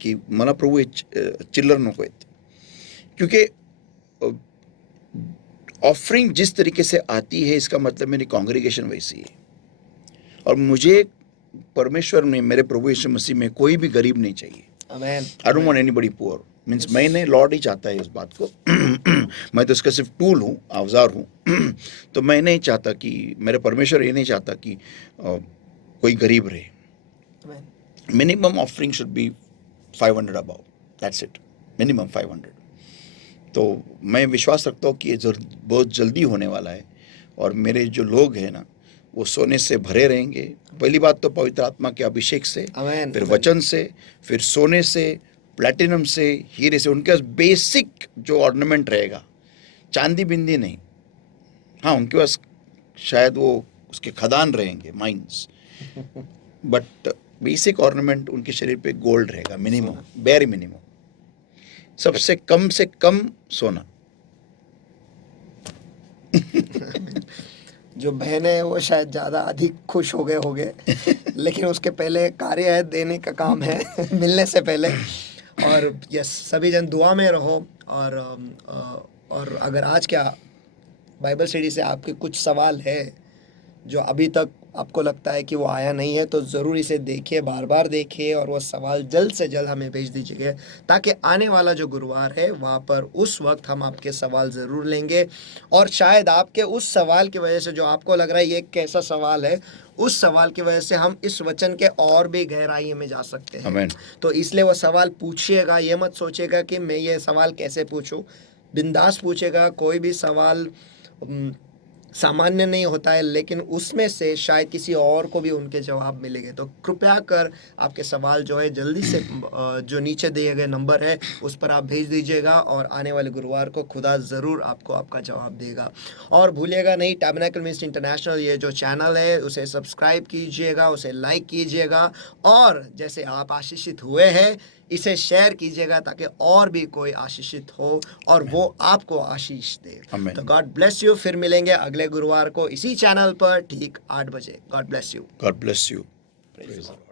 कि मला प्रभू चिल्लर नको आहेत, क्योंकि ऑफरिंग जिस तरीके से आती है इसका मतलब मेरी कॉन्ग्रीगेशन वैसी है. और मुझे परमेश्वर में, मेरे प्रभु यीशु मसीह में कोई भी गरीब नहीं चाहिए. Amen. I don't want anybody poor means मैंने लॉर्ड ही चाहता है इस बात को मैं तो इसका सिर्फ टूल हूँ, औजार हूँ तो मैं नहीं चाहता कि मेरे परमेश्वर ये नहीं चाहता कि कोई गरीब रहे. Amen. Minimum offering should be 500 above, that's it, minimum 500. तो मैं विश्वास रखता हूँ कि ये बहुत जल्दी होने वाला है और मेरे जो लोग हैं ना वो सोने से भरे रहेंगे. पहली बात तो पवित्र आत्मा के अभिषेक से, Amen. फिर Amen. वचन से, फिर सोने से, प्लैटिनम से, हीरे से. उनके पास बेसिक जो ऑर्नामेंट रहेगा, चांदी बिंदी नहीं. हाँ, उनके पास शायद वो उसके खदान रहेंगे, माइंस, बट बेसिक ऑर्नामेंट उनके शरीर पे गोल्ड रहेगा, मिनिमम, वेरी मिनिमम, सबसे कम से कम सोना. जो बहन है वो शायद ज़्यादा अधिक खुश हो गए होंगे लेकिन उसके पहले कार्य है, देने का काम है मिलने से पहले. और यस, सभी जन दुआ में रहो. और अगर आज क्या बाइबल स्टडी से आपके कुछ सवाल है जो अभी तक आपको लगता है कि वो आया नहीं है, तो ज़रूर इसे देखिए, बार बार देखिए और वो सवाल जल्द से जल्द हमें भेज दीजिएगा, ताकि आने वाला जो गुरुवार है वहाँ पर उस वक्त हम आपके सवाल ज़रूर लेंगे. और शायद आपके उस सवाल की वजह से, जो आपको लग रहा है ये कैसा सवाल है, उस सवाल की वजह से हम इस वचन के और भी गहराई में जा सकते हैं. आमीन. तो इसलिए वो सवाल पूछिएगा. ये मत सोचिएगा कि मैं ये सवाल कैसे पूछूं. बिंदास पूछेगा. कोई भी सवाल सामान्य नहीं होता है, लेकिन उसमें से शायद किसी और को भी उनके जवाब मिलेंगे. तो कृपया कर आपके सवाल जो है जल्दी से जो नीचे दिए गए नंबर है उस पर आप भेज दीजिएगा और आने वाले गुरुवार को खुदा ज़रूर आपको आपका जवाब देगा. और भूलिएगा नहीं, टैबरनेकल मिनिस्ट्री इंटरनेशनल ये जो चैनल है उसे सब्सक्राइब कीजिएगा, उसे लाइक कीजिएगा और जैसे आप आशीषित हुए हैं इसे शेयर कीजिएगा ताकि और भी कोई आशीषित हो और वो आपको आशीष दे. आमीन. तो गॉड ब्लेस यू. फिर मिलेंगे अगले गुरुवार को इसी चैनल पर ठीक 8 बजे. God bless you. God bless you. Praise the Lord.